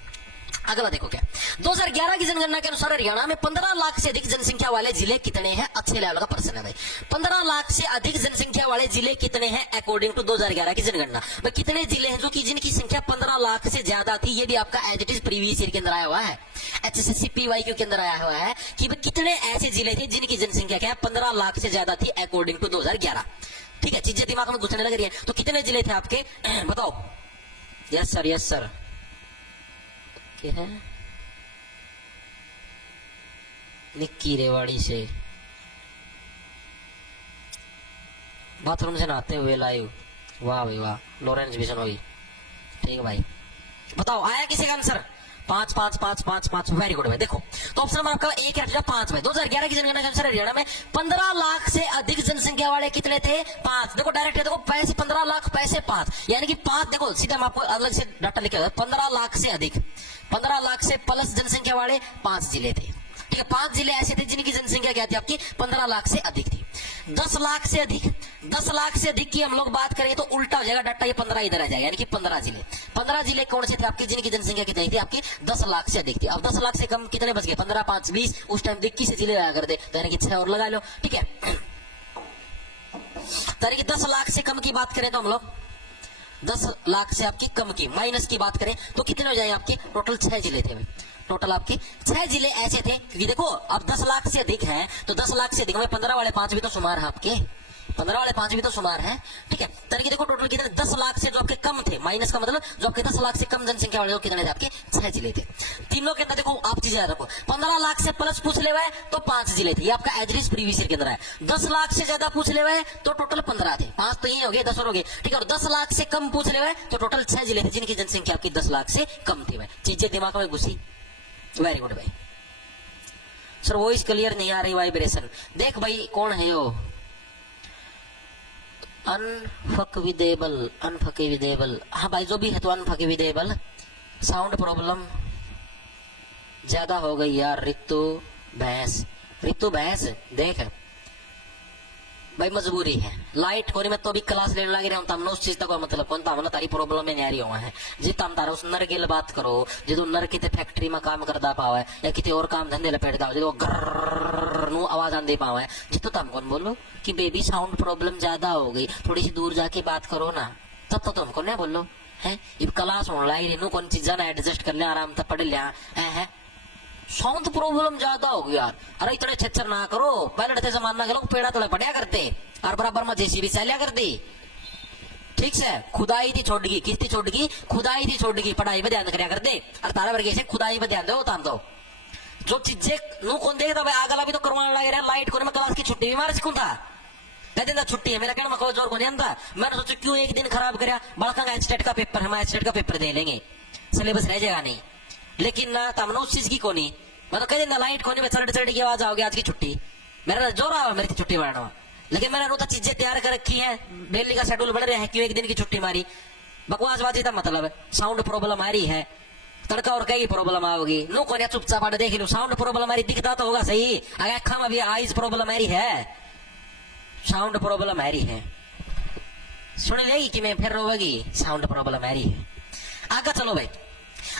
अगला देखो क्या। 2011 की जनगणना के अनुसार हरियाणा में 15 लाख से अधिक जनसंख्या वाले जिले कितने हैं, अच्छे लेवल का प्रश्न है भाई। 15 लाख से अधिक जनसंख्या वाले जिले कितने हैं अकॉर्डिंग टू 2011 की जनगणना। भाई कितने जिले हैं जो कि जिनकी संख्या 15 लाख से ज्यादा थी, ये भी आपका as it is previous year के अंदर आया हुआ है, HSSC PYQ के अंदर आया हुआ है कि कितने ऐसे जिले थे जिनकी जनसंख्या क्या है 15 लाख से ज्यादा थी अकॉर्डिंग टू 2011, ठीक है। चीजें दिमाग में घुसने लग रही है, तो कितने जिले थे आपके, बताओ। यस सर, यस सर, क्या है, निक्की रेवाड़ी से बाथरूम से नहाते हुए लाइव, वाह भाई वाह, लॉरेंस बिशनोई, ठीक है भाई। बताओ आया किसी का आंसर, 5 5 5 5 5, वेरी गुड भाई। देखो तो ऑप्शन नंबर आपका 1 है 5 भाई। 2011 की जनगणना के अनुसार हरियाणा में 15 लाख से अधिक जनसंख्या वाले कितने थे, 5। देखो डायरेक्ट है, देखो पैसे 15 लाख पैसे 5, यानी कि 5। देखो सीधा मैं आपको अलग से डाटा लिखा हुआ है, 15 लाख से अधिक, 15 लाख से प्लस जनसंख्या वाले 5 जिले थे, ठीक है। 5 जिले ऐसे थे जिनकी जनसंख्या क्या थी आपकी 15 लाख से अधिक थी। 10 लाख से अधिक, 10 लाख से अधिक की हम लोग बात करें तो उल्टा हो जाएगा डाटा, ये 15 इधर आ जाएगा, यानी कि 15 जिले। 15 जिले कौन से थे आपकी जिनकी जनसंख्या कितनी थी आपकी 10 लाख से अधिक थी। अब 10 लाख से कम कितने बच गए, 15 5 20, उस टाइम 21 से जिले आया कर दे, तो यानी कि 6 और लगा लो, ठीक है। तो यानी कि 10 लाख से कम की बात करें तो हम लोग 10 लाख से आपकी कम की माइनस की बात करें तो कितने हो जाए आपके, टोटल 6 जिले थे। टोटल आपके 6 जिले ऐसे थे, क्योंकि देखो अब 10 लाख से अधिक हैं, तो 10 लाख से अधिक में 15 वाले 5 भी तो शुमार है आपके, 15 वाले 5 भी तो शुमार है, ठीक है। तरीके देखो टोटल कितने, 10 लाख से जो आपके कम थे, माइनस का मतलब जो आपके 10 लाख से कम जनसंख्या वाले कितने थे आपके 6 जिले थे। तीनों के अंदर देखो आप चीजें याद रखो, 15 लाख से प्लस पूछ ले हुए तो 5 जिले थे, ये आपका एवरेज प्रीवियस ईयर के अंदर है। 10 लाख से ज्यादा पूछ ले हुए तो टोटल 15 थे, 5 तो ये हो गए, 10 और हो गए, ठीक है। और 10 लाख से कम पूछ ले हुए तो टोटल 6 जिले थे जिनकी जनसंख्या आपकी 10 लाख से कम थी। चीजें दिमाग में घुसी, वेरी गुड भाई। सर वॉइस क्लियर नहीं आ रही, वाइब्रेशन। देख भाई कौन है यो, अनफकविदेबल, अनफकविदेबल, हाँ भाई जो भी है तो अनफकविदेबल। साउंड प्रॉब्लम ज्यादा हो गई यार। ऋतु भैंस, ऋतु भैंस देख भाई मजबूरी है लाइट कोनी में तो भी क्लास लेने लगे हम तमने उस चीज तक मतलब कौन तामना तारी प्रॉब्लम में नहीं आ रही हुआ है जी तम तारा उस नर की बात करो जो नर किते फैक्ट्री में काम करता पावे या किते और काम धंधे लपेट दा जो गर्र नु आवाज आंदे पावे जितो तम कौन बोलो कि बेबी साउंड प्रॉब्लम ज्यादा हो गई थोड़ी सी दूर जाके बात करो ना तब तो तुमको नहीं बोलो है इब क्लास ऑनलाइन नु कौन चीजा ना एडजस्ट कर ले आराम से पढ़ लिया है साउंड प्रॉब्लम ज्यादा हो गया अरे इतने छच्चर ना करो पहले थे जमाना के लोग पेड़ा तोड़े पड़िया करते और बराबर में जेसीबी चलिया करती ठीक से खुदाई थी छोड़ गई किसती छोड़ गई खुदाई थी छोड़ गई पढ़ाई पे ध्यान करया करते और तारा वर्ग से खुदाई पे ध्यान दो ताम तो जो चीजें नु कौन देखता भाई आगला भी तो करवाने लगे रहे लाइट को मैं क्लास की छुट्टी भी मार सकूं था कहते ना छुट्टी है मेरा कहना कोई जोर को नहीं आता मैंने सोचा क्यों एक दिन खराब कराया बड़का एचटेट का पेपर हम एचटेट का पेपर दे लेंगे सिलेबस रह जाएगा नहीं लेकिन ना तमने उस चीज की कोनी मैं तो कह ना लाइट कोनी में चढ़ की आवाज आओगी आज की छुट्टी मेरा जोर आवा मेरी छुट्टी बढ़ाना लेकिन मैंने रोता चीजें तैयार कर रखी है डेली का शेड्यूल बढ़ रहा है क्यों एक दिन की छुट्टी मारी बकवासबाजी का मतलब है साउंड प्रॉब्लम आ रही है तड़का और कई प्रॉब्लम आओगी नो कोने चुपचाप देख लो साउंड प्रॉब्लम आ रही दिखता तो होगा सही अगर अखा में भी आईज प्रॉब्लम आ रही है साउंड प्रॉब्लम आ रही है सुन लेगी कि मैं फिर रोवेगी साउंड प्रॉब्लम आ रही है आगे चलो भाई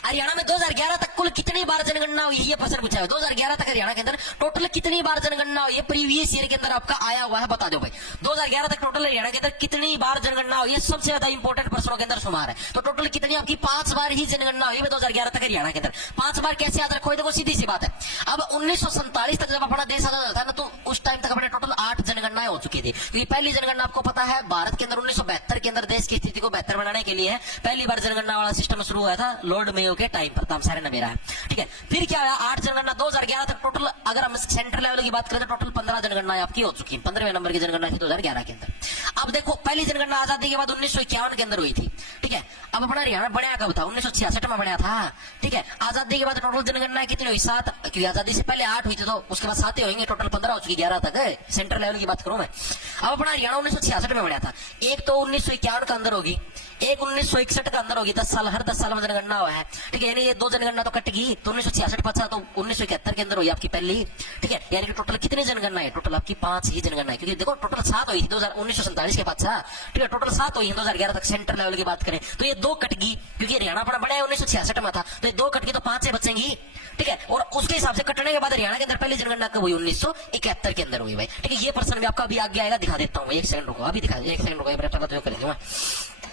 हरियाणा में 2011 तक कुल कितनी बार जनगणना हुई ये प्रश्न पूछा है 2011 तक हरियाणा के अंदर टोटल कितनी बार जनगणना हुई है प्रीवियस ईयर के अंदर आपका आया हुआ है बता दो भाई 2011 तक टोटल हरियाणा के अंदर कितनी बार जनगणना हुई है सबसे ज्यादा इंपॉर्टेंट प्रश्नों के अंदर शुमार है तो टोटल कितनी आपकी 5 बार ही जनगणना हुई है 2011 तक हरियाणा के अंदर 5 बार कैसे याद रखो देखो सीधी सी बात है अब 1947 तक जब अपना देश आजाद था ना तो उस टाइम तक अपने टोटल 8 जनगणनाएं हो चुकी थी क्योंकि पहली जनगणना आपको पता है भारत के अंदर 1972 के अंदर देश की स्थिति को बेहतर बनाने के लिए पहली बार जनगणना वाला सिस्टम शुरू हुआ था लॉर्ड मेयो के टाइम पर सारे न मेरा है ठीक है फिर क्या है 8 जनगणना 2011 तक टोटल अगर हम सेंट्रल लेवल की बात करें तो टोटल 15 जनगणना आपकी हो चुकी है 15वें नंबर की जनगणना थी 2011 के अंदर अब देखो पहली जनगणना आजादी के बाद 1951 के अंदर हुई थी ठीक है अब अपना हरियाणा बनया कब था 1966 में बनया था ठीक है आजादी के बाद टोटल जनगणना कितनी हुई 7 क्योंकि आजादी से पहले 8 हुई थी तो उसके बाद 7 होंगे टोटल 15 हो चुकी 11 तक सेंट्रल लेवल की बात करूं मैं अब अपना हरियाणा 1966 में बनया था एक तो 1951 का अंदर होगी एक 1961 का अंदर होगी 10 साल हर 10 साल में जनगणना हुआ है ठीक है यानी ये 2 जनगणना तो कटेगी तो 1966 पचा तो 1971 के अंदर हुई आपकी पहली ठीक है यानी कि टोटल कितनी जनगणना है टोटल आपकी 5 ही जनगणना है क्योंकि देखो टोटल 7 हुई थी 1947 के पचा ठीक है टोटल 7 हुई है 2011 तक सेंट्रल लेवल की बात करें तो ये 2 कटगी क्योंकि हरियाणा अपना बड़ा है 1966 में था तो ये 2 कटगी तो 5 बचेंगी ठीक है और उसके हिसाब से कटने के बाद हरियाणा के अंदर पहली जनगणना कब हुई 1971 के अंदर हुई भाई ठीक है ये प्रश्न भी आपका अभी आगे आएगा दिखा देता हूँ 1 सेकंड रुको अभी दिखा 1 सेकंड रुको तो कर दूंगा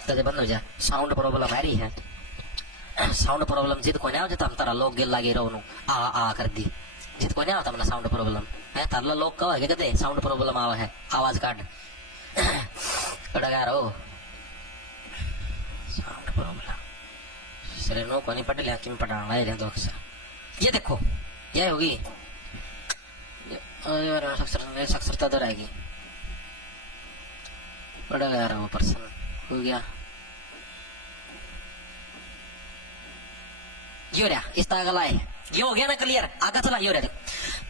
तो बंद हो जाए साउंड प्रॉब्लम आ रही है साउंड प्रॉब्लम जित को नहीं आवता हम तारा लोग गिल लागे रहो आ कर दी जित को नहीं आवता हमने साउंड प्रॉब्लम है तारा लोग कहो है कहते साउंड प्रॉब्लम आवा है आवाज काट कड़गा रहो साउंड प्रॉब्लम सरे नो को नहीं पढ़ लिया कि मैं पढ़ाना है दो अक्षर ये देखो ये होगी साक्षरता दर आएगी पढ़ गया रहा वो पर्सन हो गया यो रहा इस तरह का ये हो गया ना क्लियर आगे चला यो रहा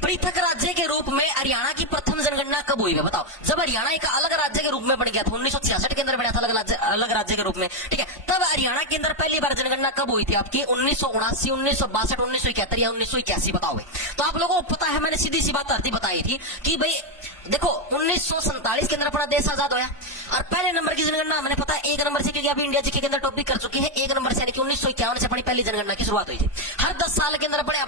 पृथक राज्य के रूप में हरियाणा की प्रथम जनगणना कब हुई है बताओ जब हरियाणा एक अलग राज्य के रूप में बन गया था 1966 के अंदर बना था अलग राज्य के रूप में ठीक है तब हरियाणा के अंदर पहली बार जनगणना कब हुई थी आपकी 1979 1962 1971 या 1981 बताओ तो आप लोगों को पता है मैंने सीधी सी बात बताई थी कि भाई देखो 1947 के अंदर अपना देश आजाद होया और पहले नंबर की जनगणना मैंने पता है 1 नंबर से क्योंकि अभी इंडिया जीके के अंदर टॉपिक कर चुकी है 1 नंबर से यानी कि 1951 से अपनी पहली जनगणना की शुरुआत हुई थी हर 10 साल के अंदर बड़े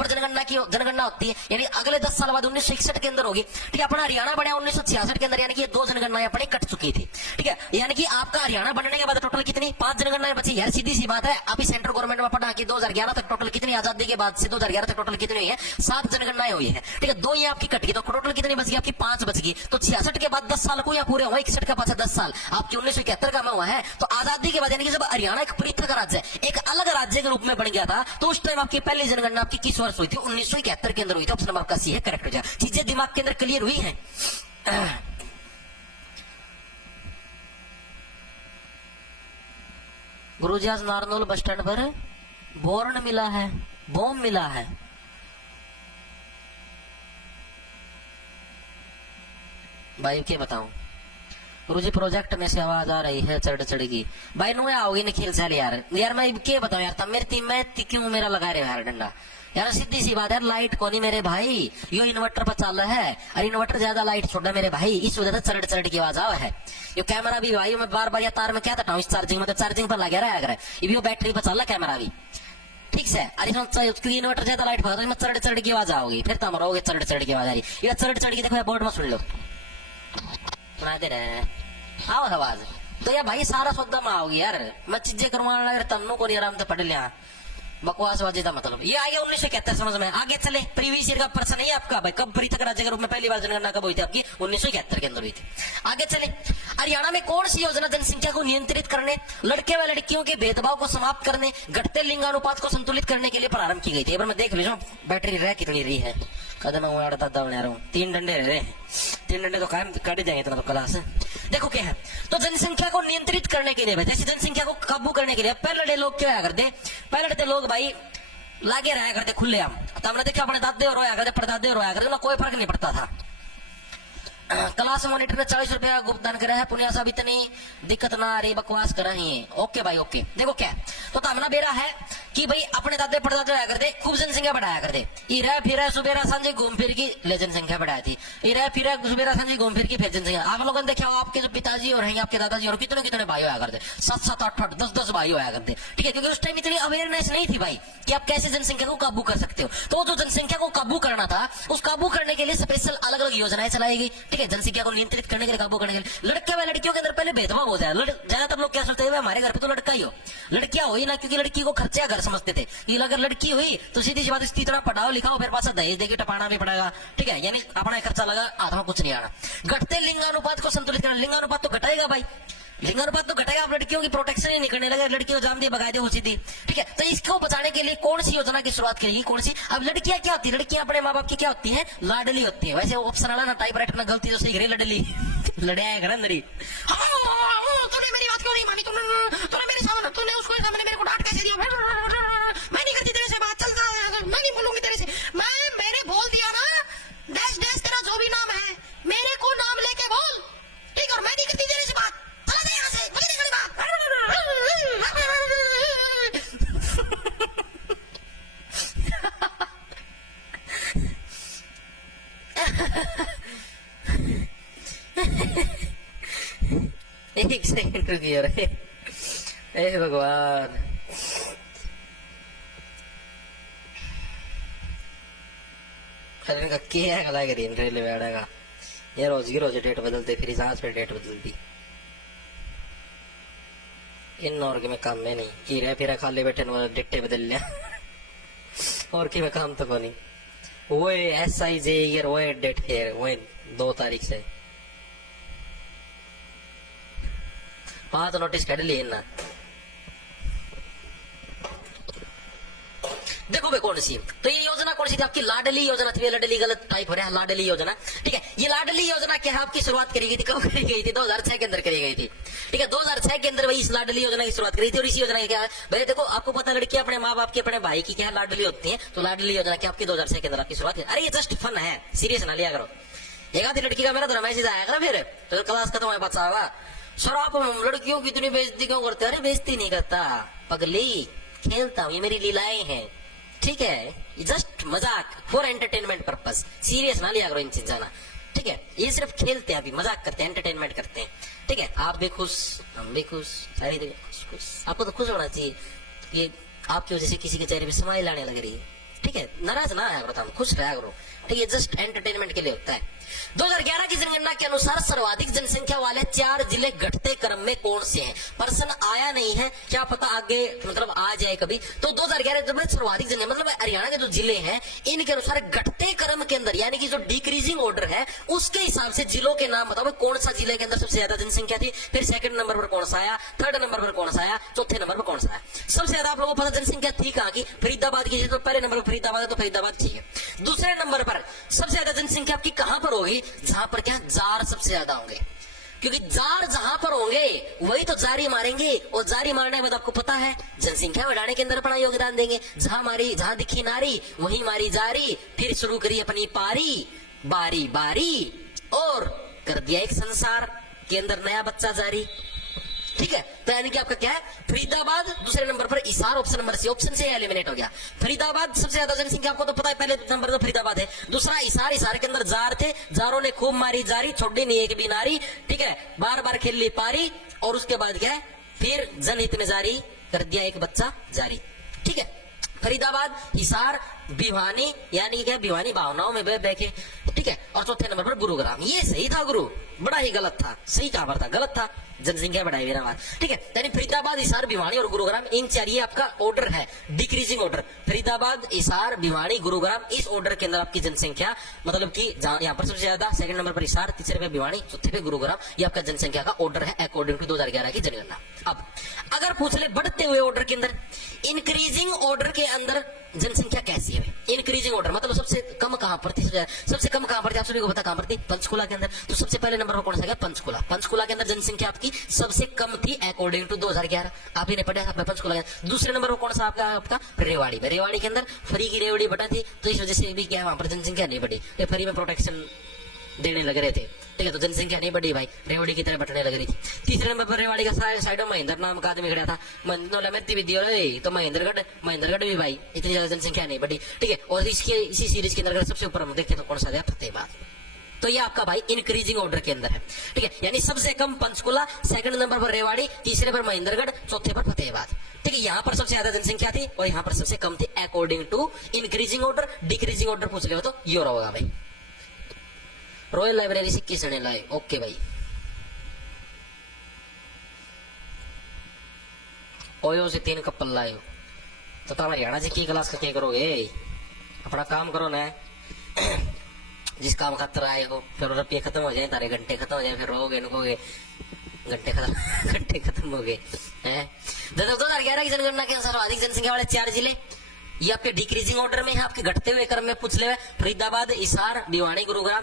जनगणना होती है यानी अगले 10 साल बाद 1961 के अंदर होगी ठीक है अपना हरियाणा बना 1966 के अंदर यानी कि 2 जनगणनाएं अपनी कट चुकी थी ठीक है यानी कि आपका हरियाणा बनने के बाद टोटल कितनी 5 जनगणनाएं बची यार सीधी सी बात है अभी सेंट्रल गवर्नमेंट में पढ़ा कि 2011 तक टोटल कितनी आजादी के बाद से 2011 तक टोटल कितनी हुई है 7 जनगणनाएं हुई है ठीक है 2 ये आपकी कट गई तो टोटल कितनी बच गई आपकी 5 बच गई तो 66 के बाद 10 साल को या पूरे हुए 61 का पाछा 10 साल आपकी 1971 का में हुआ है तो आजादी के बाद यानी कि जब हरियाणा एक पृथक राज्य एक अलग राज्य के रूप में बन गया था तो उस टाइम आपकी पहली जनगणना आपकी किस वर्ष हुई थी 1971 के अंदर हुई थी ऑप्शन नंबर आपका सी है करेक्ट हो जाए चीजें दिमाग के अंदर क्लियर हुई है गुरुजी आज नारनौल बस स्टैंड पर बोर्न मिला है बॉम्ब मिला है भाई क्या बताऊं गुरुजी प्रोजेक्ट में से आवाज आ रही है चढ़ चढ़ की। भाई नु आओगी निखिल साल यार मैं क्या बताऊं यार, तब मेरी टीम में क्यों मेरा लगा रहे हो यार डंडा यार, सीधी सी बात है, लाइट को नहीं मेरे भाई, यो इन्वर्टर पर चल रहा है और इन्वर्टर ज्यादा लाइट छोड़ मेरे भाई, इस वजह से चरड़ चरड़ की आवाज आवा है। यो कैमरा भी भाई मैं बार बार या तार में क्या था इस चार्जिंग में, तो चार्जिंग पर लगा रहा है, ये बैटरी पर चल रहा कैमरा भी ठीक से। अरे क्योंकि इन्वर्टर ज्यादा लाइट पड़ा तो चरड़ चरड़ की आवाज आओगी, फिर तुम रहोगे चरड़ चरड़ की आवाज आ रही, ये चरड़ चरड़ की देखो बोर्ड में सुन लो सुना दे रहे आओ आवाज, तो यार भाई सारा सौदा में आओगी यार, मैं चीजें करवाने लगे तन्नू को नहीं आराम से पढ़ लिया बकवासबाजी का मतलब। ये आ गया 1971 समझ में, आगे चले प्रीवियस ईयर का प्रश्न नहीं है आपका भाई, कब पृथक राज्य के रूप में पहली बार जनगणना कब हुई थी आपकी 1971 के अंदर हुई थी। आगे चले, हरियाणा में कौन सी योजना जनसंख्या को नियंत्रित करने, लड़के व लड़कियों के भेदभाव को समाप्त करने, घटते लिंगानुपात को संतुलित करने के लिए प्रारंभ की गई थी। मैं देख लीजिए बैटरी रह कितनी रही है, कदम बना रहा हूँ, 3 डंडे रह रहे हैं, 3 डंडे तो कायम काट जाएंगे इतना तो क्लास। देखो क्या है, तो जनसंख्या को नियंत्रित करने के लिए, जैसे जनसंख्या को काबू करने के लिए पहले लोग क्या करते, पहले लोग भाई लागे रहा करते खुले आम, तो हमने देखा अपने दादे और रोया करते, परदादे रोया करते, कोई फर्क नहीं पड़ता था। क्लास मॉनिटर ने 40 रुपया भुगतान करा है, पुनिया साहब इतनी दिक्कत ना आ रही, बकवास करा ही है। ओके भाई ओके, देखो क्या तो हमना बेरा है कि भाई अपने दादे परदादे आया करते, खूब जनसंख्या बढ़ाया करते, इरा फिरा सुबेरा सांझे घूम फिर की ले जनसंख्या बढ़ाई थी, इरा फिरा सुबेरा सांझे घूम फिर की फिर जनसंख्या। आप लोगों ने देखा आपके जो पिताजी और हैं आपके दादाजी और कितने कितने भाई आया करते, 7-7 8-8 10-10 भाई आया करते, ठीक है, क्योंकि उस टाइम इतनी अवेयरनेस नहीं थी भाई कि आप कैसे जनसंख्या को काबू कर सकते हो। तो जो जनसंख्या को काबू करना था, उस काबू करने के लिए स्पेशल अलग अलग योजनाएं चलाई गई, ठीक है, जनसंख्या को नियंत्रित करने के लिए, काबू करने के लिए। लड़के व लड़कियों के अंदर पहले भेदभाव हो जाए, ज्यादातर लोग क्या सोचते हैं हमारे घर पे तो लड़का ही हो, लड़कियां हो ही ना, क्योंकि लड़की को खर्चा घर समझते थे कि अगर लड़की हुई तो सीधी सी बात इसकी तरह पढ़ाओ लिखाओ फिर पास दहेज देके टपाना भी पड़ेगा, ठीक है, यानी अपना खर्चा लगा आधा कुछ नहीं आना। घटते लिंगानुपात को संतुलित करना, लिंगानुपात तो घटाएगा भाई, लिंगानुपात तो घटेगा, आप लड़कियों की प्रोटेक्शन ही नहीं करने लगे, लड़कियों को जाम दिए भगा दे वो सीधी, ठीक है। तो इसको बचाने के लिए कौन सी योजना की शुरुआत करेगी, कौन सी। अब लड़कियां क्या होती है, लड़कियां अपने माँ बाप की क्या होती है, लाडली होती है। वैसे ऑप्शन वाला ना टाइप राइटर ना गलती तो सही करे लडली लड़े आए घर अंदर ही, तूने मेरी बात क्यों नहीं मानी, तूने मेरे सामने, तूने उसको सामने मेरे को डांट कैसे दिया, मैं नहीं करती तेरे से बात, चलता मैं नहीं बोलूंगी तेरे से, मैंने बोल दिया ना डैश डैश तेरा जो भी नाम है मेरे को नाम लेके बोल, ठीक, और मैं नहीं करती तेरे से बात, चला जा यहाँ से, मुझे नहीं करनी बात। एक सेकंड रुकिए रे, हे भगवान, क्या गला करी रेलवे आड़ेगा ये रोज की रोज डेट बदलते, फिर आज फिर डेट बदलती, इन और के में काम में नहीं की रहे, फिर खाली बैठे डेटे बदल लिया और की में काम तो को नहीं, वो SIJ ईयर वो डेट है वो 2 तारीख से 5 नोटिस कट लिए ना। देखो भाई कौन सी, तो ये योजना कौन सी थी आपकी, लाडली योजना थी, लाडली गलत टाइप हो रहा है, लाडली योजना, ठीक है। ये लाडली योजना क्या है आपकी शुरुआत करी गई थी, कब करी गई थी, 2006 के अंदर करी गई थी, ठीक है, 2006 के अंदर वही इस लाडली योजना की शुरुआत करी थी। और इसी योजना की क्या है भाई, देखो आपको पता लड़कियां अपने माँ बाप की अपने भाई की क्या लाडली होती है, तो लाडली योजना की आपकी 2006 के अंदर आपकी शुरुआत है। अरे ये जस्ट फन है, सीरियस ना लिया करो, एक आधी लड़की का मेरा तो मैसेज आया करा फिर तो क्लास खत्म है बच्चा होगा, सर आप लड़कियों की इतनी बेइज्जती क्यों करते, अरे बेइज्जती नहीं करता पगली, खेलता हूँ, ये मेरी लीलाएं हैं, ठीक है, जस्ट मजाक फॉर एंटरटेनमेंट पर्पस, सीरियस ना लिया करो इन चीजों ना, ठीक है, ये सिर्फ खेलते हैं, अभी मजाक करते हैं, एंटरटेनमेंट करते हैं, ठीक है। आप भी खुश, हम भी खुश, सारी जगह खुश खुश, आपको तो खुश होना चाहिए, ये आपकी वजह से किसी के चेहरे पे स्माइल आने लग रही है, ठीक है, नाराज ना आया करो, हम खुश रहा करो, ठीक है, जस्ट एंटरटेनमेंट के लिए होता है। 2011 की जनगणना के अनुसार सर्वाधिक जनसंख्या वाले 4 जिले घटते क्रम में कौन से हैं, प्रश्न आया नहीं है, क्या पता आगे मतलब आ जाए कभी। तो 2011 में सर्वाधिक जनसंख्या मतलब हरियाणा के जो जिले हैं इनके अनुसार घटते क्रम के अंदर यानी कि जो डिक्रीजिंग ऑर्डर है उसके हिसाब से जिलों के नाम बताओ, कौन सा जिले के अंदर सबसे ज्यादा जनसंख्या थी, फिर 2nd नंबर पर कौन सा आया, 3rd नंबर पर कौन सा आया, 4थे नंबर पर कौन सा आया। सबसे ज्यादा आप लोगों को पता जनसंख्या थी कहाँ की, फरीदाबाद की, तो पहले नंबर पर फरीदाबाद है तो फरीदाबाद ठीक है। दूसरे नंबर पर सबसे ज्यादा जनसंख्या आपकी कहां पर होगी, जहां पर क्या जार सबसे ज्यादा होंगे, क्योंकि जार जहां पर होंगे वही तो जारी मारेंगे, और जारी मारने के बाद आपको पता है जनसंख्या बढ़ाने के अंदर अपना योगदान देंगे। जहां दिखी नारी वही मारी जारी, फिर शुरू करी अपनी पारी, बारी बारी और कर दिया एक संसार। के अंदर नया बच्चा जारी। ठीक है, तो यानी कि आपका क्या है, फरीदाबाद दूसरे नंबर पर, Hisar option number C, option से एलिमिनेट हो गया। फरीदाबाद सबसे ज्यादा जनसंख्या आपको तो पता है, पहले नंबर तो फरीदाबाद है, दूसरा हिसार, हिसार के अंदर जार थे, जारों ने खूब मारी जारी, छोड़ी नहीं एक भी नारी। ठीक है, बार बार खेल ली पारी, और उसके बाद क्या है, फिर जनहित में जारी कर दिया एक बच्चा जारी। ठीक है, फरीदाबाद, हिसार, भिवानी, यानी कि क्या, भिवानी भावनाओं में बह के। ठीक है, और चौथे नंबर पर गुरुग्राम। ये सही था गुरु, बड़ा ही गलत था। सही कहां पर था, गलत था, जनसंख्या बढ़ाई मेरा बात। ठीक है, यानी फरीदाबाद, हिसार, भिवानी और गुरुग्राम, इन चार, ये आपका ऑर्डर है, डिक्रीजिंग ऑर्डर। फरीदाबाद, हिसार, भिवानी, गुरुग्राम, इस ऑर्डर के अंदर आपकी जनसंख्या, मतलब कि यहाँ पर सबसे ज्यादा, सेकंड नंबर पर हिसार, तीसरे पे भिवानी, चौथे पे गुरुग्राम, ये आपका जनसंख्या का ऑर्डर है अकॉर्डिंग टू 2011 की जनगणना। अब अगर पूछ ले बढ़ते हुए ऑर्डर के अंदर, इंक्रीजिंग ऑर्डर के अंदर जनसंख्या कैसी है? इंक्रीजिंग ऑर्डर मतलब सबसे कम कहां पर थी, सबसे कम कहां पर थी, आप सभी को पता कहां पर थी, पंचकुला के अंदर। तो सबसे पहले नंबर पर कौन सा है, पंचकुला। पंचकुला के अंदर जनसंख्या आपकी सबसे कम थी अकॉर्डिंग टू 2011, आप ही ने पढ़ा था पंचकुला। दूसरे नंबर पर कौन सा आपका रेवाड़ी। रेवाड़ी के अंदर फरी की रेवड़ी बटा थी, तो इस वजह से भी क्या वहां पर जनसंख्या नहीं बढ़ी, फरी में प्रोटेक्शन देने लग रहे थे। ठीक है, तो जनसंख्या नहीं बढ़ी भाई, रेवड़ी की तरह बटने लग रही थी। तीसरे नंबर पर रेवाड़ी का साइड में महेंद्र नाम का आदमी खड़ा था, तो महेंद्रगढ़ भी भाई इतनी ज्यादा जनसंख्या नहीं बढ़ी। ठीक है, और इसी सीरीज के अंदर सबसे ऊपर हम देखें तो कौन सा है, फतेहाबाद। तो ये आपका भाई इंक्रीजिंग ऑर्डर के अंदर है। ठीक है, यानी सबसे कम पंचकुला, सेकंड नंबर पर रेवाड़ी, तीसरे पर महेंद्रगढ़, चौथे पर फतेहाबाद। ठीक है, यहाँ पर सबसे ज्यादा जनसंख्या थी और यहाँ पर सबसे कम थी according to increasing order. Decreasing order पूछ ले तो ये होगा भाई। रॉयल लाइब्रेरी से किस ने लाए, ओके भाई। ओयो से 3 कप लाए, तो तुम हरियाणा जी की क्लास का क्या करोगे? अपना काम करो ना, जिस काम खातर आए हो। फिर रुपये खत्म हो जाए, तारे घंटे खत्म हो जाए, फिर रोगे नुकोगे, घंटे खत्म हो गए हैं। 2011 की जनगणना के अनुसार अधिक जनसंख्या वाले 4 जिले, ये आपके डिक्रीजिंग ऑर्डर में है। आपके घटते हुए क्रम में पूछ ले, फरीदाबाद, हिसार, भिवानी, गुरुग्राम।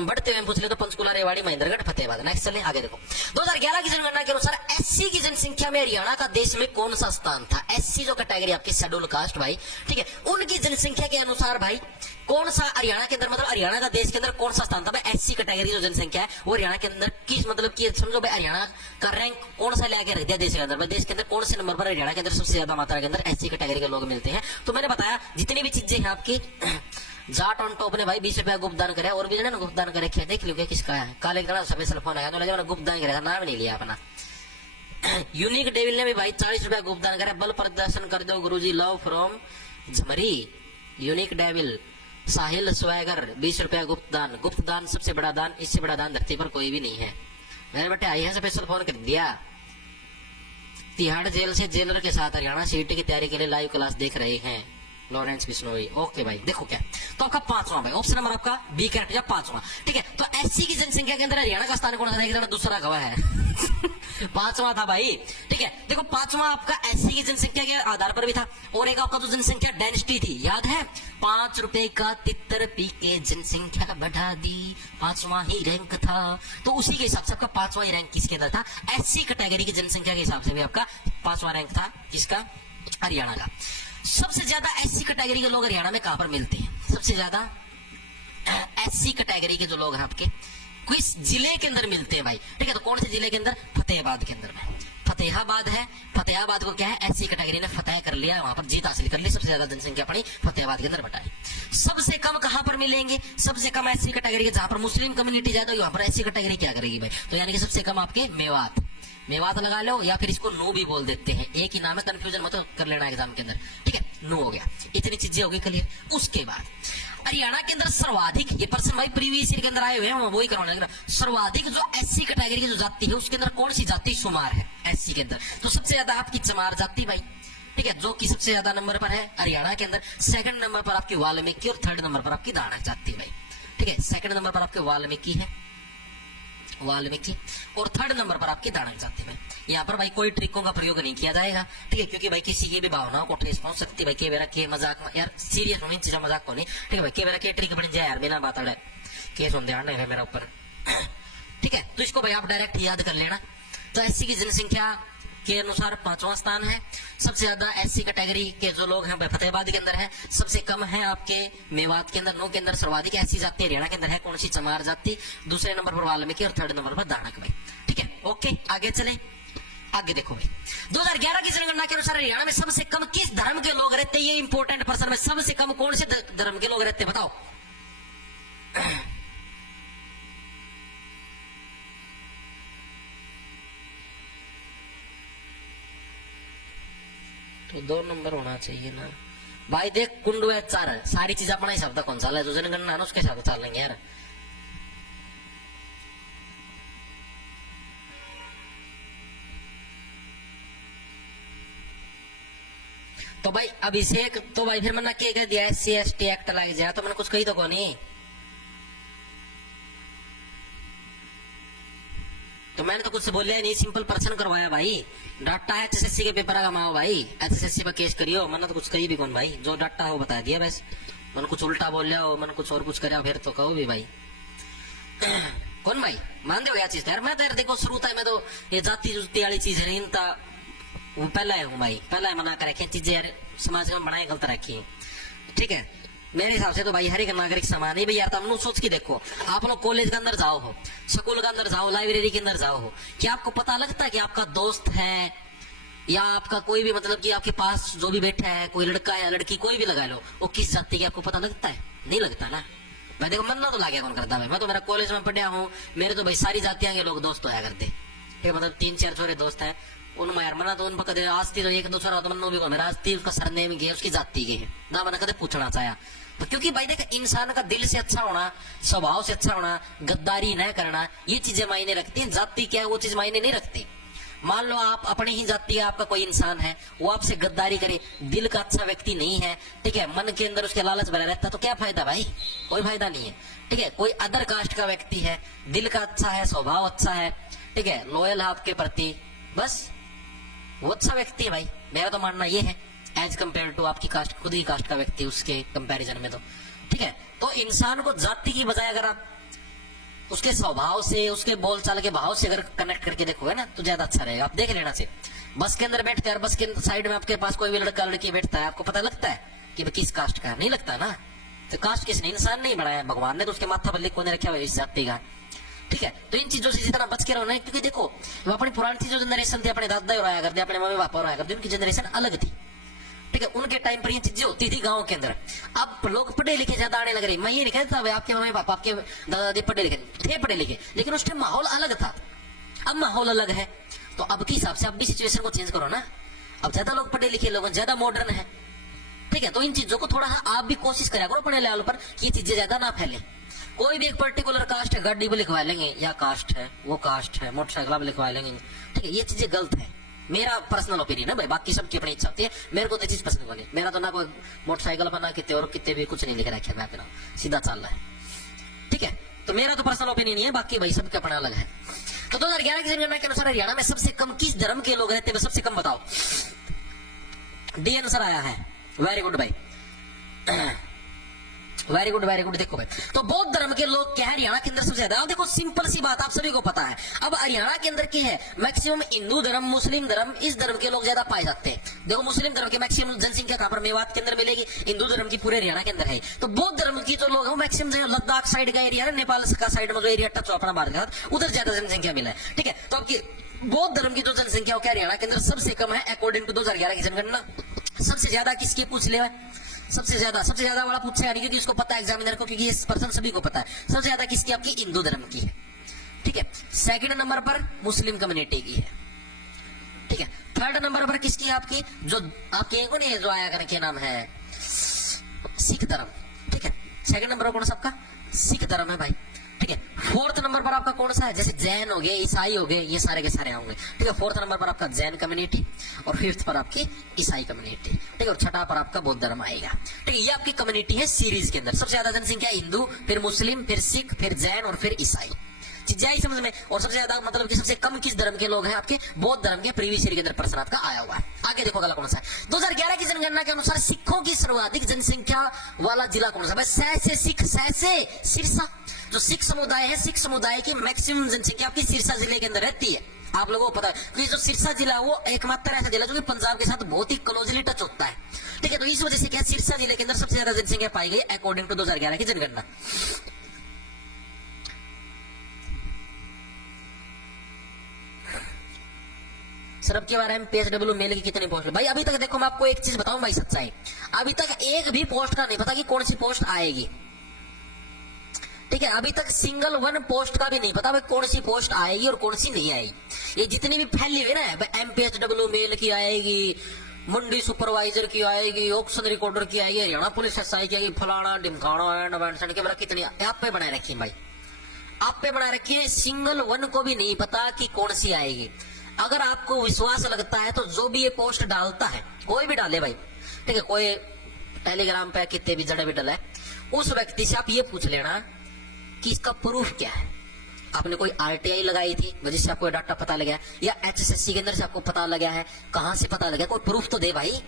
बढ़ते हुए पूछ ले तो पंचकुला, रेवाड़ी, महेंद्रगढ़, फतेहाबाद। नेक्स्ट चले आगे देखो, 2011 की जनगणना के अनुसार एससी की जनसंख्या में हरियाणा का देश में कौन सा स्थान था? एससी जो कैटेगरी आपकी शेड्यूल कास्ट भाई, ठीक है, उनकी जनसंख्या के अनुसार भाई कौन सा हरियाणा के अंदर, मतलब हरियाणा का देश के अंदर कौन सा स्थान था भाई? एससी कैटेगरी जो जनसंख्या है वो हरियाणा के अंदर किस, मतलब कि समझो भाई हरियाणा का रैंक कौन सा लेके रख दिया देश के अंदर, देश के अंदर कौन से नंबर पर हरियाणा के अंदर सबसे ज्यादा मात्रा के अंदर एससी कैटेगरी के लोग मिलते हैं। तो मैंने बताया जितनी भी चीजें हैं आपकी, जाट ऑन टॉप ने भाई 20 रुपया गुप्तदान करे, और भी जने गुप्तदान करे, देख लो किसका है। काले स्पेशल फोन आया तो गुप्तदान करेगा, नाम नहीं लिया अपना। यूनिक डेविल ने भी भाई 40 रुपया गुप्तदान करे, बल प्रदर्शन कर दो गुरुजी, love from Jhamri. Unique devil, Sahil swagger 20 रुपया गुप्तदान। गुप्तदान सबसे बड़ा दान, इससे बड़ा दान धरती पर कोई भी नहीं है। मेरे बेटे आई है, स्पेशल फोन कर दिया। तिहाड़ जेल से जेलर के साथ हरियाणा सीटी की तैयारी के लिए लाइव क्लास देख रहे हैं लॉरेंस बिश्नोई। ओके भाई, देखो क्या तो आपका 5वां भाई, ऑप्शन नंबर आपका बी करेक्ट या 5वां। ठीक है, तो एससी की जनसंख्या के अंदर हरियाणा का स्थान कौन सा है? दूसरा गवाह है 5वां था भाई। ठीक है, देखो 5वां आपका एससी की जनसंख्या के आधार पर भी था, और एक आपका जो जनसंख्या डेंसिटी थी, याद है 5 रुपए का तितर पी के जनसंख्या बढ़ा दी, 5वां ही रैंक था। तो उसी के हिसाब से आपका 5वां ही रैंक किसके अंदर था? एससी कैटेगरी की जनसंख्या के हिसाब से भी आपका 5वां रैंक था, किसका? हरियाणा का। सबसे ज्यादा एससी कैटेगरी के लोग हरियाणा में कहां पर मिलते हैं? सबसे ज्यादा एससी कैटेगरी के जो लोग हैं आपके किस जिले के अंदर मिलते हैं भाई? ठीक है, तो कौन से जिले के अंदर? फतेहाबाद के अंदर में फतेहाबाद है। फतेहाबाद को क्या है, एससी कैटेगरी ने फतेह कर लिया, वहां पर जीत हासिल कर ली, सबसे ज्यादा जनसंख्या पड़ी फतेहाबाद के अंदर बटाई। सबसे कम कहां पर मिलेंगे? सबसे कम एससी कैटेगरी के, जहां पर मुस्लिम कम्युनिटी ज्यादा होगी वहां पर एससी कैटेगरी क्या करेगी भाई? तो यानी कि सबसे कम आपके मेवात, मेवात लगा लो, या फिर इसको नो भी बोल देते हैं, एक ही नाम है, कंफ्यूजन मत कर लेना एग्जाम के अंदर। ठीक है, नो हो गया। इतनी चीजें हो गई क्लियर। उसके बाद हरियाणा के अंदर सर्वाधिक, ये पर्सन भाई प्रीवियस ईयर के अंदर आए हुए हैं, वही करवाने लग रहा। सर्वाधिक जो एससी कैटेगरी की जो जाति है उसके अंदर कौन सी जाति शुमार है एससी के अंदर? तो सबसे ज्यादा आपकी चमार जाति भाई, ठीक है, जो कि सबसे ज्यादा नंबर पर है हरियाणा के अंदर। सेकंड नंबर पर आपकी वाल्मीकि और थर्ड नंबर पर आपकी दानक जाति भाई। ठीक है, सेकंड नंबर पर आपके वाल्मीकि है, वाल्मीकि, और थर्ड नंबर पर आपकी दानक जाति में। यहाँ पर भाई कोई ट्रिकों का प्रयोग नहीं किया जाएगा। ठीक है, क्योंकि भाई किसी की भी भावनाओं को ठेस पहुंच सकती है भाई। के मेरा के मजाक यार सीरियस होनी चाहिए, मजाक को नहीं। ठीक है भाई, के मेरा के ट्रिक बन जाए यार, बिना बात अड़े केस होने ध्यान नहीं है मेरा ऊपर। ठीक है, तो इसको भाई आप डायरेक्ट याद कर लेना। तो एससी की जनसंख्या के अनुसार 5वां स्थान है। सबसे ज्यादा एससी कैटेगरी के जो लोग हैं वह फतेहाबाद के अंदर है। सबसे कम है आपके मेवात के अंदर। 9 के अंदर सर्वाधिक ऐसी जाति हरियाणा के अंदर है कौन सी? चमार जाति। दूसरे नंबर पर वाल्मीकि और थर्ड नंबर पर दानक भाई। ठीक है, ओके, आगे चले। आगे देखो भाई, 2011 की जनगणना के अनुसार हरियाणा में सबसे कम किस धर्म के लोग रहते हैं? ये इंपॉर्टेंट पर्सन में सबसे कम कौन से धर्म के लोग रहते हैं बताओ? तो 2 नंबर होना चाहिए ना भाई। देख कुंडू है 4, सारी चीज अपना हिसाब कौन सा है? जो जनगणना ना उसके हिसाब चल लेंगे यार। तो भाई अभिषेक तो भाई फिर मैंने क्या कह दिया? SC/ST एक्ट लग जाए तो मैंने कुछ कही तो कौन नहीं। तो मैंने तो कुछ बोलिया नहीं, सिंपल पर्सन करवाया भाई। डाटा है HSSC के पेपर का माओ भाई, HSSC पर केस करियो। मैंने तो कुछ कही भी कौन भाई, जो डाटा हो बता दिया बस। मैंने कुछ उल्टा बोल लिया हो, मैंने कुछ और कुछ कराया फिर तो कहो भी भाई। कौन भाई मान दो चीज यार। मैं तो यार देखो शुरू था मैं तो ये जाति जुती वाली चीज है इनता वो पहला है हूँ भाई, पहला है मना कर रखे चीजें यार समाज में बनाए गलत रखी है। ठीक है, मेरे हिसाब से तो भाई हर एक नागरिक समान है भाई। यार तुम सोच के देखो, आप लोग कॉलेज के अंदर जाओ हो, स्कूल के अंदर जाओ, लाइब्रेरी के अंदर जाओ हो, क्या आपको पता लगता है कि आपका दोस्त है या आपका कोई भी मतलब कि आपके पास जो भी बैठा है कोई लड़का या लड़की कोई भी लगा लो, वो किस जाति के आपको पता लगता है? नहीं लगता ना भाई। देखो मन तो लागे कौन करता भाई। मैं तो मेरा कॉलेज में पढ़ा हूँ, मेरे तो भाई सारी जातियां के लोग दोस्त होया करते। ठीक मतलब 3-4 छोरे दोस्त है उनमें यार मना तो उन कदे आस्ती तो एक दूसरा तो मनो भी को मेरा आस्ती उसका सरनेम के उसकी जाति के ना मैंने कदे पूछना चाहा। तो क्योंकि भाई देख इंसान का दिल से अच्छा होना, स्वभाव से अच्छा होना, गद्दारी न करना, ये चीजें मायने रखती हैं। जाति क्या है वो चीज मायने नहीं रखती। मान लो आप अपनी ही जाति का आपका कोई इंसान है, वो आपसे गद्दारी करे, दिल का अच्छा व्यक्ति नहीं है, ठीक है, मन के अंदर उसके लालच भरा रहता, तो क्या फायदा भाई? कोई फायदा नहीं है। ठीक है, कोई अदर कास्ट का व्यक्ति है, दिल का अच्छा है, स्वभाव अच्छा है, ठीक है, लॉयल है आपके प्रति, बस वो अच्छा व्यक्ति है भाई। मेरा तो मानना ये है एज कम्पेयर टू आपकी कास्ट, खुद ही कास्ट का व्यक्ति उसके कंपैरिजन में। तो ठीक है, तो इंसान को जाति की बजाय अगर आप उसके स्वभाव से, उसके बोलचाल के भाव से अगर कनेक्ट करके देखोगे ना तो ज्यादा अच्छा रहेगा। आप देख लेना से बस के अंदर बैठकर बस के साइड में आपके पास कोई भी लड़का लड़की बैठता है, आपको पता लगता है कि भाई किस कास्ट का है? नहीं लगता ना। तो कास्ट किसने? इंसान नहीं बनाया, भगवान ने तो उसके माथा पर लिख को रखा हुआ इस जाति का। ठीक है, तो इन चीजों से जितना बच के रहो ना, क्योंकि देखो वो अपनी पुरानी जो जनरेशन थी, अपने दादा और आया करते, अपने मम्मी पापा और आया करते, उनकी जनरेशन अलग थी। ठीक है, उनके टाइम पर ये चीजें होती थी गांव के अंदर। अब लोग पढ़े लिखे ज्यादा आने लग रहे। मैं ये नहीं कहता भाई आपके मम्मी पापा आपके दादा दादी पढ़े लिखे थे, पढ़े लिखे, लेकिन उस टाइम माहौल अलग था। अब माहौल अलग है, तो अब के हिसाब से अब भी सिचुएशन को चेंज करो ना। अब ज्यादा लोग पढ़े लिखे लोग ज्यादा मॉडर्न है। ठीक है, तो इन चीजों को थोड़ा आप भी कोशिश करा करो अपने लेवल पर कि ये चीजें ज्यादा ना फैले। कोई भी एक पर्टिकुलर कास्ट है, गाड़ी भी लिखवा लेंगे, या कास्ट है वो कास्ट है, मोटरसाइकिल भी लिखवा लेंगे। ठीक है, ये चीजें गलत है, मेरा पर्सनल ओपिनियन है भाई। बाकी सबकी अपनी इच्छा होती है, मेरे को तो चीज पसंद बनी। मेरा तो ना कोई मोटरसाइकिल बना कितने और कितने भी कुछ नहीं लिख रखा मैं अपना, सीधा चल रहा है। ठीक है, तो मेरा तो पर्सनल ओपिनियन है, बाकी भाई सबका अपना अलग है। तो 2011 की जनगणना के अनुसार हरियाणा में सबसे कम किस धर्म के लोग रहते हैं? सबसे कम बताओ। डी आंसर आया है, वेरी गुड भाई, वेरी गुड वेरी गुड। देखो भाई, तो बौद्ध धर्म के लोग क्या है हरियाणा के अंदर सबसे ज्यादा? अब देखो सिंपल सी बात आप सभी को पता है। अब हरियाणा के अंदर क्या है, मैक्सिमम हिंदू धर्म, मुस्लिम धर्म, इस धर्म के लोग ज्यादा पाए जाते हैं। देखो मुस्लिम धर्म की मैक्सिमम जनसंख्या कहां पर? मेवात के अंदर मिलेगी। हिंदू धर्म की पूरे हरियाणा के अंदर है। तो बौद्ध धर्म की जो लोग हैं मैक्सिमम जो लद्दाख साइड का एरिया है, नेपाल का साइड में जो एरिया टच हो अपना भारत का, उधर ज्यादा जनसंख्या मिला है। ठीक है, तो आपकी बौद्ध धर्म की जो जनसंख्या क्या हरियाणा के अंदर सबसे कम है अकॉर्डिंग टू 2011 की जनगणना। सबसे ज्यादा किसकी पूछ ले? सबसे ज्यादा वाला पूछेगा नहीं, क्योंकि इसको पता है एग्जामिनर को, क्योंकि इस पर्सन सभी को पता है। सबसे ज्यादा किसकी? आपकी हिंदू धर्म की है। ठीक है, सेकंड नंबर पर मुस्लिम कम्युनिटी की है। ठीक है, थर्ड नंबर पर किसकी? आपकी जो आपके जो आया करके नाम है सिख धर्म। ठीक है, सेकंड नंबर पर कौन सा आपका? सिख धर्म है भाई। ठीक है, फोर्थ नंबर पर आपका कौन सा है? जैसे जैन हो गए, ईसाई हो गए, ये सारे के सारे होंगे। ठीक है, फोर्थ नंबर पर आपका जैन कम्युनिटी, और फिफ्थ पर आपकी ईसाई कम्युनिटी। ठीक है, और छठा पर आपका बौद्ध धर्म आएगा। ठीक है, ये आपकी कम्युनिटी है सीरीज के अंदर। सबसे ज्यादा जनसंख्या हिंदू, फिर मुस्लिम, फिर सिख, फिर जैन और फिर ईसाई। चीज आई समझ में? और सबसे ज्यादा मतलब कि सबसे कम किस धर्म के लोग हैं? आपके बौद्ध धर्म के प्रीवियस ईयर के अंदर प्रश्न आपका आया हुआ है। आगे देखो अगला कौन सा है। 2011 की जनगणना के अनुसार सिखों की सर्वाधिक जनसंख्या वाला जिला कौन सा? सहसे सिख, सहसे सिरसा। जो सिख समुदाय है, सिख समुदाय की मैक्सिमम जनसंख्या आपकी सिरसा जिले के अंदर रहती है। आप लोगों को पता है कि जो सिरसा जिला है वो एकमात्र ऐसा जिला जो कि पंजाब के साथ बहुत ही क्लोजली टच होता है। ठीक है, तो इस वजह से क्या सिरसा जिले के अंदर सबसे ज्यादा जनसंख्या पाई गई अकॉर्डिंग टू 2011 की जनगणना। सर अब के बारे में PSW मेल की कितनी पोस्ट भाई? अभी तक देखो मैं आपको एक चीज बताऊं भाई, सच्चाई अभी तक एक भी पोस्ट का नहीं पता कि कौन सी पोस्ट आएगी। ठीक है, अभी तक सिंगल वन पोस्ट का भी नहीं पता भाई कौन सी पोस्ट आएगी और कौन सी नहीं आएगी। ये जितनी भी फैली हुई ना MPSW मेल की आएगी, मंडी सुपरवाइजर की आएगी, ऑक्शन रिकॉर्डर की आएगी, हरियाणा पुलिस SI की आएगी, फलाना ढिमकाना एंड के कितनी आप पे बनाए रखी भाई, आप पे बनाए रखी है। सिंगल वन को भी नहीं पता कि कौन सी आएगी। अगर आपको विश्वास लगता है तो जो भी ये पोस्ट डालता है, कोई भी डाले भाई, ठीक है, कोई टेलीग्राम पे कितने भी जड़े भी डला है, उस व्यक्ति से आप ये पूछ लेना कि इसका प्रूफ क्या है। आपने कोई RTI लगाई थी वजह से आपको डाटा पता लगा, या HSSC के अंदर से आपको पता लगा है, कहां से पता लगा, कोई प्रूफ तो दे भाई।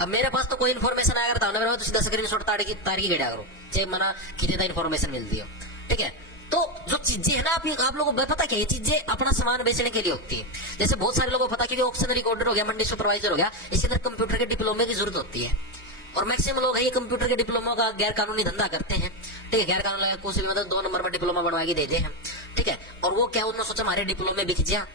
अब मेरे पास तो कोई इन्फॉर्मेशन आया करता मेरे पास तो सीधा स्क्रीनशॉट तार की गेड़ा करो, चाहे मना कितनी इन्फॉर्मेशन मिलती हो। ठीक है, तो जो चीजें है ना आप लोगों को पता क्या, ये चीजें अपना सामान बेचने के लिए होती है। जैसे बहुत सारे लोगों को पता कि ऑक्शन रिकॉर्डर हो गया, मंडी सुपरवाइजर हो गया, इसके अंदर कंप्यूटर के डिप्लोमे की जरूरत होती है। और मैक्सिमम लोग है ये कंप्यूटर के डिप्लोमा का गैर कानूनी धंधा करते हैं। ठीक है, गैर कानूनी कुछ भी मतलब 2 नंबर में डिप्लोमा बनवा के दे दे हैं। ठीक है, और वो क्या उन्होंने सोचा हमारे डिप्लोमे बिक जाए,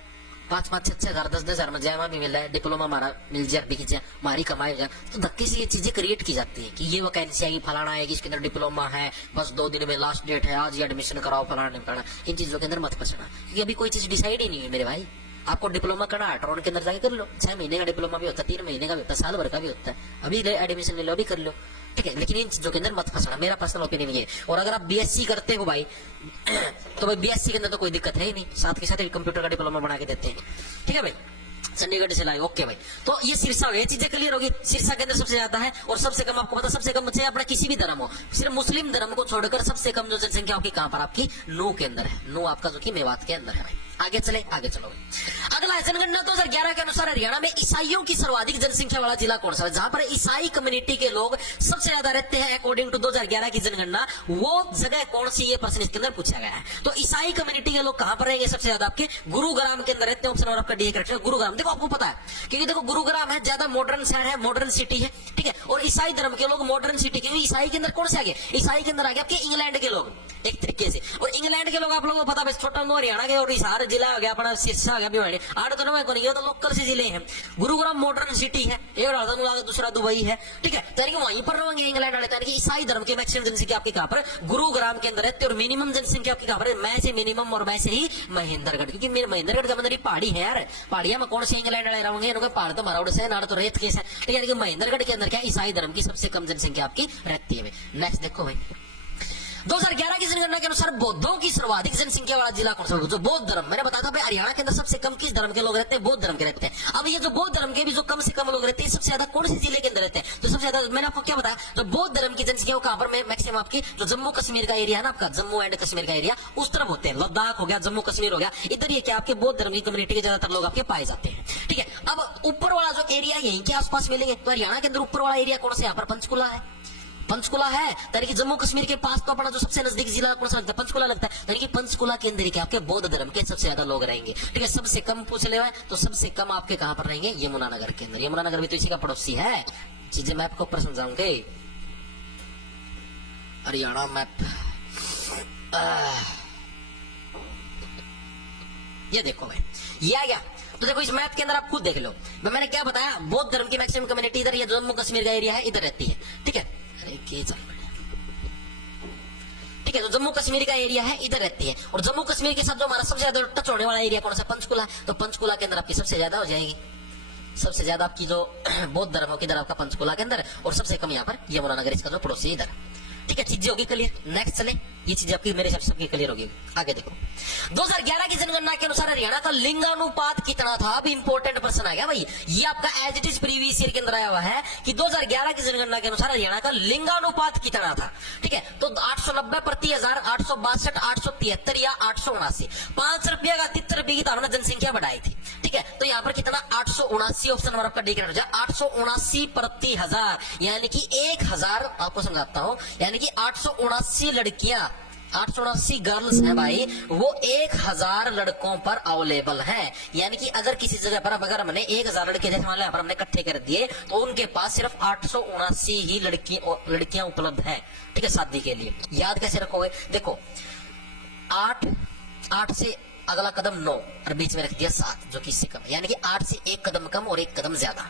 5-5, 6-6 हजार 10-10 हजार में जाए भी मिल रहा है, डिप्लोमा हमारा मिल जाए, बिक जाए, हमारी कमाई जाए। तो धक्के से ये चीजें क्रिएट की जाती है कि ये वैकेंसी आएगी, फलाना आएगी, इसके अंदर डिप्लोमा है, बस 2 दिन में लास्ट डेट है, आज ही एडमिशन कराओ, फलाना नहीं करना। इन चीजों के अंदर मत फंसना, क्योंकि अभी कोई चीज डिसाइड ही नहीं है मेरे भाई। आपको डिप्लोमा करना है ट्रॉन के अंदर जाके कर लो, 6 महीने का डिप्लोमा भी होता है, 3 महीने का भी होता है, साल भर का भी होता है, अभी एडमिशन ले लो, अभी कर लो। ठीक है, लेकिन इन चीजों के अंदर मत फंसना, मेरा पर्सनल ओपिनियन ये। और अगर आप BSc करते हो भाई तो भाई BSc के अंदर तो कोई दिक्कत है ही नहीं, साथ के साथ कंप्यूटर का डिप्लोमा बना के देते हैं। ठीक है भाई, चंडीगढ़ से लाए, ओके भाई। तो ये सिरसा हो गया, चीजें क्लियर होगी। सिरसा के अंदर सबसे ज्यादा है और सबसे कम आपको पता, सबसे कम चाहे अपना किसी भी धर्म हो, सिर्फ मुस्लिम धर्म को छोड़कर सबसे कम जो जनसंख्या आपकी कहां पर, आपकी नू के अंदर है। नू आपका जो कि मेवात के अंदर है भाई। आगे चले, आगे चलो। अगला है जनगणना 2011 के अनुसार हरियाणा में ईसाइयों की सर्वाधिक जनसंख्या वाला जिला कौन सा है? जहां पर ईसाई कम्युनिटी के लोग सबसे ज्यादा रहते हैं अकॉर्डिंग टू 2011 की जनगणना, वो जगह कौन सी? ये प्रश्न इसके अंदर पूछा गया है। तो ईसाई कम्युनिटी के लोग कहां पर रहेंगे सबसे ज्यादा? आपके गुरुग्राम के अंदर रहते हैं। ऑप्शन और आपका डी करेक्ट है, गुरुग्राम। देखो आपको पता है क्योंकि देखो गुरुग्राम है, ज्यादा मॉडर्न शहर है, मॉडर्न सिटी है। ठीक है, और ईसाई धर्म के लोग मॉडर्न सिटी, क्योंकि ईसाई के अंदर कौन से आ गए? ईसाई के अंदर आ गए आपके इंग्लैंड के लोग एक तरीके से। और इंग्लैंड के लोग आप लोगों को पता है छोटा हरियाणा के और हिसार जिला हो गया, अपना सिरसा हो गया, भिवानी, 8 तो नवा ये तो लोकल से जिले हैं। गुरुग्राम मॉडर्न सिटी है, एक दूसरा दुबई है। ठीक है, यानी कि वहीं पर रहेंगे इंग्लैंड वाले। यानी कि ईसाई धर्म के मैक्सिमम जनसंख्या आपकी कहां पर? गुरुग्राम के अंदर रहते। और मिनिमम जनसंख्या आपकी कहां पर? मैं से मिनिमम और मैं से ही महेंद्रगढ़, क्योंकि मेरे महेंद्रगढ़ के अंदर पहाड़ी है यार, पहाड़िया में कौन से इंग्लैंड वाले रहेंगे? इनके पहाड़ तो मारा से ना तो रेत केस है। ठीक है, महेंद्रगढ़ के अंदर क्या ईसाई धर्म की सबसे कम जनसंख्या आपकी रहती है। नेक्स्ट देखो भाई, 2011 की जनगणना के अनुसार बौद्धों की सर्वाधिक जनसंख्या वाला जिला कौन सा? जो बौद्ध धर्म, मैंने बताया था भाई हरियाणा के अंदर सबसे कम किस धर्म के लोग रहते हैं? बौद्ध धर्म के रहते हैं। अब ये जो बौद्ध धर्म के भी जो कम से कम लोग रहते हैं, सबसे ज्यादा कौन से जिले के अंदर रहते हैं? तो सबसे ज्यादा मैंने आपको क्या बताया, जो बौद्ध धर्म की जनसंख्या कहां पर? मैक्सिमम आपकी जो जम्मू कश्मीर का एरिया है ना, आपका जम्मू एंड कश्मीर का एरिया, उस तरफ होते हैं। लद्दाख हो गया, जम्मू कश्मीर हो गया, इधर ये क्या आपके बौद्ध धर्म की कम्युनिटी के ज्यादातर लोग आपके पाए जाते हैं। ठीक है, अब ऊपर वाला जो एरिया यहीं के आसपास मिलेंगे। तो हरियाणा के अंदर ऊपर वाला एरिया कौन सा? यहाँ पर पंचकुला है। पंचकुला है, यानी कि जम्मू कश्मीर के पास तो अपना जो सबसे नजदीकी जिला कौन सा लगता है? पंचकुला लगता है। यानी कि पंचकुला के अंदर क्या आपके बौद्ध धर्म के सबसे ज्यादा लोग रहेंगे। ठीक है, सबसे कम पूछ ले तो सबसे कम आपके कहां पर रहेंगे? यमुनानगर के अंदर। यमुनानगर भी तो इसी का पड़ोसी है। चीजें मैं आपको ऊपर समझाऊंगे। हरियाणा मैप, ये देखो भाई, ये आ गया। तो देखो इस मैप के अंदर आप खुद देख लो, मैंने क्या बताया, बौद्ध धर्म की मैक्सिमम कम्युनिटी इधर, ये जम्मू कश्मीर का एरिया है, इधर रहती है। ठीक है, ठीक है, तो जम्मू कश्मीर का एरिया है, इधर रहती है। और जम्मू कश्मीर के साथ जो हमारा सबसे ज्यादा टच होने वाला एरिया कौन सा? पंचकुला। तो पंचकुला के अंदर आपकी सबसे ज्यादा हो जाएगी, सबसे ज्यादा आपकी जो बौद्ध धर्म के इधर आपका पंचकुला के अंदर, और सबसे कम यहाँ पर यमुनानगर, इसका जो पड़ोसी इधर। ठीक है, चीजें होगी क्लियर। नेक्स्ट चले, ये चीजें आपकी मेरे हिसाब से सबकी क्लियर होगी। आगे देखो, 2011 की जनगणना के अनुसार हरियाणा का लिंगानुपात कितना था? अब इंपॉर्टेंट प्रश्न आ गया भाई, ये आपका as it is previous year के अंदर आया हुआ है कि 2011 की जनगणना के अनुसार हरियाणा का लिंगानुपात कितना था। ठीक है, तो 890 प्रति 1000, 862, 873 या 879। 5 रुपया का 30 रुपये की तो जनसंख्या बढ़ाई थी। ठीक है, तो यहाँ पर कितना? 879। ऑप्शन नंबर आपका डी करेक्ट हो जाए, 879 प्रति 1000, यानी कि 1000, आपको समझाता हूं, यानी कि 879 लड़कियां 879 गर्ल्स हैं भाई, वो 1000 लड़कों पर अवेलेबल है। यानी कि अगर किसी जगह पर अगर हमने 1000 लड़के जैसे मान लो यहाँ पर हमने इकट्ठे कर दिए, तो उनके पास सिर्फ 879 ही लड़कियां उपलब्ध हैं, ठीक है, शादी के लिए। याद कैसे रखोगे? देखो 8 से अगला कदम 9 और बीच में रख दिया 7, जो कि इससे कम है, यानी कि 8 से 1 कदम कम और 1 कदम ज्यादा।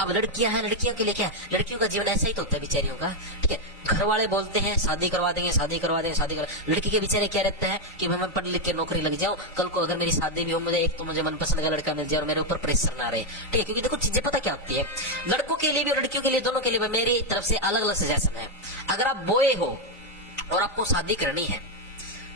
अब लड़कियां हैं, लड़कियों के लिए क्या है? लड़कियों का जीवन ऐसा ही तो होता है बेचारियों का, ठीक है। घर वाले बोलते हैं शादी करवा देंगे, शादी करवा देंगे, शादी करवा। लड़की के बेचारे क्या रहता है कि मैं पढ़ लिख के नौकरी लग जाऊं, कल को अगर मेरी शादी भी हो, मुझे एक तो मुझे मनपसंद का लड़का मिल जाए और मेरे ऊपर प्रेशर ना रहे, ठीक है। क्योंकि देखो चीजें पता क्या होती है, लड़कों के लिए भी और लड़कियों के लिए, दोनों के लिए मेरी तरफ से अलग अलग सजेशन है। अगर आप बॉय हो और आपको शादी करनी है,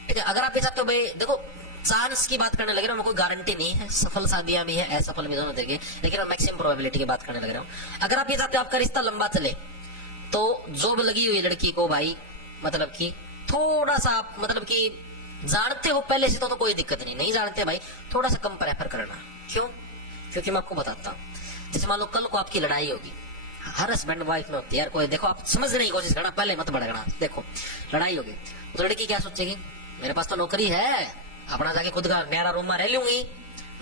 ठीक है, अगर आप ये चाहते हो भाई, देखो चांस की बात करने लगे रहा हूँ, कोई गारंटी नहीं है, सफल शादियां भी है, असफल भी दोनों देंगे, लेकिन मैक्सिमम प्रोबेबिलिटी की बात करने लग रहा हूँ। अगर आप ये चाहते हो आपका रिश्ता लंबा चले, तो जॉब लगी हुई लड़की को भाई, मतलब कि थोड़ा सा आप मतलब कि जानते हो पहले से तो कोई दिक्कत नहीं जानते भाई, थोड़ा सा कम प्रेफर करना। क्यों? क्योंकि मैं आपको बताता हूँ, जैसे मान लो कल को आपकी लड़ाई होगी, हर हस्बैंड वाइफ में होती है यार, कोई देखो आप समझने की कोशिश करना, पहले मत भड़कना। देखो लड़ाई होगी तो लड़की क्या सोचेगी, मेरे पास तो नौकरी है, अपना जाके खुद का न्यारा रूम में रह लूंगी,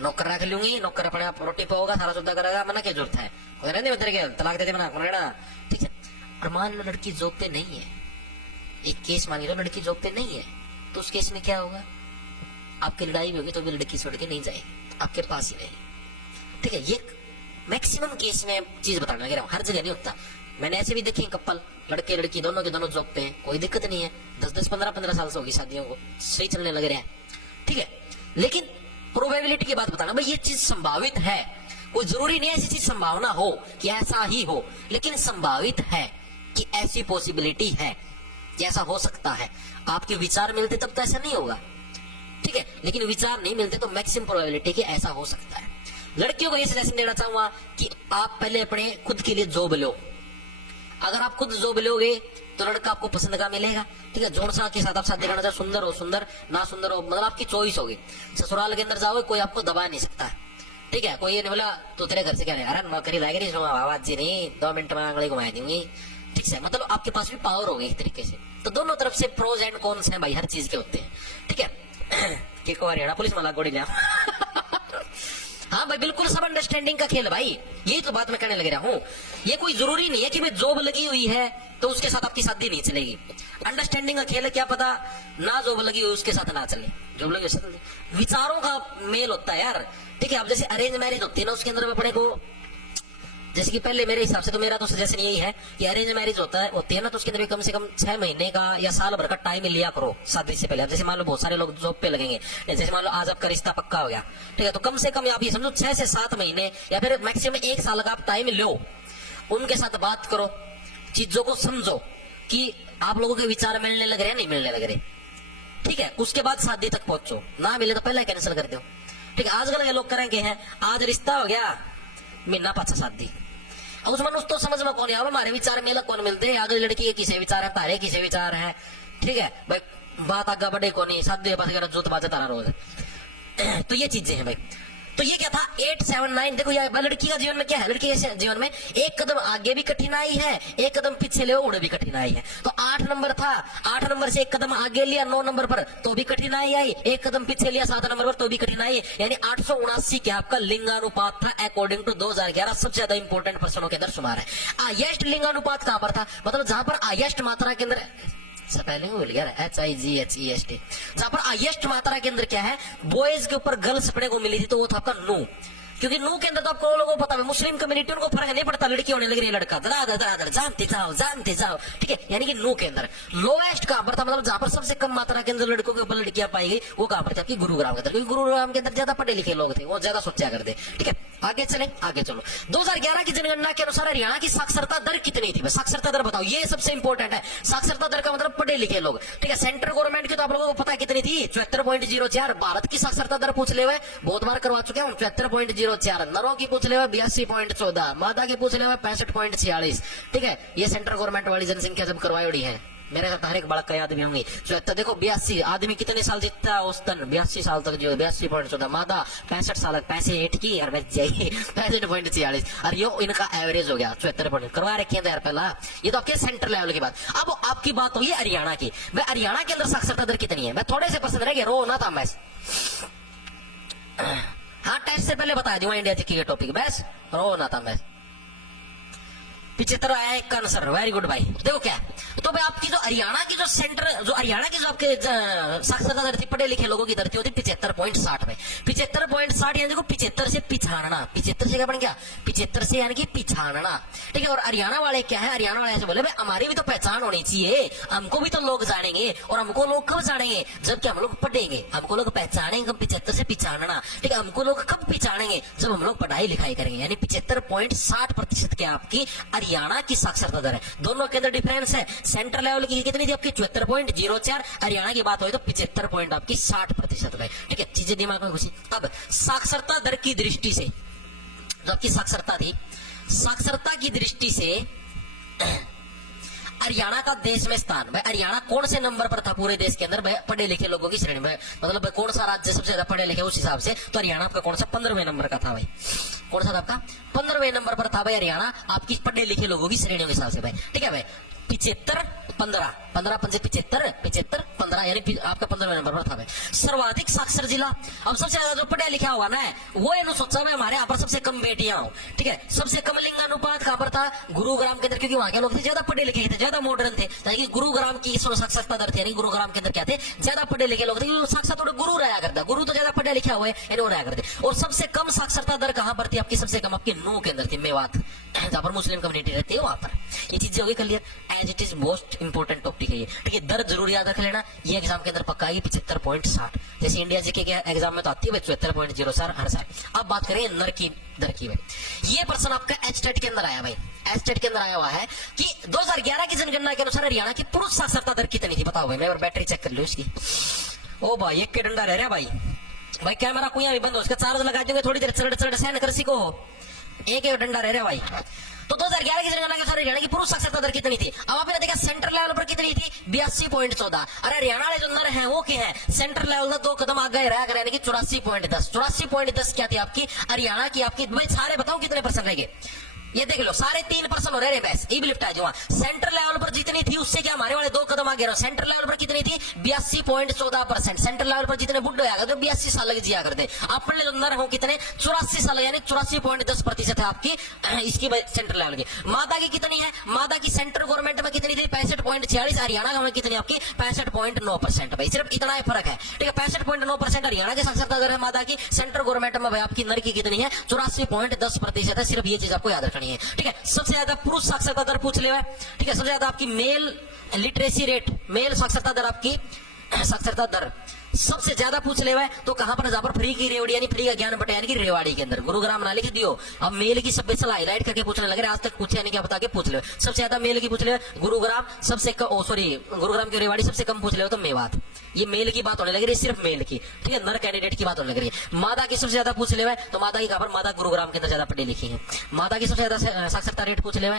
नौकर रख लूंगी, नौकर अपने आप रोटी पाओगा, सारा सुविधा करेगा, मना क्या जरूरत है, कोई रहने तेरे के तलाक दे देना, ठीक है। और मान लो लड़की जॉब पे नहीं है, एक केस मान लो लड़की जॉब पे नहीं है, तो उस केस में क्या होगा, आपकी लड़ाई भी होगी तो भी लड़की छोड़ के नहीं जाएगी, आपके पास ही रहेगी, ठीक है। ये मैक्सिमम केस में चीज बताने लग रहा हूँ, हर जगह नहीं होता। मैंने ऐसे भी देखे कपल, लड़के लड़की दोनों के दोनों जॉब पे हैं, कोई दिक्कत नहीं है, 10-10 15-15 साल से होगी शादियों को, सही चलने लग रहा है, ठीक है। लेकिन प्रोबेबिलिटी की बात बताना भाई, ये चीज संभावित है, कोई जरूरी नहीं ऐसी चीज संभावना हो कि ऐसा ही हो, लेकिन संभावित है कि ऐसी पॉसिबिलिटी है कि ऐसा हो सकता है। आपके विचार मिलते तब तो ऐसा नहीं होगा, ठीक है, लेकिन विचार नहीं मिलते तो मैक्सिमम प्रोबेबिलिटी कि ऐसा हो सकता है। लड़कियों को ये सजेशन देना चाहूंगा कि आप पहले अपने खुद के लिए जॉब लो। अगर आप खुद जॉब लोगे तो लड़का आपको पसंद का मिलेगा, ठीक है। जोन सा के साथ आप शादी करना चाहे, सुंदर हो सुंदर, ना सुंदर हो, मतलब आपकी चॉइस होगी। ससुराल के अंदर जाओगे कोई आपको दबा नहीं सकता, ठीक है। कोई ये नहीं बोला तो तेरे घर से क्या अरे नौकरी लाएगी नहीं, आवाज जी नहीं, 2 मिनट में आंगली घुमा दूंगी, ठीक है। मतलब आपके पास भी पावर होगी एक तरीके से। तो दोनों तरफ से प्रोज एंड कॉन्स हैं भाई, हर चीज के होते हैं, ठीक है। के को हरियाणा पुलिस मला गोड़ी लिया हाँ भाई, बिल्कुल सब अंडरस्टैंडिंग का खेल भाई, यही तो बात मैं कहने लग रहा हूँ। ये कोई जरूरी नहीं है कि मैं जॉब लगी हुई है तो उसके साथ आपकी शादी नहीं चलेगी। अंडरस्टैंडिंग का खेल है, क्या पता ना जॉब लगी हुई उसके साथ ना चले, जॉब लगी हुई विचारों का मेल होता है यार, ठीक है। अब जैसे अरेंज मैरिज होती है ना, उसके अंदर अपने को, जैसे कि पहले मेरे हिसाब से तो मेरा तो सजेशन यही है कि अरेंज मैरिज होती है ना, तो उसके अंदर कम से कम 6 महीने का या साल भर का टाइम लिया करो शादी से पहले। जैसे मान लो बहुत सारे लोग जॉब पे लगेंगे, जैसे मान लो आज आपका रिश्ता पक्का हो गया, ठीक है, तो कम से कम आप ये समझो 6 से 7 महीने या फिर मैक्सिमम 1 साल का आप टाइम लो, उनके साथ बात करो, चीजों को समझो कि आप लोगों के विचार मिलने लग रहे हैं नहीं मिलने लग रहे, ठीक है। उसके बाद शादी तक पहुंचो, ना मिले तो पहले कैंसिल कर दो, ठीक है। आजकल के लोग करेंगे हैं, आज रिश्ता हो गया महीना पाछा शादी, अब उस मनुष्य तो समझ में कौन है, हमारे विचार मेला कौन मिलते हैं, आगे लड़की के किसे विचार है, तारे किसे विचार है, ठीक है भाई, बात आगे बढ़े कौन नहीं, शादी पास जोत बाजे तारा रोज तो ये चीजें हैं भाई। तो ये क्या था 879। देखो यार लड़की का जीवन में क्या है, लड़की के जीवन में एक कदम आगे भी कठिनाई है, एक कदम पीछे ले उड़े भी कठिनाई है। तो 8 नंबर था, 8 नंबर से एक कदम आगे लिया 9 नंबर पर तो भी कठिनाई आई, एक कदम पीछे लिया 7 नंबर पर तो भी कठिनाई, यानी 879 क्या आपका लिंगानुपात था अकॉर्डिंग टू 2011 सबसे ज्यादा इंपॉर्टेंट प्रश्नों के अंदर शुमार है। हाईएस्ट लिंगानुपात कहां पर था, मतलब जहां पर हाईएस्ट मात्रा के अंदर पहले भूल गया HIGHEST, जहां पर हाईएस्ट मात्रा के अंदर क्या है बॉयज के ऊपर गर्ल्स अपने को मिली थी, तो वो था आपका नू। क्योंकि नू के अंदर तो आपको लोगों को पता है मुस्लिम कम्युनिटी उनको फर्क नहीं पड़ता, लड़की होने लग रही है लड़का दरा जानते जाओ, ठीक है। यानी कि नू के अंदर लोएस्ट कहां पर था, मतलब जहां पर सबसे कम मात्रा के अंदर लड़कों के ऊपर लड़कियां पाई गई वो कहां पर था, गुरुग्राम के अंदर, क्योंकि गुरुग्राम के अंदर ज्यादा पढ़े लिखे लोग थे, वो ज्यादा सोचा करते, ठीक है। आगे चलो 2011 की जनगणना के अनुसार हरियाणा की साक्षरता दर कितनी थी, साक्षरता दर बताओ, ये सबसे इंपॉर्टेंट है। साक्षरता दर का मतलब पढ़े लिखे लोग, ठीक है। सेंट्रल गवर्नमेंट की तो आप लोगों को पता कितनी थी 74.04। भारत की साक्षरता दर पूछ ले हुए बहुत बार करवा चुके हैं 74.04। नरों की पूछ ले हुए 82.14, मादा की पूछ ले हुए 65.46, ठीक है। ये सेंट्रल गवर्नमेंट वाली जनसंख्या जब करवाई है मेरे घर हर एक बालक कई आदमी होंगे। तो देखो 82 आदमी कितने साल जीतता है औसतन 82 साल तक जो 82.14 मादा 65 साल 65 की और बच जाइए 65.46 और ये इनका एवरेज हो गया 74 करवा रखे हैं यार पहला। ये तो आपके सेंटर लेवल की बात। अब आपकी बात होगी हरियाणा की। भाई हरियाणा के अंदर साक्षरता दर कितनी है? मैं थोड़े से पसंद रह गया रो ना था मैं। हाँ टेस्ट से पहले बता दूंगा इंडिया जीके के टॉपिक बस रो ना था मैं। 75 आया एक का आंसर। वेरी गुड भाई। देखो क्या तो भाई आपकी जो हरियाणा की जो सेंटर जो हरियाणा की जो आपके साक्षरता दर थी पढ़े लिखे लोगों की दर थी होती 75.60 में 75.60 यानी देखो 75 से पिछाड़ना 75 से क्या बन गया 75 से यानी कि पिछाड़ना। ठीक है और हरियाणा वाले क्या है हरियाणा वाले ऐसे बोले भाई हमारी भी तो पहचान होनी चाहिए हमको भी तो लोग जानेंगे और हमको लोग कब जानेंगे जबकि हम लोग पढ़ेंगे हमको लोग पहचानेंगे 75 से पिछाड़ना। ठीक है हमको लोग कब पिछाड़ेंगे जब हम लोग पढ़ाई लिखाई करेंगे यानी 75.60% की आपकी हरियाणा की साक्षरता दर है। दोनों के अंदर डिफरेंस है। सेंट्रल लेवल की कितनी थी आपकी 74.04 हरियाणा की बात हुई तो 75 आपकी 60% है। ठीक है चीजें दिमाग में घुसी। अब साक्षरता दर की दृष्टि से जो आपकी साक्षरता थी साक्षरता की दृष्टि से हरियाणा का देश में स्थान भाई हरियाणा कौन से नंबर पर था पूरे देश के अंदर भाई पढ़े लिखे लोगों की श्रेणी में मतलब कौन सा राज्य सबसे ज्यादा पढ़े लिखे उस हिसाब से तो हरियाणा आपका कौन सा 15वें नंबर का था भाई। कौन सा था आपका 15वें नंबर पर था भाई हरियाणा आपकी पढ़े लिखे लोगों की श्रेणियों के हिसाब से भाई। ठीक है भाई 75 15 15 75 75 15 यानी आपका 15वें नंबर पर था भाई। सर्वाधिक साक्षर जिला अब सबसे ज्यादा जो पढ़ा लिखा हुआ ना वो इन्होंने सोचा मैं हमारे यहाँ पर सबसे कम बेटियां हो। ठीक है सबसे कम लिंगानुपात कहां पर था गुरुग्राम के अंदर क्योंकि वहां के लोग थे ज्यादा पढ़े लिखे थे ज्यादा मॉडर्न थे यानी कि गुरुग्राम की साक्षरता दर थी यानी गुरुग्राम के अंदर क्या थे ज्यादा पढ़े लिखे लोग थे साक्षात थोड़े गुरु रहा करता गुरु तो ज्यादा पढ़े लिखा हुआ है यानी वो रहा करते। और सबसे कम साक्षरता दर कहां पर थी आपकी सबसे कम आपकी नू के अंदर थी मेवात जहां पर मुस्लिम कम्युनिटी रहती है वहां पर। ये चीजें होगी clear as it is most important topic है ये। ठीक है दर जरूर याद रख लेना ये एग्जाम के अंदर पक्का आएगी 75.60 जैसे इंडिया जीके के एग्जाम में तो आती है 74.04 हर साल। अब बात करेंगे नर की दर की भाई। ये प्रश्न आपका एचटेट के अंदर आया भाई एचटेट के अंदर आया हुआ है कि 2011 की जनगणना के अनुसार हरियाणा की पुरुष साक्षरता दर कितनी थी बताओ भाई। मैं बैटरी चेक कर लो इसकी। ओ भाई एक के डंडा रह रहा भाई कैमरा कुया भी बंद हो उसका चार्ज लगा देंगे थोड़ी देर चढ़ चढ़ सहन कर सीखो। एक डंडा रह रहा भाई। तो 2011 की जनगणना के अनुसार हरियाणा की पुरुष साक्षरता दर कितनी थी? अब आपने देखा सेंट्रल लेवल पर कितनी थी 82.14। अरे हरियाणा वाले जो नर है वो क्या है सेंट्रल लेवल का 2 कदम आगे रहा कर यानी कि 84.10 84.10 क्या थी आपकी हरियाणा की आपकी भाई सारे बताओ कितने परसेंट रहेंगे ये देख लो सारे 3% हो रहे हैं बस ई लिफ्ट है जो सेंट्रल लेवल पर जितनी थी उससे क्या हमारे वाले 2 कदम आगे रहो। सेंट्रल लेवल पर कितनी थी 82.14%। सेंट्रल लेवल पर जितने बुढ़े आगे तो 82 साल लग जिया करते अपने जो नर हो कितने 84 साल यानी 84.10% है आपकी इसकी सेंट्रल लेवल की। मादा की कितनी है मादा की सेंट्रल गवर्नमेंट में कितनी थी 65.46 हरियाणा में कितनी आपकी 65.9% भाई सिर्फ इतना ही फर्क है। ठीक है 65.9% हरियाणा की साक्षरता दर है मादा की सेंट्रल गवर्नमेंट में भाई आपकी नर की कितनी है 84.10% है। सिर्फ ये चीज आपको याद रखना है। ठीक है सबसे ज्यादा पुरुष साक्षरता दर पूछ ले। ठीक है सबसे ज्यादा आपकी मेल लिटरेसी रेट मेल साक्षरता दर आपकी साक्षरता दर सबसे ज्यादा पूछ ले तो कहां पर जहां पर फ्री की रेवड़ी यानी फ्री का ज्ञान बटे यानी कि रेवाड़ी के अंदर गुरुग्राम ना लिख दियो। अब मेल की सब हाईलाइट करके पूछने लग रहे आज तक पूछे नहीं क्या बता के पूछ ले। सबसे ज्यादा मेल की पूछ ले गुरुग्राम सबसे कम सॉरी गुरुग्राम की रेवाड़ी सबसे कम पूछ ले तो मेवात। ये मेल की बात होने लग रही है सिर्फ मेल की। ठीक है नर कैंडिडेट की बात होने लग रही है। मादा की सबसे ज्यादा पूछ ले तो मादा की कहां पर मादा गुरुग्राम के अंदर ज्यादा पढ़ी लिखी है। मादा की सबसे ज्यादा साक्षरता रेट पूछ ले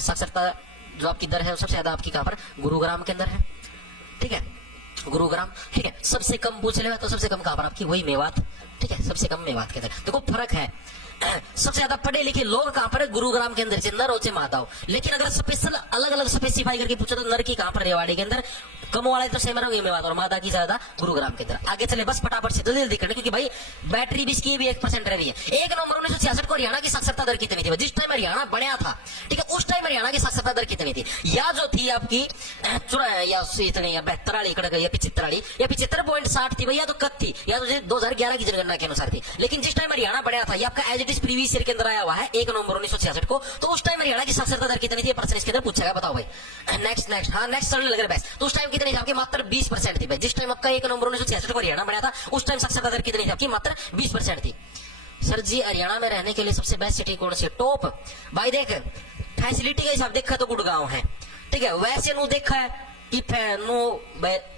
साक्षरता जो आपकी दर है सबसे ज्यादा आपकी कहां पर गुरुग्राम के अंदर है। ठीक है गुरुग्राम। ठीक है सबसे कम पूछ ले तो सबसे कम कहां पर आपकी वही मेवात। ठीक है सबसे कम मेवात के अंदर देखो फर्क है। सबसे ज्यादा पढ़े लिखे लोग कहां पर गुरुग्राम के अंदर नर हो चाहे मादा हो। लेकिन अगर स्पेशल अलग अलग स्पेसिफाई करके पूछो तो नर की कहां पर रेवाड़ी के अंदर कम वाले तो सेम रहोगे मेवात और मादा की ज्यादा गुरुग्राम के अंदर। आगे चले बस फटाफट से जल्दी जल्दी करना क्योंकि भाई बैटरी भी इसकी भी 1% रही है। 1 नवंबर 1966 को हरियाणा की साक्षरता दर कितनी थी जिस टाइम हरियाणा बढ़िया था। ठीक है उस टाइम हरियाणा की साक्षरता दर कितनी थी या जो थी आपकी या इतनी या 72 या 75.60 थी भैया तो कब थी या तो 2011 की जनगणना के अनुसार थी। लेकिन जिस टाइम हरियाणा बढ़िया था ये आपका as it is previous year के अंदर आया हुआ है 1 नवंबर 1966 को। तो उस टाइम हरियाणा की साक्षरता दर कितनी थी प्रश्न इसके अंदर पूछा गया बताओ भाई। नेक्स्ट हाँ नेक्स्ट चलने लग रहा है तो उस टाइम कितनी थी आपकी मात्र 20% थी भाई। जिस टाइम आपका 1 नवंबर 1966 को हरियाणा बढ़ा था उस टाइम साक्षरता दर कितनी थी आपकी मात्र 20% थी। सर जी हरियाणा में रहने के लिए सबसे बेस्ट सिटी कौन सी टॉप भाई देख फैसिलिटी का हिसाब देखा तो गुड़गांव है। ठीक है वैसे नु देखा है कि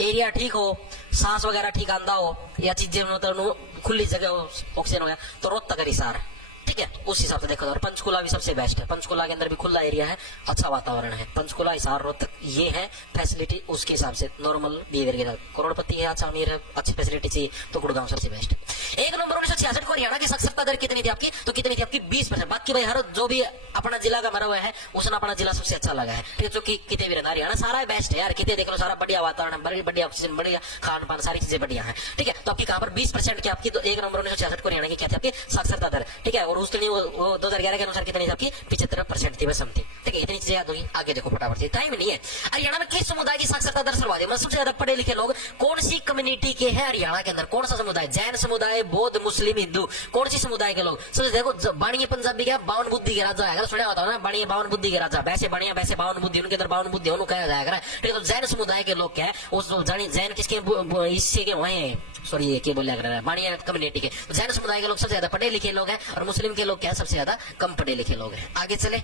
एरिया ठीक हो सांस वगैरह ठीक आंदा हो या चीजें मतलब खुली जगह हो ऑक्सीजन हो गया तो रोहतक हिसार। ठीक ठीक है, उस हिसाब से देखो। और पंचकुला भी सबसे बेस्ट है, पंचकुला के अंदर भी खुला एरिया है, अच्छा वातावरण है। पंचकुला, हिसार, रोहतक, ये है फैसिलिटी उसके हिसाब से नॉर्मल बिहेवियर के साथ। करोड़पति है, अच्छा अमीर है, अच्छी फैसिलिटी चाहिए तो गुड़गांव सबसे बेस्ट है। एक नंबर 1966 को हरियाणा की साक्षरता दर कितनी थी आपकी? तो कितनी थी आपकी? 20%। बाकी भाई हर जो भी अपना जिला का मरा हुआ है उसने अपना जिला सबसे अच्छा लगा है, ठीक है। जो कि कितने भी रहना, हरियाणा सारा बेस्ट है यार, कितने देख लो, सारा बढ़िया वातावरण, बढ़िया ऑक्सीजन, बढ़िया खान पान, सारी चीजें बढ़िया है, ठीक है। तो आपकी कहां पर 20% की आपकी, तो एक नंबर 1966 को हरियाणा की क्या थी आपकी साक्षरता दर, ठीक है। और उसके लिए वो 2011 के अनुसार कितनी थी आपकी? 75% थी बस समथिंग, ठीक है। इतनी चीजें याद होगी, आगे देखो फटाफट से, टाइम नहीं है। हरियाणा में किस समुदाय की साक्षरता दर सर्वाधिक, मतलब सबसे ज्यादा पढ़े लिखे लोग कौन सी कम्युनिटी के हैं हरियाणा के अंदर? कौन सा समुदाय? जैन समुदाय, बौद्ध, मुस्लिम, हिंदू, कौन सी समुदाय के लोग? सबसे देखो, बाणीय पंजाबी क्या, 52 बुद्धि के राजा है, सुना होता है ना, बाणीय 52 बुद्धि के राजा, वैसे बढ़िया वैसे 52 बुद्धि, उनके अंदर 52 बुद्धि उनको कहा जाएगा, ठीक है। तो जैन समुदाय के लोग क्या है, उस जैन किसके इससे के वही, सॉरी क्या बोला कर रहा है, बाणीय कम्युनिटी के जैन समुदाय के लोग सबसे ज्यादा पढ़े लिखे लोग हैं, और मुस्लिम के लोग क्या है, सबसे ज्यादा कम पढ़े लिखे लोग हैं। आगे चले।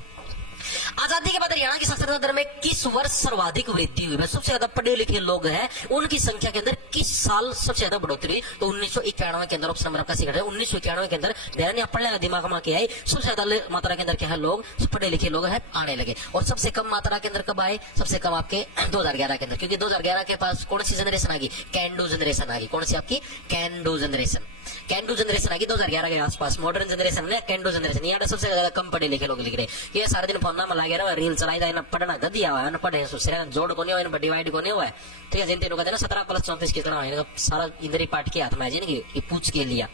आजादी के बाद हरियाणा की साक्षरता दर में किस वर्ष सर्वाधिक वृद्धि हुई? सबसे ज्यादा पढ़े लिखे लोग हैं, उनकी संख्या के अंदर किस साल सबसे ज्यादा बढ़ोतरी हुई? तो 1991 के अंदर, ऑप्शन नंबर आपका सीखा है 1991 के अंदर। ध्यान या पढ़ने दिमाग में क्या है, सबसे ज्यादा मात्रा के अंदर क्या है, लोग पढ़े लिखे लोग हैं आने लगे। और सबसे कम मात्रा के अंदर कब आए? सबसे कम आपके 2011 के अंदर, क्योंकि 2011 के पास कौन सी जनरेशन आ गई? कैन डू जनरेशन आ गई। कौन सी आपकी? Can do generation. Can do generation आ गई 2011 के आसपास। मॉडर्न जनरेशन ने कैन डू जनरेशन, यहाँ सबसे ज्यादा कम पढ़े लिखे लोग लिख रहे। ये सारे दिन फोन में लगे रहे, रील चलाई जाए, पढ़ना गदिया हुआ है, पढ़े जोड़ को नहीं हुआ, डिवाइड को नहीं हुआ है, ठीक है। जिन तीनों का 17+34 कितना सारा इंद्री पाठ के हाथ में जिनकी पूछ के लिया,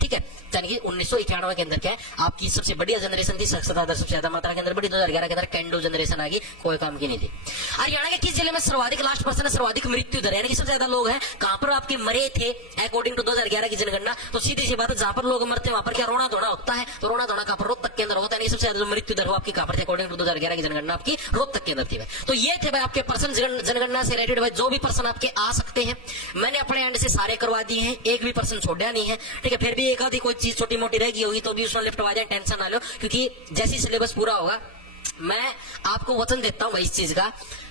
ठीक है। यानी 1991 के अंदर क्या है, आपकी सबसे बढ़िया जनरेशन थी, साक्षरता दर सबसे ज्यादा मात्रा के अंदर बढ़ी। 2011 के अंदर कैंडो जनरेशन आ गई, कोई काम की नहीं थी। हरियाणा के किस जिले में सर्वाधिक, लास्ट पर्सन है, सर्वाधिक मृत्यु दर, यानी कि सबसे ज्यादा लोग हैं कहां पर आपके मरे थे अकॉर्डिंग टू 2011 की जनगणना? तो सीधी सी बात है, जहां पर लोग मरते हैं वहां पर क्या रोना धोना होता है, तो रोना धोना कहां पर? रोहतक के अंदर होता है। सबसे ज्यादा मृत्यु दर हो आपकी कहां पर थी अकॉर्डिंग टू 2011 की जनगणना? आपकी रोहतक के अंदर थी। तो ये थे भाई आपके पर्सन जनगणना से रिलेटेड, भाई जो भी पर्सन आपके आ सकते हैं, मैंने अपने एंड से सारे करवा दिए हैं, एक भी पर्सन छोड़ा नहीं है, ठीक है। फिर भी एक आधी कोई चीज छोटी मोटी रहेगी होगी तो भी उसमें लिफ्टवा जाए, टेंशन ना लो, क्योंकि जैसी सिलेबस पूरा होगा मैं आपको वचन देता हूं भाई इस चीज का,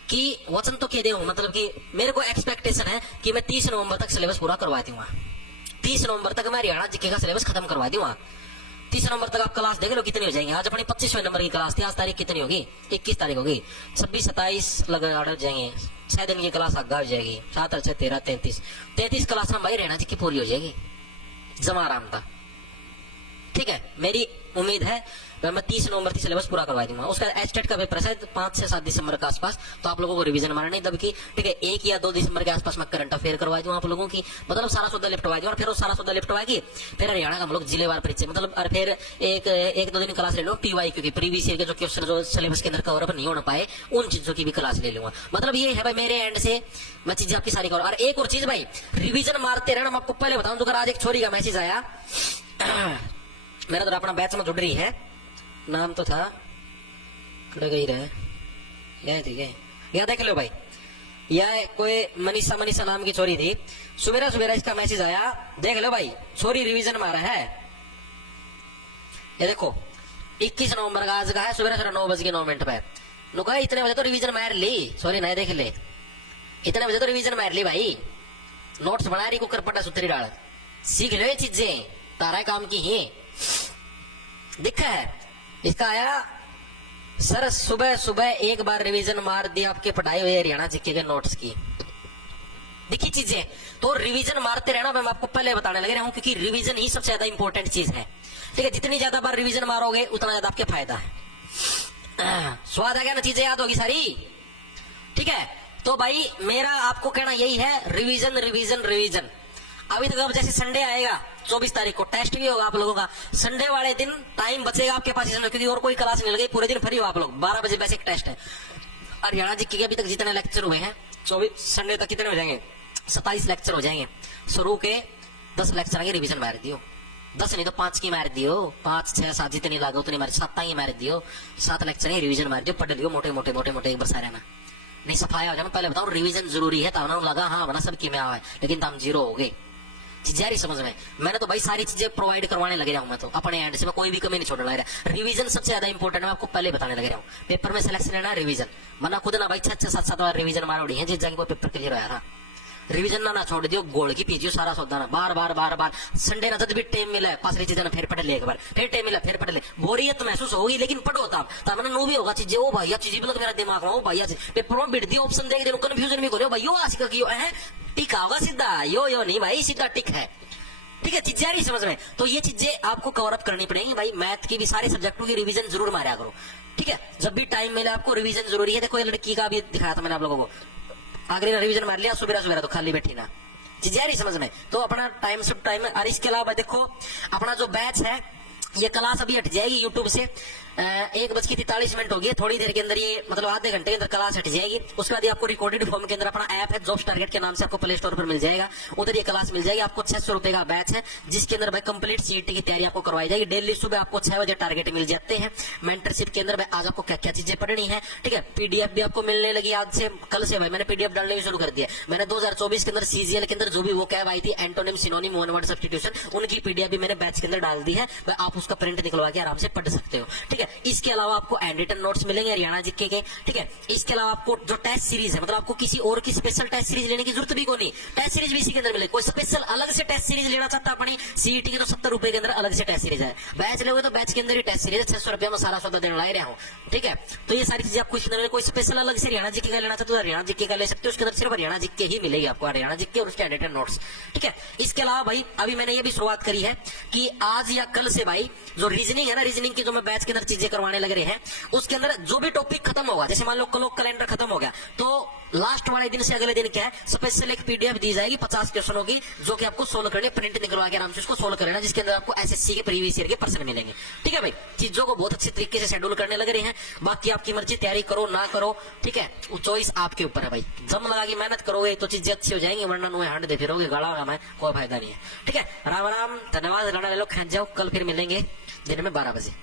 कि वचन तो कह दे हूं, मतलब कि मेरे को एक्सपेक्टेशन है कि मैं 30 नवंबर तक सिलेबस पूरा करवा दूंगा। 30 नवंबर तक मैं हरियाणा जीके का सिलेबस खत्म करवा दूंगा। 30 नवंबर तक आप क्लास देख लो कितनी हो जाएंगे। आज अपनी 25वें नंबर की क्लास थी, आज तारीख कितनी होगी? 21 तारीख होगी। 26, 27 लगा जाएंगे, 6 दिन की क्लास आगे हो जाएगी। 7, 8, 13, 33 क्लास में भाई हरियाणा जी की पूरी हो जाएगी जमा आराम था, ठीक है। मेरी उम्मीद है मैं 30 नवंबर की सिलेबस पूरा करवा दूंगा। उसका एस्टेट का पेपर है 5 से 7 दिसंबर के आसपास, तो आप लोगों को रिवीजन मारना नहीं दबकी, ठीक है। 1 या 2 दिसंबर के आसपास मैं करंट अफेयर करवा दूंगा आप लोगों की, मतलब सारा सौदा लिपटवा दूंगा। और फिर वो सारा सौदा लिपटवाएगी, फिर हरियाणा का हम लोग जिलेवार परिचय, मतलब और फिर एक 2 दिन क्लास ले लो PY, क्योंकि प्रीवियस ईयर के जो क्वेश्चन जो सिलेबस के अंदर कवर अप नहीं होना पाए उन चीजों की भी क्लास ले लूंगा। मतलब ये है भाई मेरे एंड से मैं चीजें आपकी सारी करूँ। और एक और चीज भाई, रिविजन मारते रहना। मैं आपको पहले बताऊं, जो आज एक छोरी का मैसेज आया, मेरा तो अपना बैच में जुड़ रही है, नाम तो था गई रहे, यह ठीक है, यह देख लो भाई, यह कोई मनीषा नाम की छोरी थी। सुबेरा इसका मैसेज आया, देख लो भाई, छोरी रिवीजन मारा है। ये देखो 21 नवंबर का आज का है, सुबह 9:09 पे नुका, इतने बजे तो रिवीजन मार ली, सॉरी नहीं देख ले, इतने बजे तो रिवीजन मार ली भाई, नोट्स बना रही, कुकर पटा सुतरी डाल, सीख लो ये चीजें, तारा काम की ही दिखा है। इसका आया, सर सुबह एक बार रिवीजन मार दिया आपके पढ़ाई हुए हरियाणा जीके के नोट्स की, दिखी चीजें। तो रिवीजन मारते रहना, मैं आपको पहले बताने लगे रहा हूं, क्योंकि रिवीजन ही सबसे ज्यादा इंपॉर्टेंट चीज है, ठीक है। जितनी ज्यादा बार रिवीजन मारोगे उतना ज्यादा आपके फायदा है। स्वाद आ गया ना, चीजें याद होगी सारी, ठीक है। तो भाई मेरा आपको कहना यही है, रिवीजन रिवीजन रिवीजन। अभी तक अब जैसे संडे आएगा 24 तारीख को टेस्ट भी होगा आप लोगों का, संडे वाले दिन टाइम बचेगा आपके पास, क्योंकि और कोई क्लास नहीं लगी, पूरे दिन फ्री हो आप लोग। 12 बजे बेसिक टेस्ट है। हरियाणा जी के अभी तक जितने लेक्चर हुए हैं 24 संडे तक कितने हो जाएंगे? 27 लेक्चर हो जाएंगे। शुरू के 10 लेक्चर आगे रिवीजन मार दियो, 10 नहीं तो 5 की मार दियो, 5, 6, 7 जितनी लागो उतनी मार, 7 की मार दियो, 7 लेक्चर रिवीजन मार दियो, पढ़ लियो मोटे मोटे एक बार सारे ना, नहीं सफाया हो जाए। मैं पहले बताऊं रिवीजन जरूरी है, तब लगा हाँ बना सब की में आवा है, लेकिन तब 0 हो गए चीजें समझ में। मैंने तो भाई सारी चीजें प्रोवाइड करवाने लगे रहा हूं, मैं तो अपने एंड से मैं कोई भी कमी नहीं छोड़ने लग रहा। रिवीजन सबसे ज्यादा इंपॉर्टेंट है, मैं आपको पहले बताने लगे रहा हूं। पेपर में सिलेक्शन लेना रिवीजन, वरना खुद ना भाई 6-6, 7-7 बार रिवीजन मारोड़ी है जिस जगह को पेपर क्लियर हो रहा। रिवीजन ना छोड़ दियो, गोल की पीजियो सारा सौदा ना, बार बार बार बार संडे ना जब भी टाइम मिला पासरी चीजें फिर पढ़ ले, एक बार फिर टाइम मिला फिर पढ़ ले, बोरियत महसूस होगी लेकिन पढ़ो तब मैंने नो भी होगा चीजें, ओ भाई चीज भी लग मेरा दिमाग में, ओ भाई पेपर में बिड़ दी ऑप्शन देख दे, कंफ्यूजन भी करो भाई यो आशिका की है टिक होगा सीधा, यो नहीं भाई सीधा टिक है, ठीक है। चीजें आ रही समझ में, तो ये चीजें आपको कवर अप करनी पड़ेगी भाई। मैथ की भी सारे सब्जेक्टों की रिवीजन जरूर मारा करो, ठीक है। जब भी टाइम मिले आपको रिवीजन जरूरी है। देखो ये लड़की का भी दिखाया था मैंने आप लोगों को, आगे रिवीजन मार लिया, सुबह तो खाली बैठी ना, चीजें आ रही समझ में। तो अपना टाइम से टाइम, और इसके अलावा देखो अपना जो बैच है ये क्लास अभी हट जाएगी यूट्यूब से, 1:43 होगी, थोड़ी देर के अंदर ये मतलब आधे घंटे के अंदर क्लास हट जाएगी। उसके बाद ये आपको रिकॉर्डेड फॉर्म के अंदर अपना ऐप है जॉब्स टारगेट के नाम से आपको प्ले स्टोर पर मिल जाएगा, उधर ये क्लास मिल जाएगी आपको। 600 रुपए का बैच है जिसके अंदर भाई कंप्लीट सीईटी की तैयारी आपको करवाई जाएगी। डेली सुबह आपको 6 बजे टारगेट मिल जाते हैं। मेंटरशिप के अंदर आज आपको क्या क्या चीजें पढ़नी है, ठीक है। पीडीएफ भी आपको मिलने लगी आज से, कल से भाई मैंने पीडीएफ डालने भी शुरू कर दिया। मैंने 2024 के अंदर सीजीएल के अंदर जो भी वो कैब आई थी antonym synonym one word substitution, उनकी पीडीएफ भी मैंने बैच के अंदर डाल दी है, आप उसका प्रिंट निकलवा के आराम से पढ़ सकते हो, ठीक है। इसके अलावा आपको एंड नोट्स मिलेंगे हरियाणा जीके के, ठीक है। इसके अलावा आपको जो टेस्ट सीरीज है, मतलब आपको किसी और की स्पेशल टेस्ट सीरीज लेने की जरूरत भी कोई नहीं, टेस्ट सीरीज भी इसी के अंदर मिलेगी। कोई स्पेशल अलग से टेस्ट सीरीज लेना चाहता अपनी सीईटी के तो 70 रुपए के अंदर अलग से टेस्ट सीरीज है। बैच लोगे तो बैच के अंदर ही टेस्ट सीरीज 600 रुपया में सारा सौदा देने ला रहा हूँ, ठीक है। तो ये सारी चीजें आपको इसके अंदर, कोई स्पेशल अलग से हरियाणा जीके का लेना चाहते हो हरियाणा जीके का ले सकते हो, उसके अंदर सिर्फ हरियाणा जीके ही मिलेगी आपको, हरियाणा जीके और उसके एडिटेड नोट्स, ठीक है। इसके अलावा भाई अभी मैंने ये भी शुरुआत करी है कि आज या कल से भाई जो रीजनिंग है ना, रीजनिंग की जो मैं बैच के अंदर चीजें करवाने लग रहे हैं, उसके अंदर जो भी टॉपिक खत्म होगा, जैसे मान लो कल कैलेंडर खत्म हो गया तो लास्ट वाले दिन से अगले दिन क्या है स्पेशल एक पीडीएफ दी जाएगी 50 क्वेश्चन होगी जो कि आपको सोल्व करने, प्रिंट निकलवा के आराम से उसको सोल्व करना, जिसके अंदर आपको एसएससी के प्रीवियस ईयर के प्रश्न मिलेंगे, ठीक है भाई। चीजों को बहुत अच्छे तरीके से शेड्यूल करने लग रहे हैं, बाकी आपकी मर्जी, तैयारी करो ना करो, ठीक है, चॉइस आपके ऊपर है भाई। जम लगा के मेहनत करोगे तो चीजें अच्छी हो जाएंगी, वरना नुए हांड दे फिरोगे गाड़ा होगा, मैं कोई फायदा नहीं है, ठीक है। राम राम, धन्यवाद, लड़ा ले लो, खेच जाओ, कल फिर मिलेंगे दिन में 12 बजे।